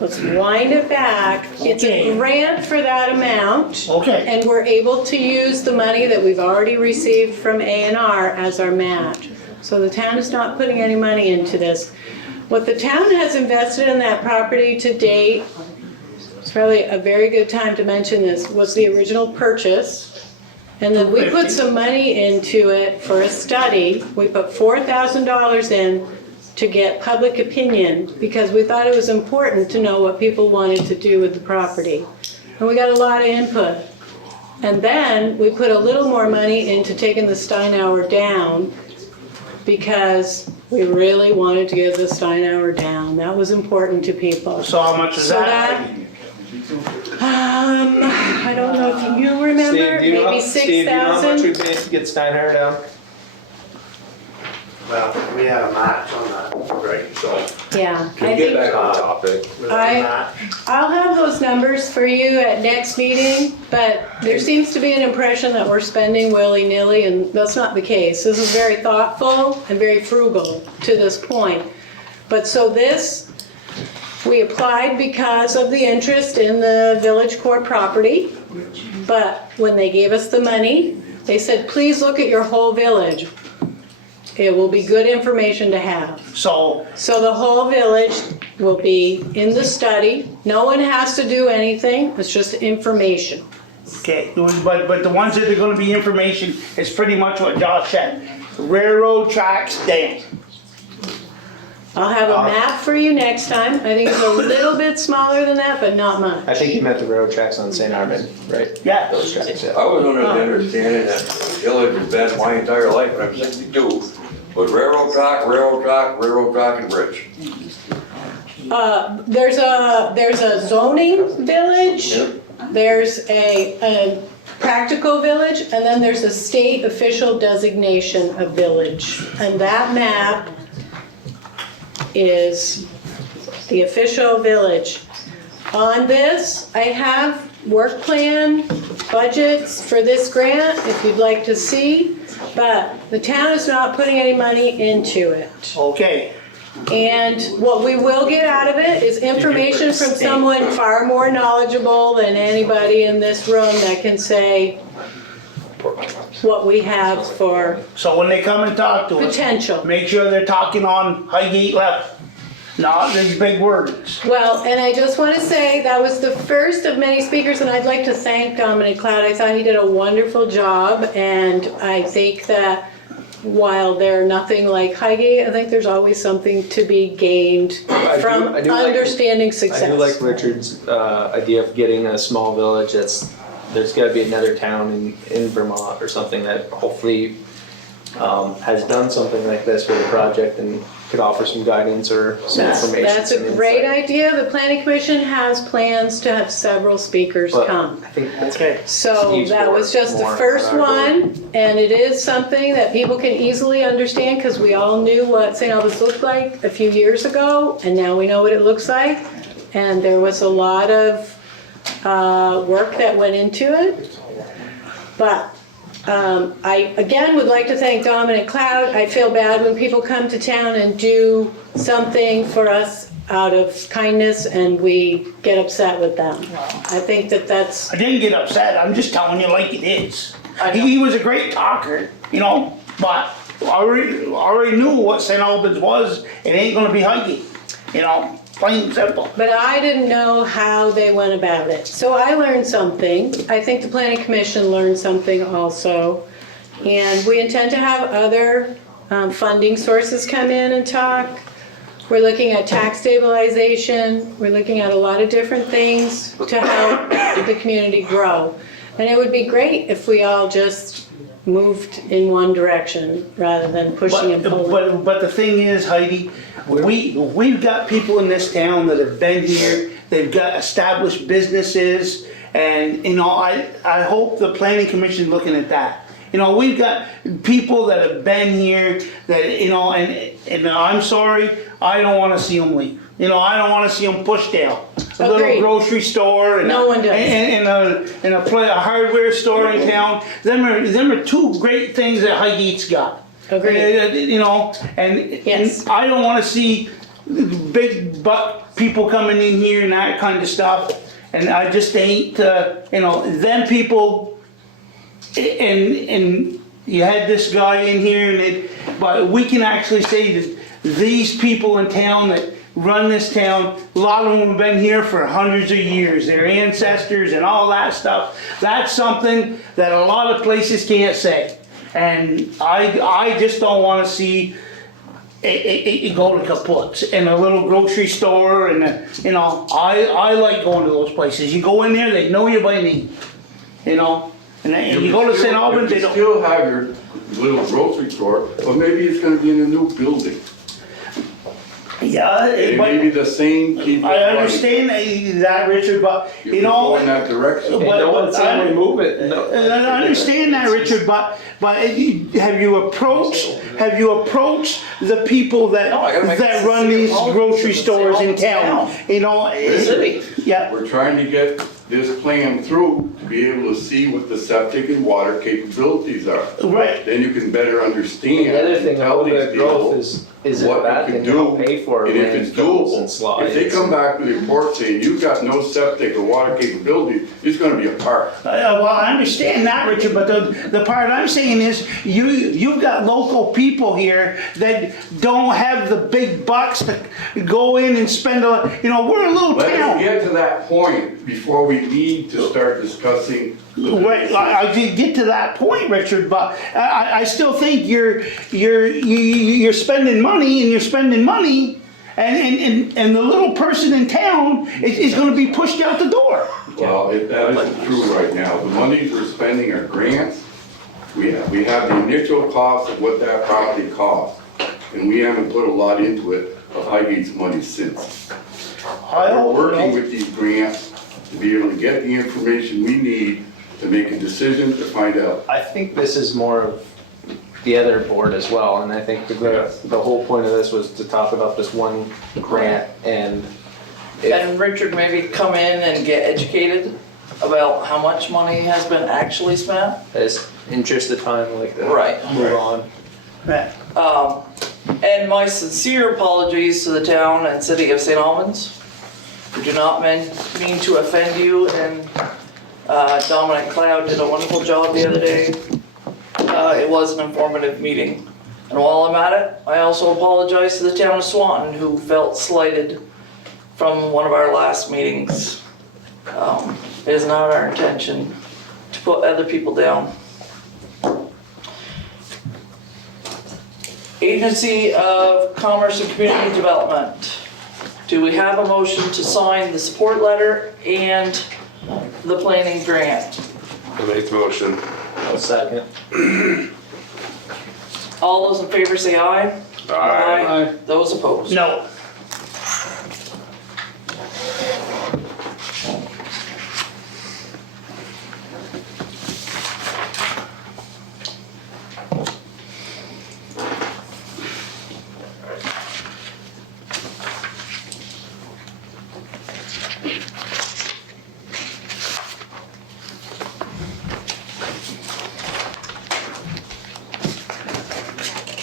Let's wind it back. It's a grant for that amount. Okay. And we're able to use the money that we've already received from A&R as our match. So the town is not putting any money into this. What the town has invested in that property to date, it's probably a very good time to mention this, was the original purchase. And then we put some money into it for a study. We put $4,000 in to get public opinion because we thought it was important to know what people wanted to do with the property. And we got a lot of input. And then we put a little more money into taking the Steinauer down because we really wanted to get the Steinauer down. That was important to people. So how much is So that? I don't know if you remember, Steve, do you know, maybe Steve, do you know how much 6,000? we paid to get Steinhardt down? Well, we had a match on that, right, so. Yeah. Can I we get think- back on topic? I'll have those numbers for you at next meeting, but there seems to be an impression that we're spending willy-nilly, and that's not the case. This is very thoughtful and very frugal to this point. But so this, we applied because of the interest in the village court property, but when they gave us the money, they said, please look at your whole village. It will be good information to have. So the whole village will be in the study. No one has to do anything, it's just information. okay, but the ones that are gonna be information is pretty much what Josh said. Railroad tracks down. I'll have a map for you next time. I think it's a little bit smaller than that, but not much. I think you meant the railroad tracks on St. Armand, right? Yeah. Those tracks, yeah. I was under the understanding that the village has been my entire life, and I'm 62, was railroad track and bridge. There's a zoning village, there's a practical village, and then there's a state official designation of village. And that map is the official village. On this, I have work plan, budgets for this grant, if you'd like to see, but the town is not putting any money into it. Okay. And what we will get out of it is information from someone far more knowledgeable than anybody in this room that can say what we have for So when they come and talk to us, potential. make sure they're talking on Highgate level, not these big words. Well, and I just want to say that was the first of many speakers, and I'd like to thank Dominic Cloud. I thought he did a wonderful job, and I think that while they're nothing like Highgate, I think there's always something to be gained from I do understanding I success. do like Richard's idea of getting a small village there's gotta be another town in Vermont or something that hopefully has done something like this with a project and could offer some guidance or some information. That's a some great insight. idea. The planning commission has plans to have several speakers But come. I think that's Okay. So Steve's that was board just the more first on our board. one, and it is something that people can easily understand because we all knew what St. Albans looked like a few years ago, and now we know what it looks like. And there was a lot of work that went into it. But I, again, would like to thank Dominic Cloud. I feel bad when people come to town and do something for us out of kindness and we get upset with them. I think that that's, I didn't get upset, I'm just telling you like it is. He was a great talker, you know, but I already knew what St. Albans was. It ain't gonna be Highgate, you know, plain and simple. but I didn't know how they went about it. So I learned something. I think the planning commission learned something also. And we intend to have other funding sources come in and talk. We're looking at tax stabilization. We're looking at a lot of different things to help the community grow. And it would be great if we all just moved in one direction rather than pushing and pulling. But the thing is, Heidi, we've got people in this town that have been here, they've got established businesses, and, you know, I hope the planning commission's looking at that. You know, we've got people that have been here that, you know, and I'm sorry, I don't wanna see them leave. You know, I don't wanna see them pushed out. A little Agreed. grocery store and No one does. and a hardware store in town. Them are two great things that Highgate's got. Agreed. You know, and Yes. I don't wanna see big buck people coming in here and that kind of stuff. And I just ain't, you know, them people, and you had this guy in here, but we can actually say that these people in town that run this town, a lot of them have been here for hundreds of years, their ancestors and all that stuff. That's something that a lot of places can't say. And I just don't wanna see it go to kaput. And a little grocery store and, I like going to those places. You go in there, they know you by name, and then you go to St. Albans, they You don't. still have your little grocery store, but maybe it's gonna be in a new building. Yeah, It but may be the same people. I understand that, Richard, but, You can go in that direction. But- No but one's saying I- we move it. No. And I understand that, Richard, but have you approached the people No, I gotta make that a run these sincere grocery apology to the stores in St. town? Albans City. Yeah, We're trying to get this plan through to be able to see what the septic and water capabilities are. right. Then you can better understand. The other thing, and tell all these that growth people is a what bad you thing can to help do, pay for and if it's landfills and doable. slides. If they come back with a report saying you've got no septic or water capability, it's gonna be a park. Well, I understand that, Richard, but the part I'm saying is, you've got local people here that don't have the big bucks to go in and spend we're a little Let us town. get to that point before we need to start discussing. Right, I did get to that point, Richard, but I still think you're spending money and you're spending money, and the little person in town is gonna be pushed out the door. Well, that isn't true right now. The monies we're spending are grants. We have the initial cost of what that property costs, and we haven't put a lot into it of Highgate's money since. We're working with these grants to be able to get the information we need to make a decision to find out. I think this is more of the other board as well, and I think the whole point of this was to talk about this one grant and And Richard, maybe come in and get educated about how much money has been actually spent. as interest of time like that. Right. Move on. And my sincere apologies to the town and city of St. Albans. We do not mean to offend you, and Dominic Cloud did a wonderful job the other day. It was an informative meeting. And while I'm at it, I also apologize to the town of Swanton who felt slighted from one of our last meetings. It is not our intention to put other people down. Agency of Commerce and Community Development. Do we have a motion to sign the support letter and the planning grant? I make the motion. I'll second. All those in favor say aye. Aye. Those opposed? No.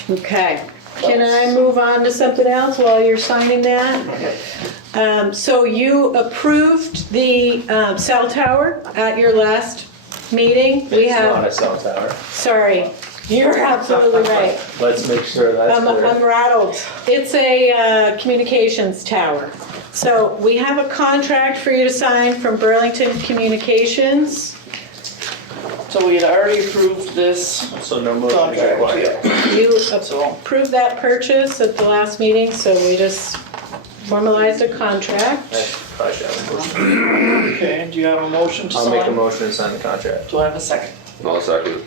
Okay, can I move on to something else while you're signing that? So you approved the cell tower at your last meeting? We It's not have, a cell tower. sorry, you're absolutely right. Let's make sure that's clear. I'm rattled. It's a communications tower. So we have a contract for you to sign from Burlington Communications. So we had already approved this So no motion is contract, required. yeah. You So, approved that purchase at the last meeting, so we just formalized a contract. I probably should have a motion. okay, do you have a motion to I'll make a sign? motion to sign the contract. Do I have a second? I'll second.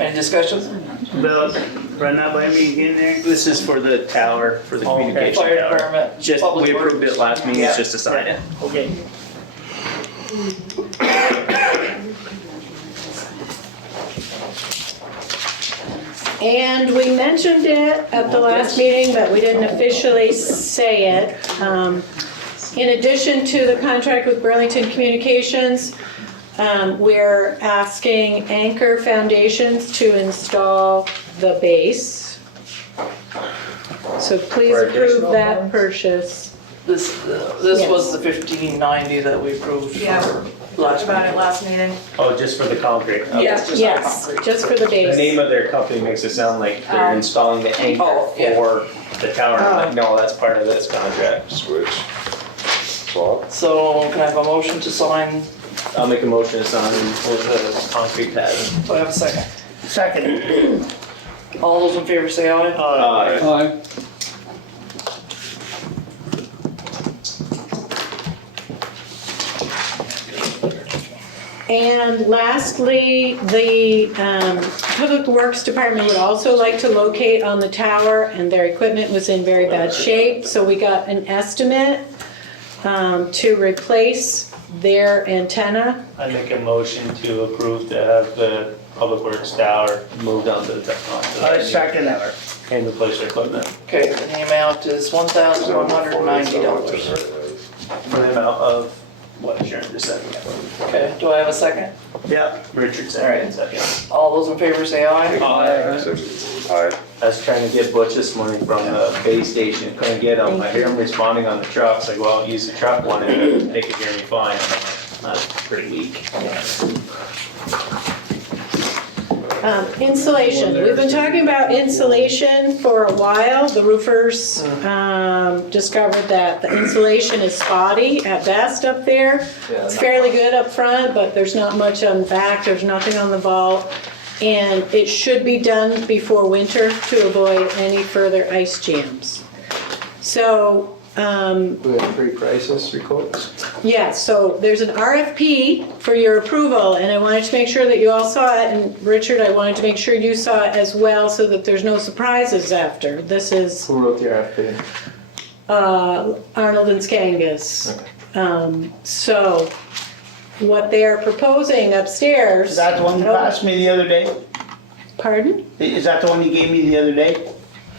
Any discussion? Bill, run that by me again there. This is for the tower, for the communication Fire tower. department. Just, Public we approved Works. it last meeting, Yeah. it's just to sign it. Okay. And we mentioned it at the last meeting, but we didn't officially say it. In addition to the contract with Burlington Communications, we're asking Anchor Foundations to install the base. So please For approve additional that funds? purchase. This was the 1590 that we approved Yeah. for Talked last about meeting. it last meeting. Oh, just for the concrete? Okay. Yes, just Yes, concrete. just for the The base. name of their company makes it sound like they're installing the anchor Oh, yeah. for the tower. I'm like, no, that's part of this contract. Switch. Swap. So can I have a motion to sign? I'll make a motion to sign for the concrete pad. Do I have a second? Second. All those in favor say aye. Aye. Aye. And lastly, the Public Works Department would also like to locate on the tower, and their equipment was in very bad shape, so we got an estimate to replace their antenna. I make a motion to approve to have the Public Works Tower moved onto the technology. I second that. And replace their equipment. Okay, and the amount is $1,190. For the amount of what Sharon just said. Okay, do I have a second? Yeah. Richard Alright. second. All those in favor say aye. Aye. I was trying to get Butch this morning from the base station, couldn't get him. I hear him responding on the truck, so I go out and use the truck one and they could hear me fine. That's pretty weak. Insulation, we've been talking about insulation for a while. The roofers discovered that the insulation is spotty at best up there. It's fairly good up front, but there's not much on the back, there's nothing on the vault. And it should be done before winter to avoid any further ice jams. So, We have 3 prices, 3 quotes. yeah, so there's an RFP for your approval, and I wanted to make sure that you all saw it, and Richard, I wanted to make sure you saw it as well, so that there's no surprises after. This is Who wrote the RFP? Arnold and Skangus. So, what they're proposing upstairs. Is that the one you passed me the other day? Pardon? Is that the one you gave me the other day?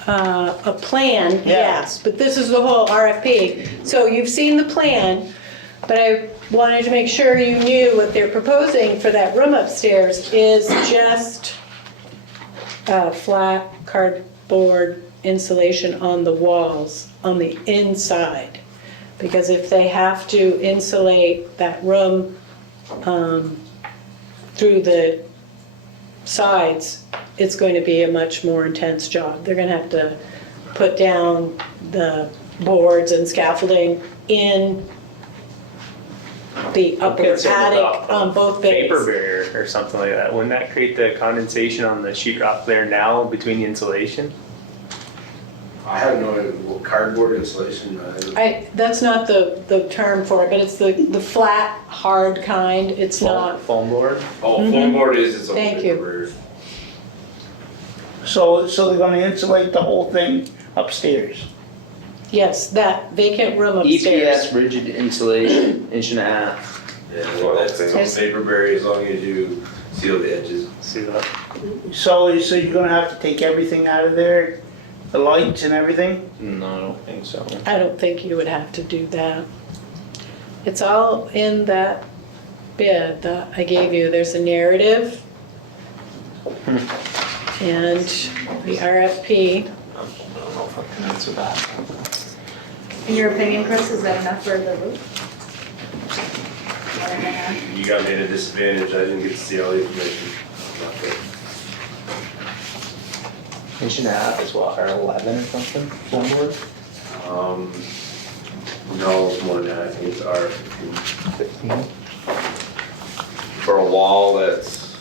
A plan, yes, but this is the whole RFP. So you've seen the plan, but I wanted to make sure you knew what they're proposing for that room upstairs is just flat cardboard insulation on the walls, on the inside. Because if they have to insulate that room through the sides, it's going to be a much more intense job. They're gonna have to put down the boards and scaffolding in the upper attic on both bays. Paper barrier or something like that. Wouldn't that create the condensation on the sheetrock there now between the insulation? I have no idea what cardboard insulation. That's not the term for it, but it's the flat, hard kind. It's not. Foam board? Oh, foam board is its own. Thank you. So they're gonna insulate the whole thing upstairs? Yes, that vacant room upstairs. EPS rigid insulation, 1.5 inches. Yeah, that's paper barrier as long as you seal the edges. See that? So you're gonna have to take everything out of there? The lights and everything? No, I don't think so. I don't think you would have to do that. It's all in that bid that I gave you. There's a narrative and the RFP. I don't know if I can answer that. In your opinion, Chris, is that enough for the roof? You got me at a disadvantage, I didn't get to see all the information. 1.5 is what, or 11 or something, foam board? No, it's more than that, I think it's R15. For a wall that's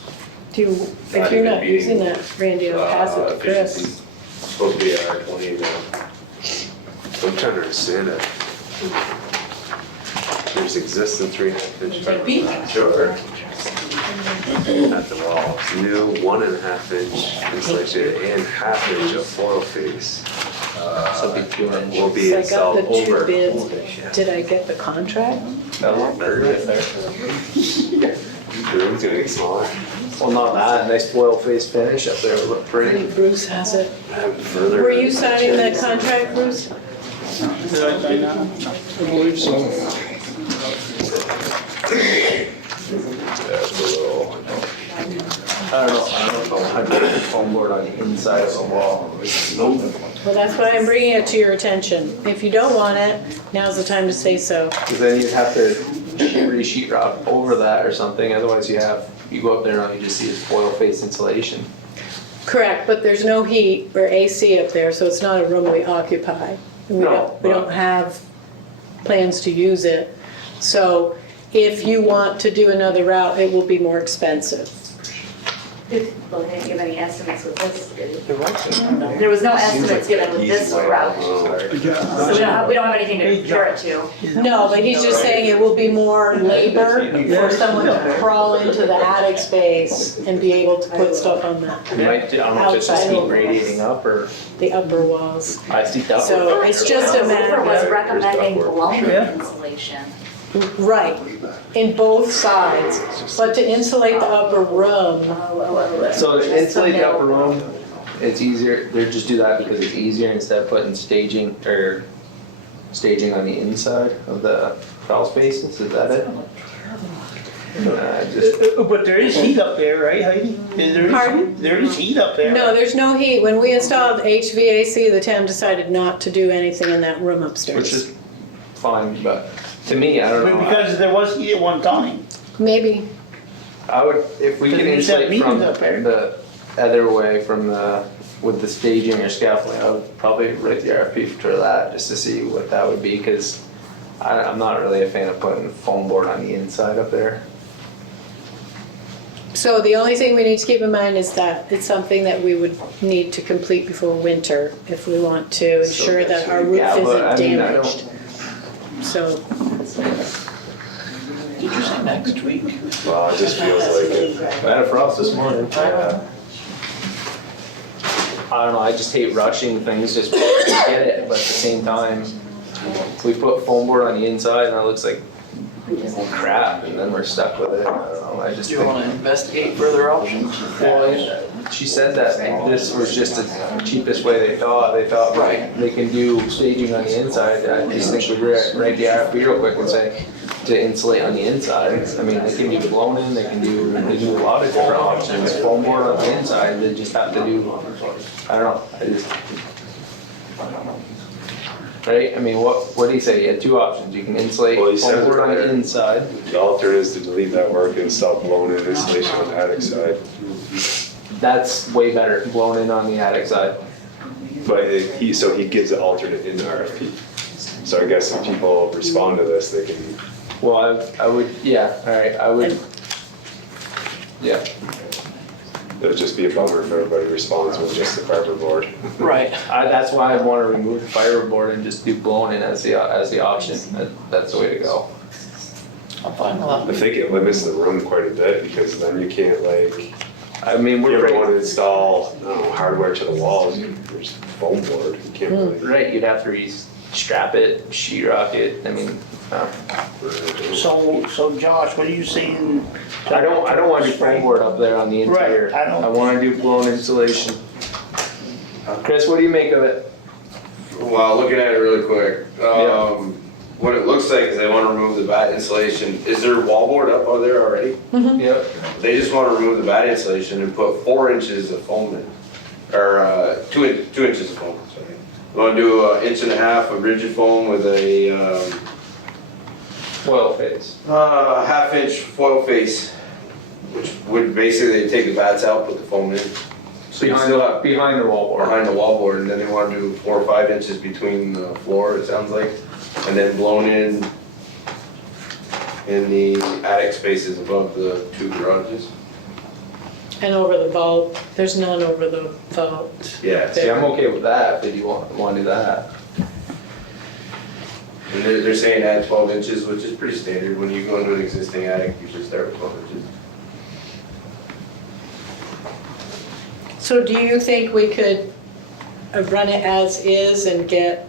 Do you, if you're not using that, Randy, I'll pass it to Chris. supposed to be an R20 now. I'm trying to understand it. There's existing 3.5 inch. Sure. At the wall, new 1.5 inch insulation and 1/2 inch of foil face. So it'd be 2 inch. Will be So I got installed the two over. bids. Did I get the contract? That look better right there. The room's gonna get smaller. Well, not that, nice foil face finish up there, would look I pretty. think Bruce has it. Further. Were you signing that contract, Bruce? Did I say that? I believe so. That's a little. I don't know if I'll have the foam board on the inside of the wall. Well, that's why I'm bringing it to your attention. If you don't want it, now's the time to say so. Because then you'd have to re-sheet rock over that or something, otherwise you go up there and all you just see is foil face insulation. Correct, but there's no heat or AC up there, so it's not a room we occupy. We don't have plans to use it. So if you want to do another route, it will be more expensive. Well, they didn't give any estimates with this. There was no estimates given with this route. So we don't have anything to compare it to. No, but he's just saying it will be more labor for someone to crawl into the attic space and be able to put stuff on that, I don't know if it's just heat radiating up or the upper walls. I see that. So it's just a Zipper was matter, recommending blown insulation. right, in both sides, but to insulate the upper room, So to insulate the upper room, it's easier, they just do that because it's easier instead of putting staging on the inside of the crawl spaces, is that it? But there is heat up there, right, Heidi? Pardon? There is heat up there. No, there's no heat. When we installed HVAC, the town decided not to do anything in that room upstairs. Which is fine, but to me, I don't know. Because there was heat at one time. Maybe. I would, if we could Because we set insulate from meters up there. the other way from with the staging or scaffolding, I would probably write the RFP for that, just to see what that would be, because I'm not really a fan of putting foam board on the inside up there. So the only thing we need to keep in mind is that it's something that we would need to complete before winter if we want to ensure that our roof Yeah, but, isn't I mean, I don't- damaged. So, Did you say next week? Well, it just feels like it. I had a frost this morning. I don't know, I just hate rushing things just to get it, but at the same time, we put foam board on the inside and it looks like crap, and then we're stuck with it. I don't know, I just Do you think. wanna investigate further options? Well, she said that this was just the cheapest way they thought. They thought they can do staging on the inside. I just think we write the RFP real quick and say to insulate on the inside. I mean, they can be blown in, they do a lot of different options. Foam board on the inside, they just have to do, I don't know. Right? I mean, what do you say? You had two options. You can insulate Well, he foam said board on the there. inside. The alternate is to delete that work and stop blown in insulation on the attic side. That's way better, blown in on the attic side. But he gives the alternate in the RFP. So I guess if people respond to this, they can, Well, I would, yeah, all right, I would, yeah. it'd just be a bummer if everybody responds with just the fiberboard. Right. That's why I want to remove the fiberboard and just do blown in as the option. That's the way to go. I'm fine with that. I think it limits the room quite a bit because then you can't I mean, you we're ever pretty, want to install, I don't know, hardware to the walls, there's foam board, you can't really. right, you'd have to strap it, sheetrock it, I mean, So Josh, what are you saying? I don't want to do foam board up there on the interior. Right, I don't- I want to do blown insulation. Chris, what do you make of it? Well, looking at it really quick, what it looks like is they wanna remove the bat insulation. Is there wallboard up over there already? Yep. They just wanna remove the bat insulation and put 4 inches of foam in, or 2 inches of foam, sorry. We wanna do 1.5 inches of rigid foam with a Foil face. 1/2 inch foil face, which would basically take the bats out, put the foam in. So you still have Behind the wallboard. behind the wallboard, and then they wanna do 4 or 5 inches between the floor, it sounds like, and then blown in the attic spaces above the 2 garages. and over the vault, there's none over the vault. Yeah, See, I'm okay with that, if you want to do that. and they're saying add 12 inches, which is pretty standard. When you go into an existing attic, you should start with 12 inches. So do you think we could run it as is and get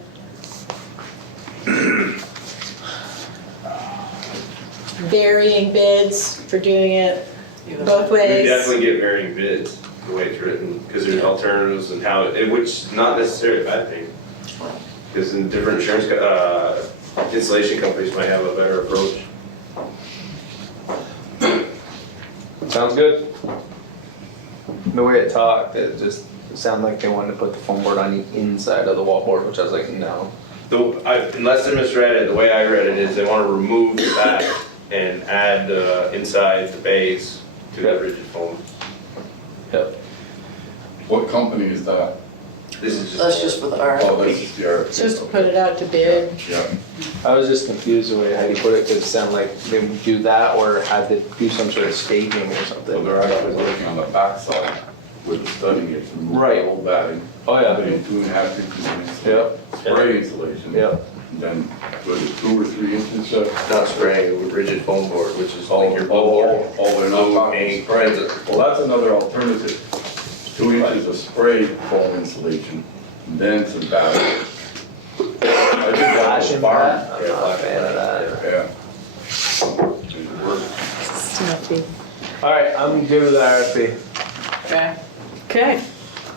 varying bids for doing it both We ways? definitely get varying bids, the way it's written, because there's alternatives and how, which is not necessarily a bad thing. Because in different insurance, installation companies might have a better approach. Sounds good. The way it talked, it just sounded like they wanted to put the foam board on the inside of the wallboard, which I was like, no. Unless I misread it, the way I read it is they want to remove the back and add inside the base to the rigid foam. Yep. What company is that? This is That's just for the Oh, RFP. this is the RFP. Just to put it out to bid. Yeah, I was just confused the way how you put it, because it sounded like they would do that or had to do some sort of staging or so something. they're actually working on the backside with studying it and Right. all batting. Oh, yeah. Putting 2.5 inches in Yep. spray insulation. Yep. And then with 2 or 3 inches of. not spraying, rigid foam board, which is All, like your all, bubble. all, they're not talking spray. Well, that's another alternative. 2 inches of spray foam insulation, and then some batting. I think that's Flashing a barn. that? I'm not a fan of that. Yeah. It works. Snuffy. All right, I'm good with the RFP. Okay. Okay.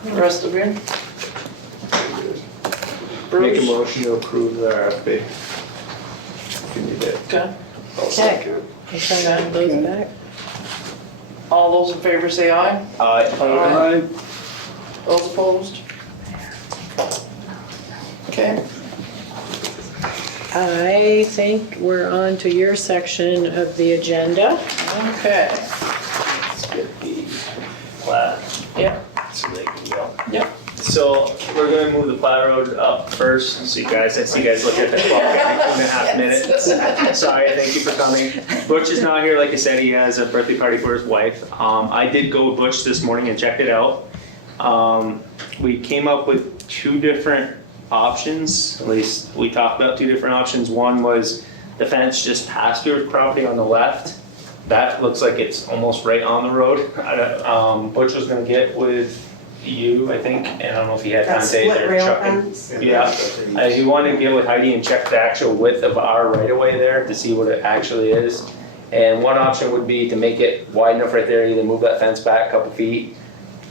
The rest of you? Make a Bruce? motion to approve the RFP. Can you do it? Okay. Okay. I'm trying to have those back. All those in favor say aye. Aye. Those opposed? Okay. I think we're on to your section of the agenda. Okay. Let's get the plat. Yeah. So they can go. Yep. So we're gonna move the plat road up first, so you guys, I see you guys look at the clock every 2.5 minutes. Sorry, thank you for coming. Butch is not here, like I said, he has a birthday party for his wife. I did go with Butch this morning and checked it out. We came up with 2 different options, at least we talked about 2 different options. One was the fence just past your property on the left. That looks like it's almost right on the road. Butch was gonna get with you, I think, and I don't know if he had time That today, split they're rail trucking. fence? Yeah, he wanted to get with Heidi and check the actual width of our right of way there to see what it actually is. And one option would be to make it wide enough right there, either move that fence back a couple feet,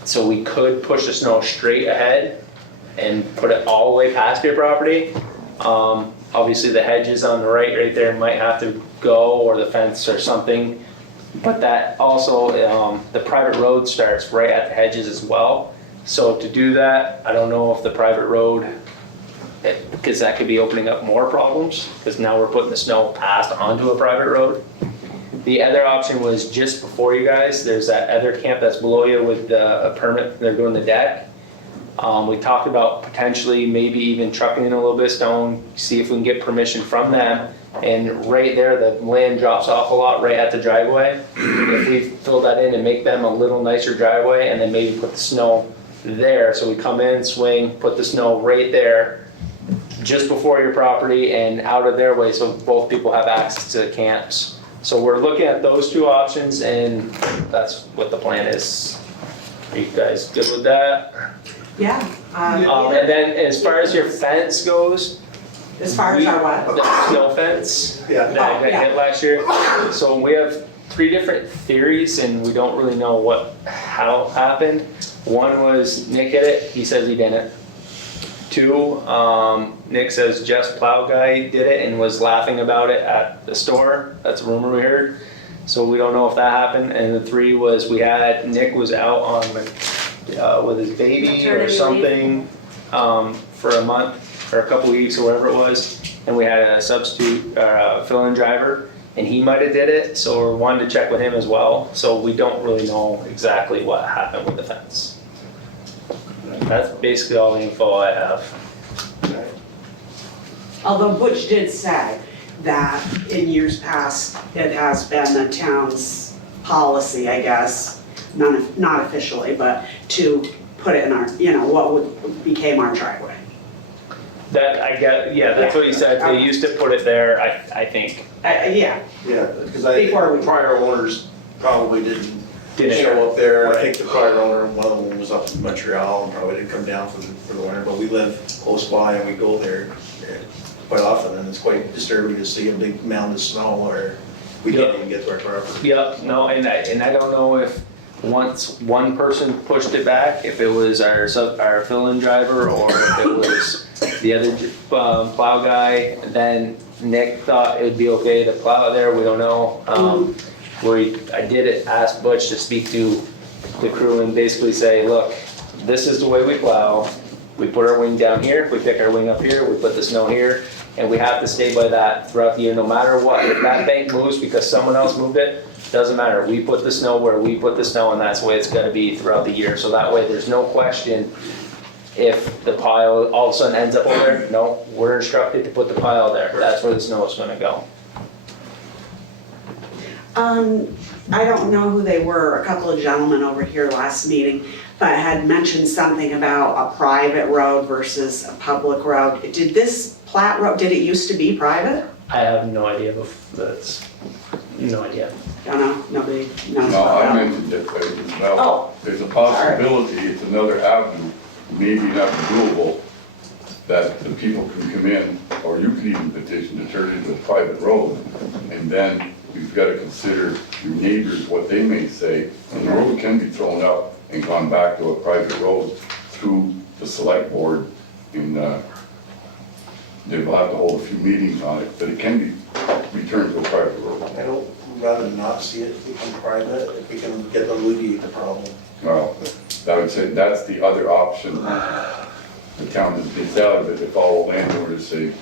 so we could push the snow straight ahead and put it all the way past your property. Obviously the hedges on the right there might have to go, or the fence or something. But that also, the private road starts right at the hedges as well. So to do that, I don't know if the private road, because that could be opening up more problems, because now we're putting the snow past onto a private road. The other option was just before you guys, there's that other camp that's below you with a permit, they're doing the deck. We talked about potentially maybe even trucking in a little bit of stone, see if we can get permission from them. And right there, the land drops off a lot right at the driveway. If we fill that in and make them a little nicer driveway, and then maybe put the snow there, so we come in, swing, put the snow right there, just before your property and out of their way, so both people have access to the camps. So we're looking at those 2 options, and that's what the plan is. Are you guys good with that? Yeah. And then as far as your fence goes, As far as our what? the snow fence that got hit last year. So we have 3 different theories, and we don't really know how it happened. One was Nick hit it, he says he didn't. 2, Nick says Jeff's plow guy did it and was laughing about it at the store. That's a rumor we heard. So we don't know if that happened. And the 3 was Nick was out on with his baby or something for a month or a couple weeks or whatever it was, and we had a substitute fill-in driver, and he might have did it, so we wanted to check with him as well. So we don't really know exactly what happened with the fence. That's basically all the info I have. Although Butch did say that in years past, it has been the town's policy, I guess, not officially, but to put it in our, what became our driveway. That, I get, yeah, that's what he said. They used to put it there, I think. Yeah. Yeah, because prior owners probably didn't show up there. I think the prior owner, one of them was up in Montreal and probably didn't come down for the winter, but we live close by and we go there quite often, and it's quite disturbing to see a big mound of snow where we can't even get to our property. Yep, no, and I don't know if once one person pushed it back, if it was our fill-in driver or if it was the other plow guy, then Nick thought it would be okay to plow there, we don't know. I did ask Butch to speak to the crew and basically say, look, this is the way we plow. We put our wing down here, we pick our wing up here, we put the snow here, and we have to stay by that throughout the year, no matter what. If that bank moves because someone else moved it, doesn't matter. We put the snow where we put the snow, and that's the way it's gonna be throughout the year. So that way, there's no question If the pile all of a sudden ends up over there, no, we're instructed to put the pile there. That's where the snow is gonna go. I don't know who they were, a couple of gentlemen over here last meeting, but had mentioned something about a private road versus a public road. Did this plat road, did it used to be private? I have no idea if that's, no idea. Don't know, nobody knows No, about I that. mentioned it, but as well, Oh. there's a possibility, it's another avenue, maybe not doable, that the people can come in, or you could even petition to turn it into a private road, and then you've got to consider your neighbors, what they may say, and the road can be thrown up and gone back to a private road through the select board, and they will have to hold a few meetings on it, but it can be returned to a private road. I don't, rather not see it become private, if we can get alleviate the problem. Well, I would say that's the other option. The town just gets out of it if all landowners say,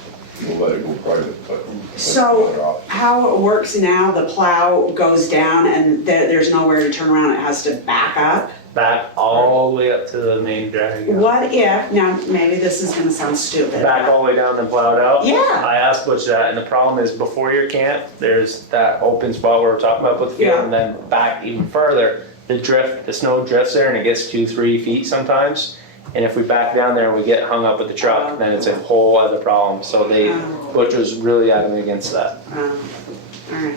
we'll let it go private, but that's the other So option. how it works now, the plow goes down and there's nowhere to turn around, it has to back up? Back all the way up to the main drag. What if, now maybe this is gonna sound stupid. Back all the way down and plowed out? Yeah. I asked Butch that, and the problem is before your camp, there's that open spot where we're talking about with the field, Yeah. and then back even further, the snow drifts there and it gets 2-3 feet sometimes. And if we back down there and we get hung up with the truck, then it's a whole other problem. So Butch was really adamant against that. Alright.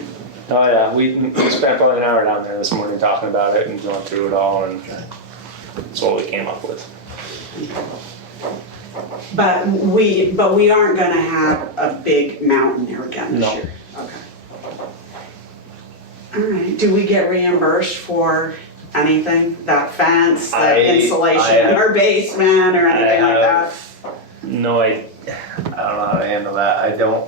Oh yeah, we spent probably an hour down there this morning talking about it and going through it all, and that's what we came up with. But we aren't gonna have a big mountain there again this No. year? Okay. Alright, do we get reimbursed for anything? That fence, the insulation in our basement or anything like that? No, I don't know how to handle that. I don't.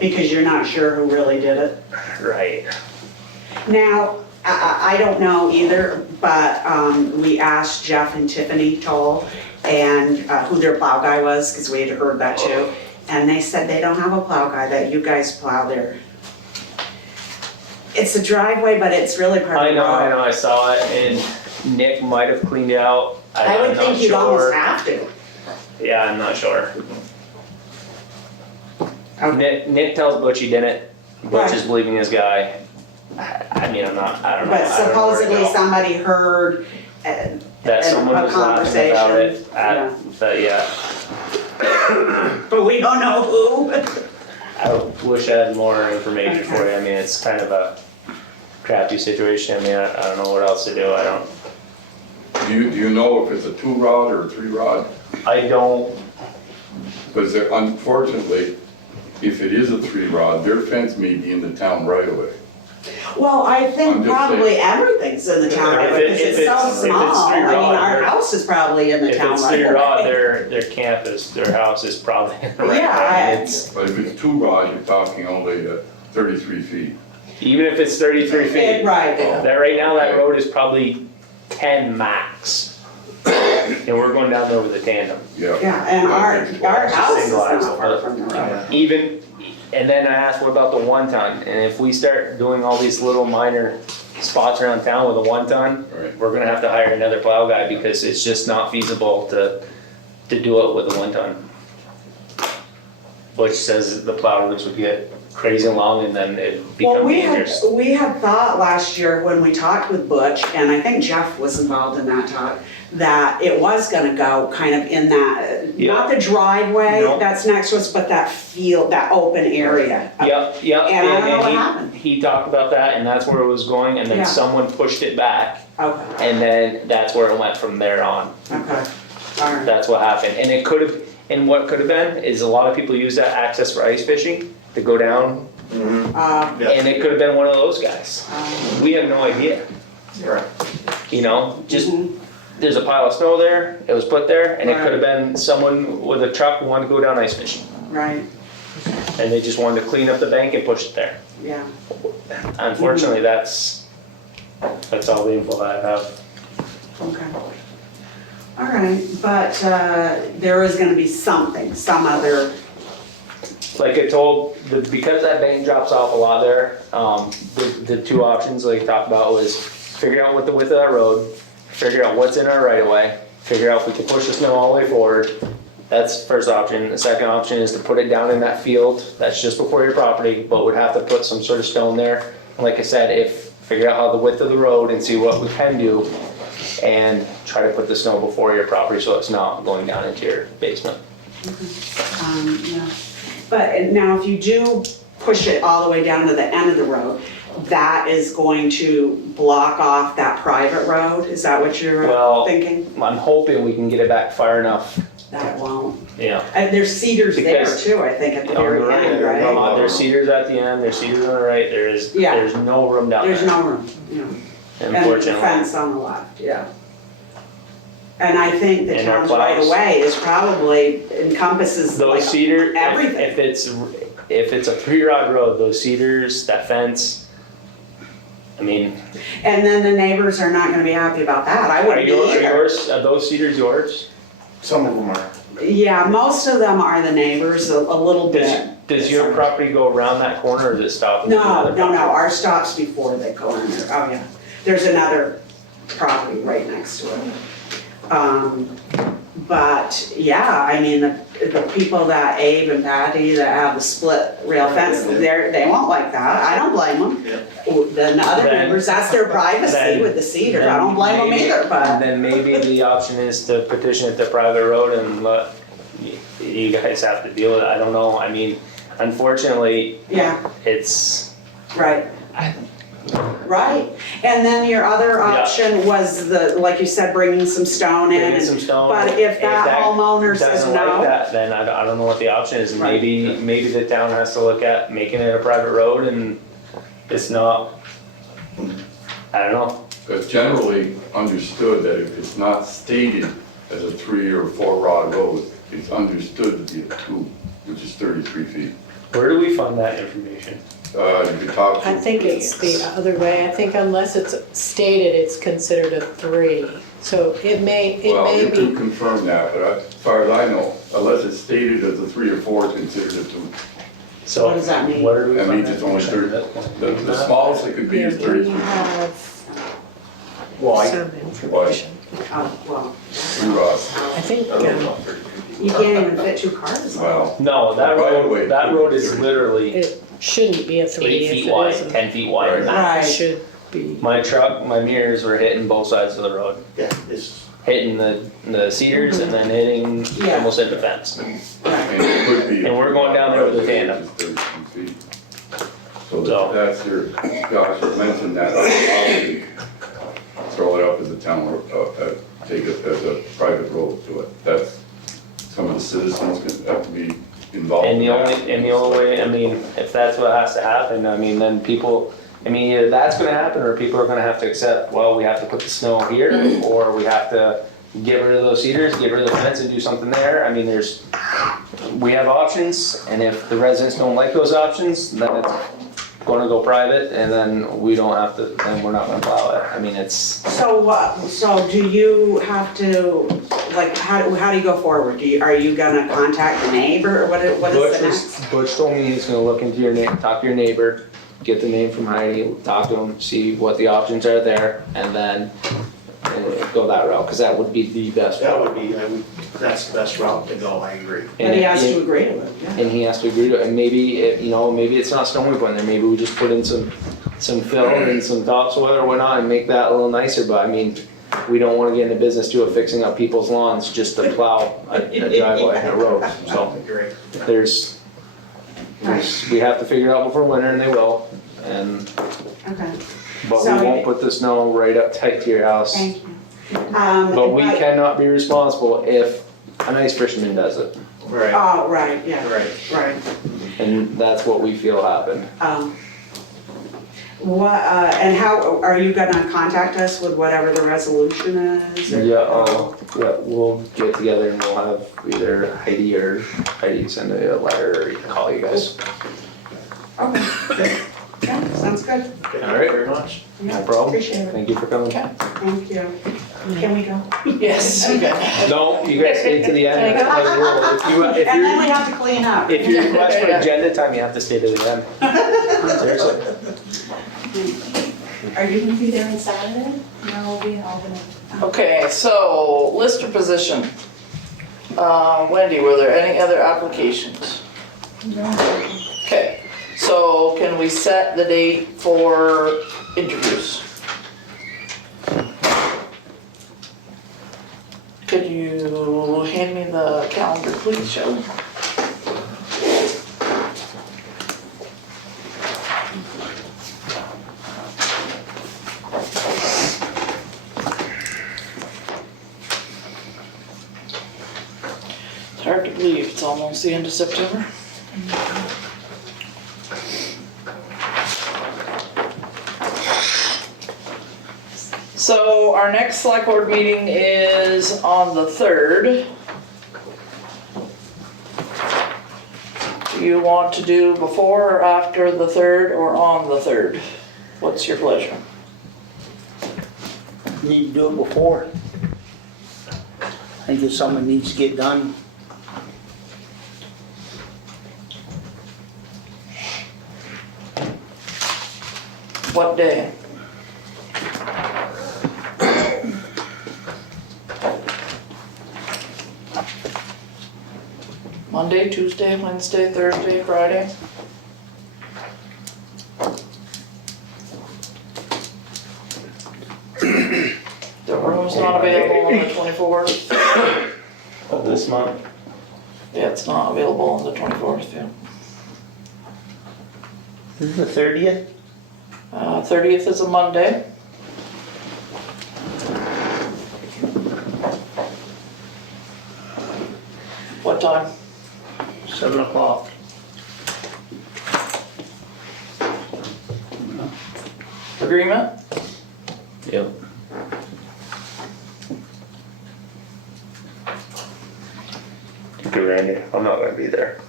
Because you're not sure who really did it? Right. Now, I don't know either, but we asked Jeff and Tiffany Toll and who their plow guy was, because we had heard that too. And they said they don't have a plow guy, that you guys plow there. It's a driveway, but it's really part of the road. I know, I saw it, and Nick might have cleaned it out. I would think you'd almost have to. Yeah, I'm not sure. Nick tells Butch he didn't. Butch is believing his guy. I mean, I don't know. But I don't know where to supposedly go. somebody heard That someone a was laughing about it conversation. yeah. But we don't know who. I wish I had more information for you. I mean, it's kind of a crappy situation. I mean, I don't know what else to do. I don't. Do you know if it's a 2-rod or a 3-rod? I don't. Because unfortunately, if it is a 3-rod, their fence may be in the town right away. Well, I I'm think just probably saying. everything in the town right away, because it's so small. I mean, our house is probably in the If town it's right 3-rod, away. their campus, their house is probably in the right Yeah, way. But if it's 2-rod, you're talking only 33 feet. Even if it's 33 feet. Right. That right now, that road is probably 10 max. And we're going down there with a tandem. Yeah. Yeah, and our house is Single not axle. far from the road. Even, and then I asked, what about the 1-ton? And if we start doing all these little minor spots around town with a 1-ton, we're gonna have to hire another plow guy because it's just not feasible to do it with a 1-ton. Butch says the plow routes would get crazy long and then it'd Well, become dangerous. we had thought last year when we talked with Butch, and I think Jeff was involved in that talk, that it was gonna go kind of in that, not the driveway No. that's next to us, but that field, that open area. Yep. And I don't know what happened. He talked about that and that's where it was going and then Yeah. someone pushed it back Okay, and then that's where it went from there on. okay, alright. That's what happened. And it could have, and what could have been is a lot of people use that access for ice fishing to go down. And it could have been one of those guys. We have no idea. Right. You know, just, there's a pile of snow there, it was put there, and it could have been someone with a truck who wanted to go down ice fishing. Right, And they just wanted to clean up the bank and push it there. yeah. Unfortunately, that's all the info I have. Okay. All right, but there is gonna be something, some other, Like I told, because that bank drops off a lot there, the two options like I talked about was figure out what the width of that road, figure out what's in our right of way, figure out if we can push the snow all the way forward. That's the first option. The second option is to put it down in that field that's just before your property, but would have to put some sort of stone there. And like I said, figure out how the width of the road and see what we can do, and try to put the snow before your property so it's not going down into your basement. Yeah. But now if you do push it all the way down to the end of the road, that is going to block off that private road? Is that what you're thinking? I'm hoping we can get it back far enough. That it won't. Yeah. And there's cedars there Because too, I think, at the on the very end, right? There's cedars at the end, there's cedars on the right, there's no room down there. There's no room, yeah. And the Unfortunately. fence on the left, yeah. And I think the And our town's right plows. away is probably encompasses like Those cedar, everything. if it's a 3-rod road, those cedars, that fence, I mean. And then the neighbors are not gonna be happy about that, I wouldn't be either. Are those cedars yours? Some of them are. Yeah, most of them are the neighbors, a little bit. Does your property go around that corner, or does it stop? No, our stop's before they go in there, oh yeah. There's another property right next to it. But yeah, I mean, the people that Abe and Patty that have the split rail fence, they won't like that, I don't blame them. The other neighbors, that's their privacy with the cedar, I don't blame them either, but. Then maybe the option is to petition it to private road and let you guys have to deal with it, I don't know, I mean, unfortunately. Yeah. It's. Right. Right, and then your other option was like you said, bringing some stone in. Bringing some stone. But if that homeowner says doesn't no. like that, then I don't know what the option is. Right. Maybe the town has to look at making it a private road and it's not, I don't know. But generally understood that if it's not stated as a 3 or 4 rod road, it's understood to be a 2, which is 33 feet. Where do we find that information? You could talk to. I think it's the other way. I think unless it's stated, it's considered a 3. So it may Well, you be. could confirm that, but as far as I know, unless it's stated as a 3 or 4, it's considered a 2. So what does that mean? Where do we That find means it's only 30, the smallest it could be is 33. We have Why? some information. Oh, well, 3 rods. I think, you can't even fit 2 cars. Well. No, that road is literally it shouldn't be a 3 8 if feet it wide, isn't. 10 feet wide. Right. It should be. My truck, my mirrors were hitting both sides of the road. Yeah, it's. Hitting the cedars and then hitting Yeah. almost at the fence. And it could be. And we're going down there with the tandem. 32 feet. So that's your, Josh had mentioned that, I'll throw it up as a town, take it as a private road to it. That's, some of the citizens can have to be involved. And the in that. only way, I mean, if that's what has to happen, I mean, then people, I mean, either that's gonna happen or people are gonna have to accept, well, we have to put the snow here, or we have to get rid of those cedars, get rid of the fence and do something there. I mean, we have options, and if the residents don't like those options, then it's gonna go private, and then we don't have to, then we're not gonna plow it. I mean, it's. So do you have to, like, how do you go forward? Are you gonna contact the neighbor, or what is the next? Butch told me he's gonna look into your name, talk to your neighbor, get the name from Heidi, talk to him, see what the options are there, and then go that route, because that would be the best That route. would be, that's the best route to go, I agree. But he has to agree to it, yeah. And he has to agree to it, and maybe, maybe it's not stone we put in there, maybe we just put in some fill and some topsoil or whatnot and make that a little nicer, but I mean, we don't wanna get into business too of fixing up people's lawns just to plow a driveway and a road, so. We have to figure it out before winter, and they will, Okay, but we So- won't put the snow right up tight to your house. thank you. But we cannot be responsible if an ice fisherman does it, Right, Oh, right, yeah, right. and that's what we feel happened. What, and how, are you gonna contact us with whatever the resolution is? or- Yeah, we'll get together and we'll have either Heidi send a letter or call you guys. Okay. Yeah, sounds good. Thank you All right. very much. No problem. Appreciate it. Thank you for coming. Thank you. Can we go? Yes. No, you guys stay to the end. That's part of the rule. If And then we you have to clean up. if you request for agenda time, you have to stay to the end. Seriously. Are you gonna be there on Saturday? No, we have Okay, so lister position. Wendy, were there any other applications? No. Okay, so can we set the date for interviews? Could you hand me the calendar, please, Shelley? It's hard to believe it's almost the end of September. So our next select board meeting is on the 3rd. Do you want to do before or after the 3rd or on the 3rd? What's your pleasure? Need to do it before. I think if something needs to get done. What day? Monday, Tuesday, Wednesday, Thursday, Friday? The room's not available on the 24th. Of this month? Yeah, it's not available on the 24th, yeah. This is the 30th? 30th is a Monday. What time? 7 o'clock. Agreement? Yep. Okay, Randy, I'm not gonna be there.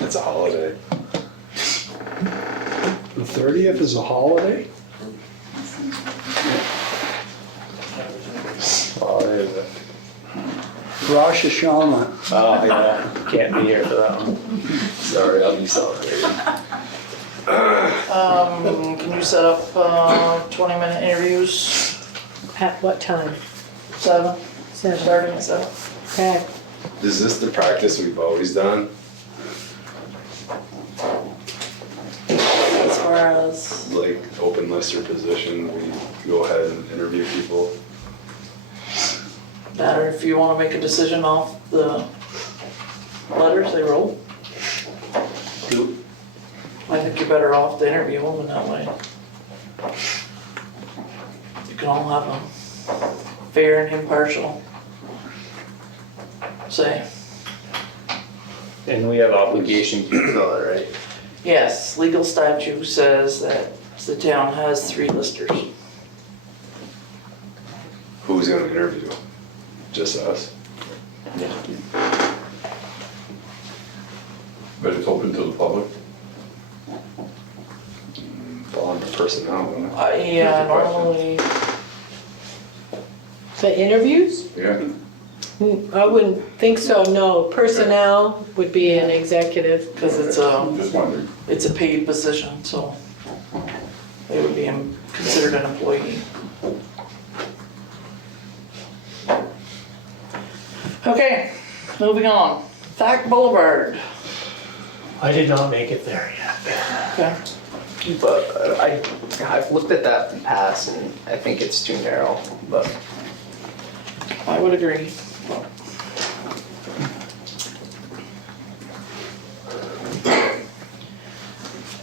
It's a holiday. The 30th is a holiday? Oh, is it? Rosh Hashanah. Oh, yeah, can't be here for that one. Sorry, I'll be celebrating. Can you set up 20-minute interviews? At what time? 7? 7. Starting at 7? Okay. Is this the practice we've always done? As far as, Like open lister position, we go ahead and interview people? that or if you want to make a decision off the letters they wrote. I think you're better off to interview them in that way. You can all have a fair and impartial say. And we have obligations to fill it, right? Yes, legal statute says that the town has 3 listers. Who's gonna interview? Just us? But it's open to the public? Fall under personnel, wouldn't it? Yeah, normally, The interviews? Yeah. I wouldn't think so, no. Personnel would be an executive. because Just wondering. it's a paid position, so they would be considered an employee. Okay, moving on. Thack Boulevard. I did not make it there yet. Okay. But I've looked at that in the past and I think it's too narrow, but. I would agree.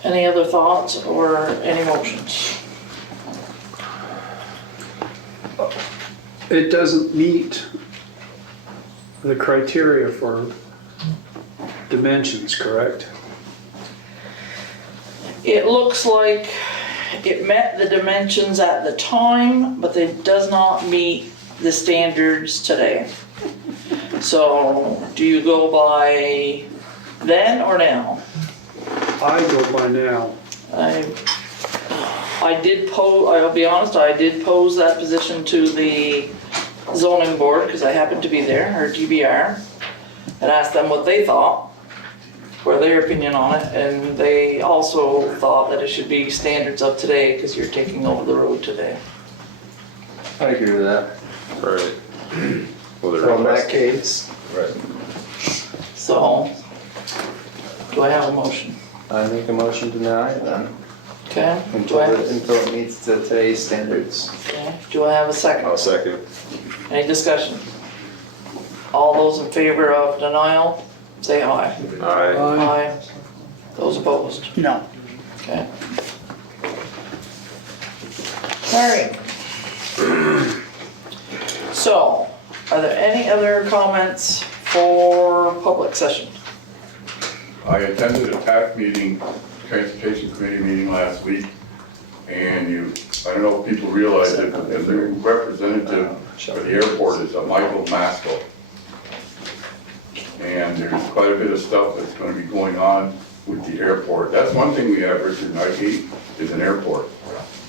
Any other thoughts or any motions? It doesn't meet the criteria for dimensions, correct? It looks like it met the dimensions at the time, but it does not meet the standards today. So, do you go by then or now? I go by now. I did pose, I'll be honest, I did pose that position to the zoning board, because I happened to be there, or DBR, and asked them what they thought, for their opinion on it, and they also thought that it should be standards of today, because you're taking over the road today. I agree with that. Right. Well, the So in that request, case, right. So, do I have a motion? I make a motion to deny it then, Okay, do until, I have, until it meets today's standards. okay, do I have a second? I'll second. Any discussion? All those in favor of denial, say aye. Aye. Aye. Those opposed? No. Okay. All right. So, are there any other comments for public session? I attended a TAC meeting, Transportation Committee meeting last week, and I don't know if people realize it, but the new representative for the airport is Michael Maskell. And there's quite a bit of stuff that's gonna be going on with the airport. That's one thing we have, Richard, in Highgate, is an airport.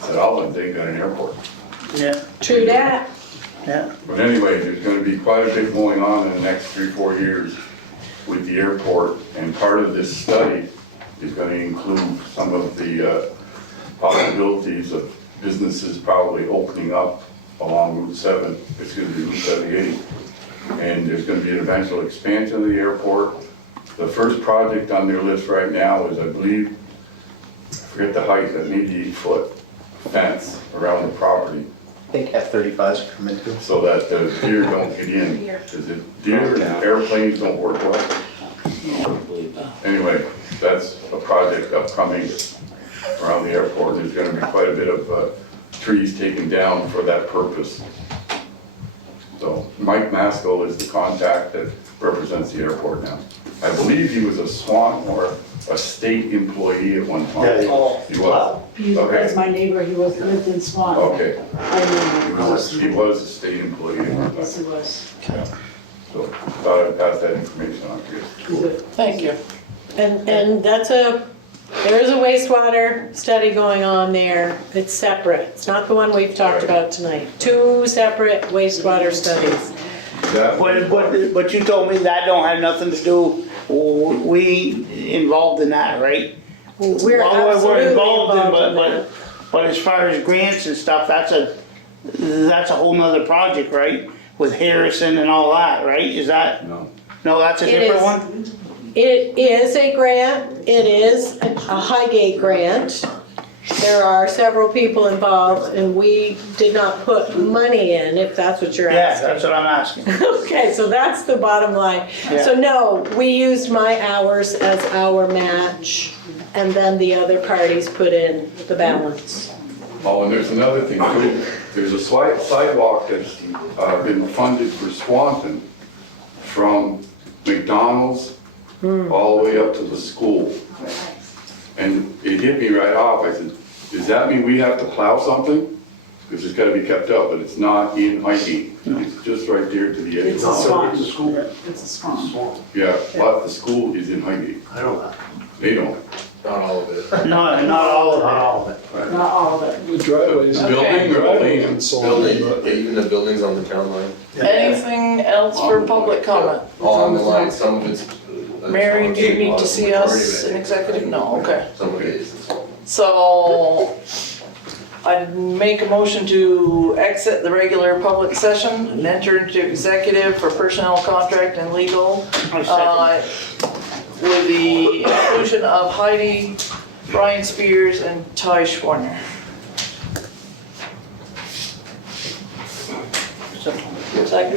St. Albans ain't got an airport. Yeah, True that. yeah. But anyway, there's gonna be quite a bit going on in the next 3-4 years with the airport, and part of this study is gonna include some of the possibilities of businesses probably opening up along Route 7, it's gonna be Route 78. And there's gonna be an eventual expansion of the airport. The first project on their list right now is, I believe, I forget the height, an 88-foot fence around the property, I think F-35s are permitted. so that the deer don't get in. Because the deer and airplanes don't work well. Anyway, that's a project upcoming around the airport. There's gonna be quite a bit of trees taken down for that purpose. So Mike Maskell is the contact that represents the airport now. I believe he was a Swan or a state employee at one time. Yeah, He was? He was my neighbor, he lived in Swan. Okay. I knew him. He was a state employee at one Yes, time. he was. So thought I'd pass that information on to you. Thank you. And there is a wastewater study going on there. It's separate. It's not the one we've talked about tonight. 2 separate wastewater studies. But you told me that don't have nothing to do, we involved in that, right? We're Well, absolutely involved in, involved in that. but as far as grants and stuff, that's a whole nother project, right? With Harrison and all that, right? Is that? No. No, that's a It different is. one? It is a grant. It is a Highgate grant. There are several people involved and we did not put money in, if that's what you're Yeah, asking. that's what I'm asking. Okay, so that's the bottom line. Yeah. So no, we used my hours as our match and then the other parties put in the balance. Oh, and there's another thing too. There's a sidewalk that's been funded for Swanton from McDonald's all the way up to the school. And it hit me right off. I said, does that mean we have to plow something? Because it's gotta be kept up, but it's not in Highgate. It's just right there to the edge. It's a Swan. It's a school. It's a Swan. Yeah, but the school is in Highgate. I know that. They don't. Not all of it. No, not all of it. all of it. Not all of it. The driveways. The building or the land? Building, even the buildings on the town line. Anything else for public comment? All on the line, some of it's. Mary, do you need to see us in executive? No, okay. Some of it is. So, I'd make a motion to exit the regular public session and enter into executive for personnel, contract, and legal. With the inclusion of Heidi, Brian Spears, and Ty Schwerner.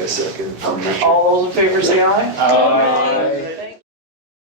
Second. All those in favor say aye. Aye.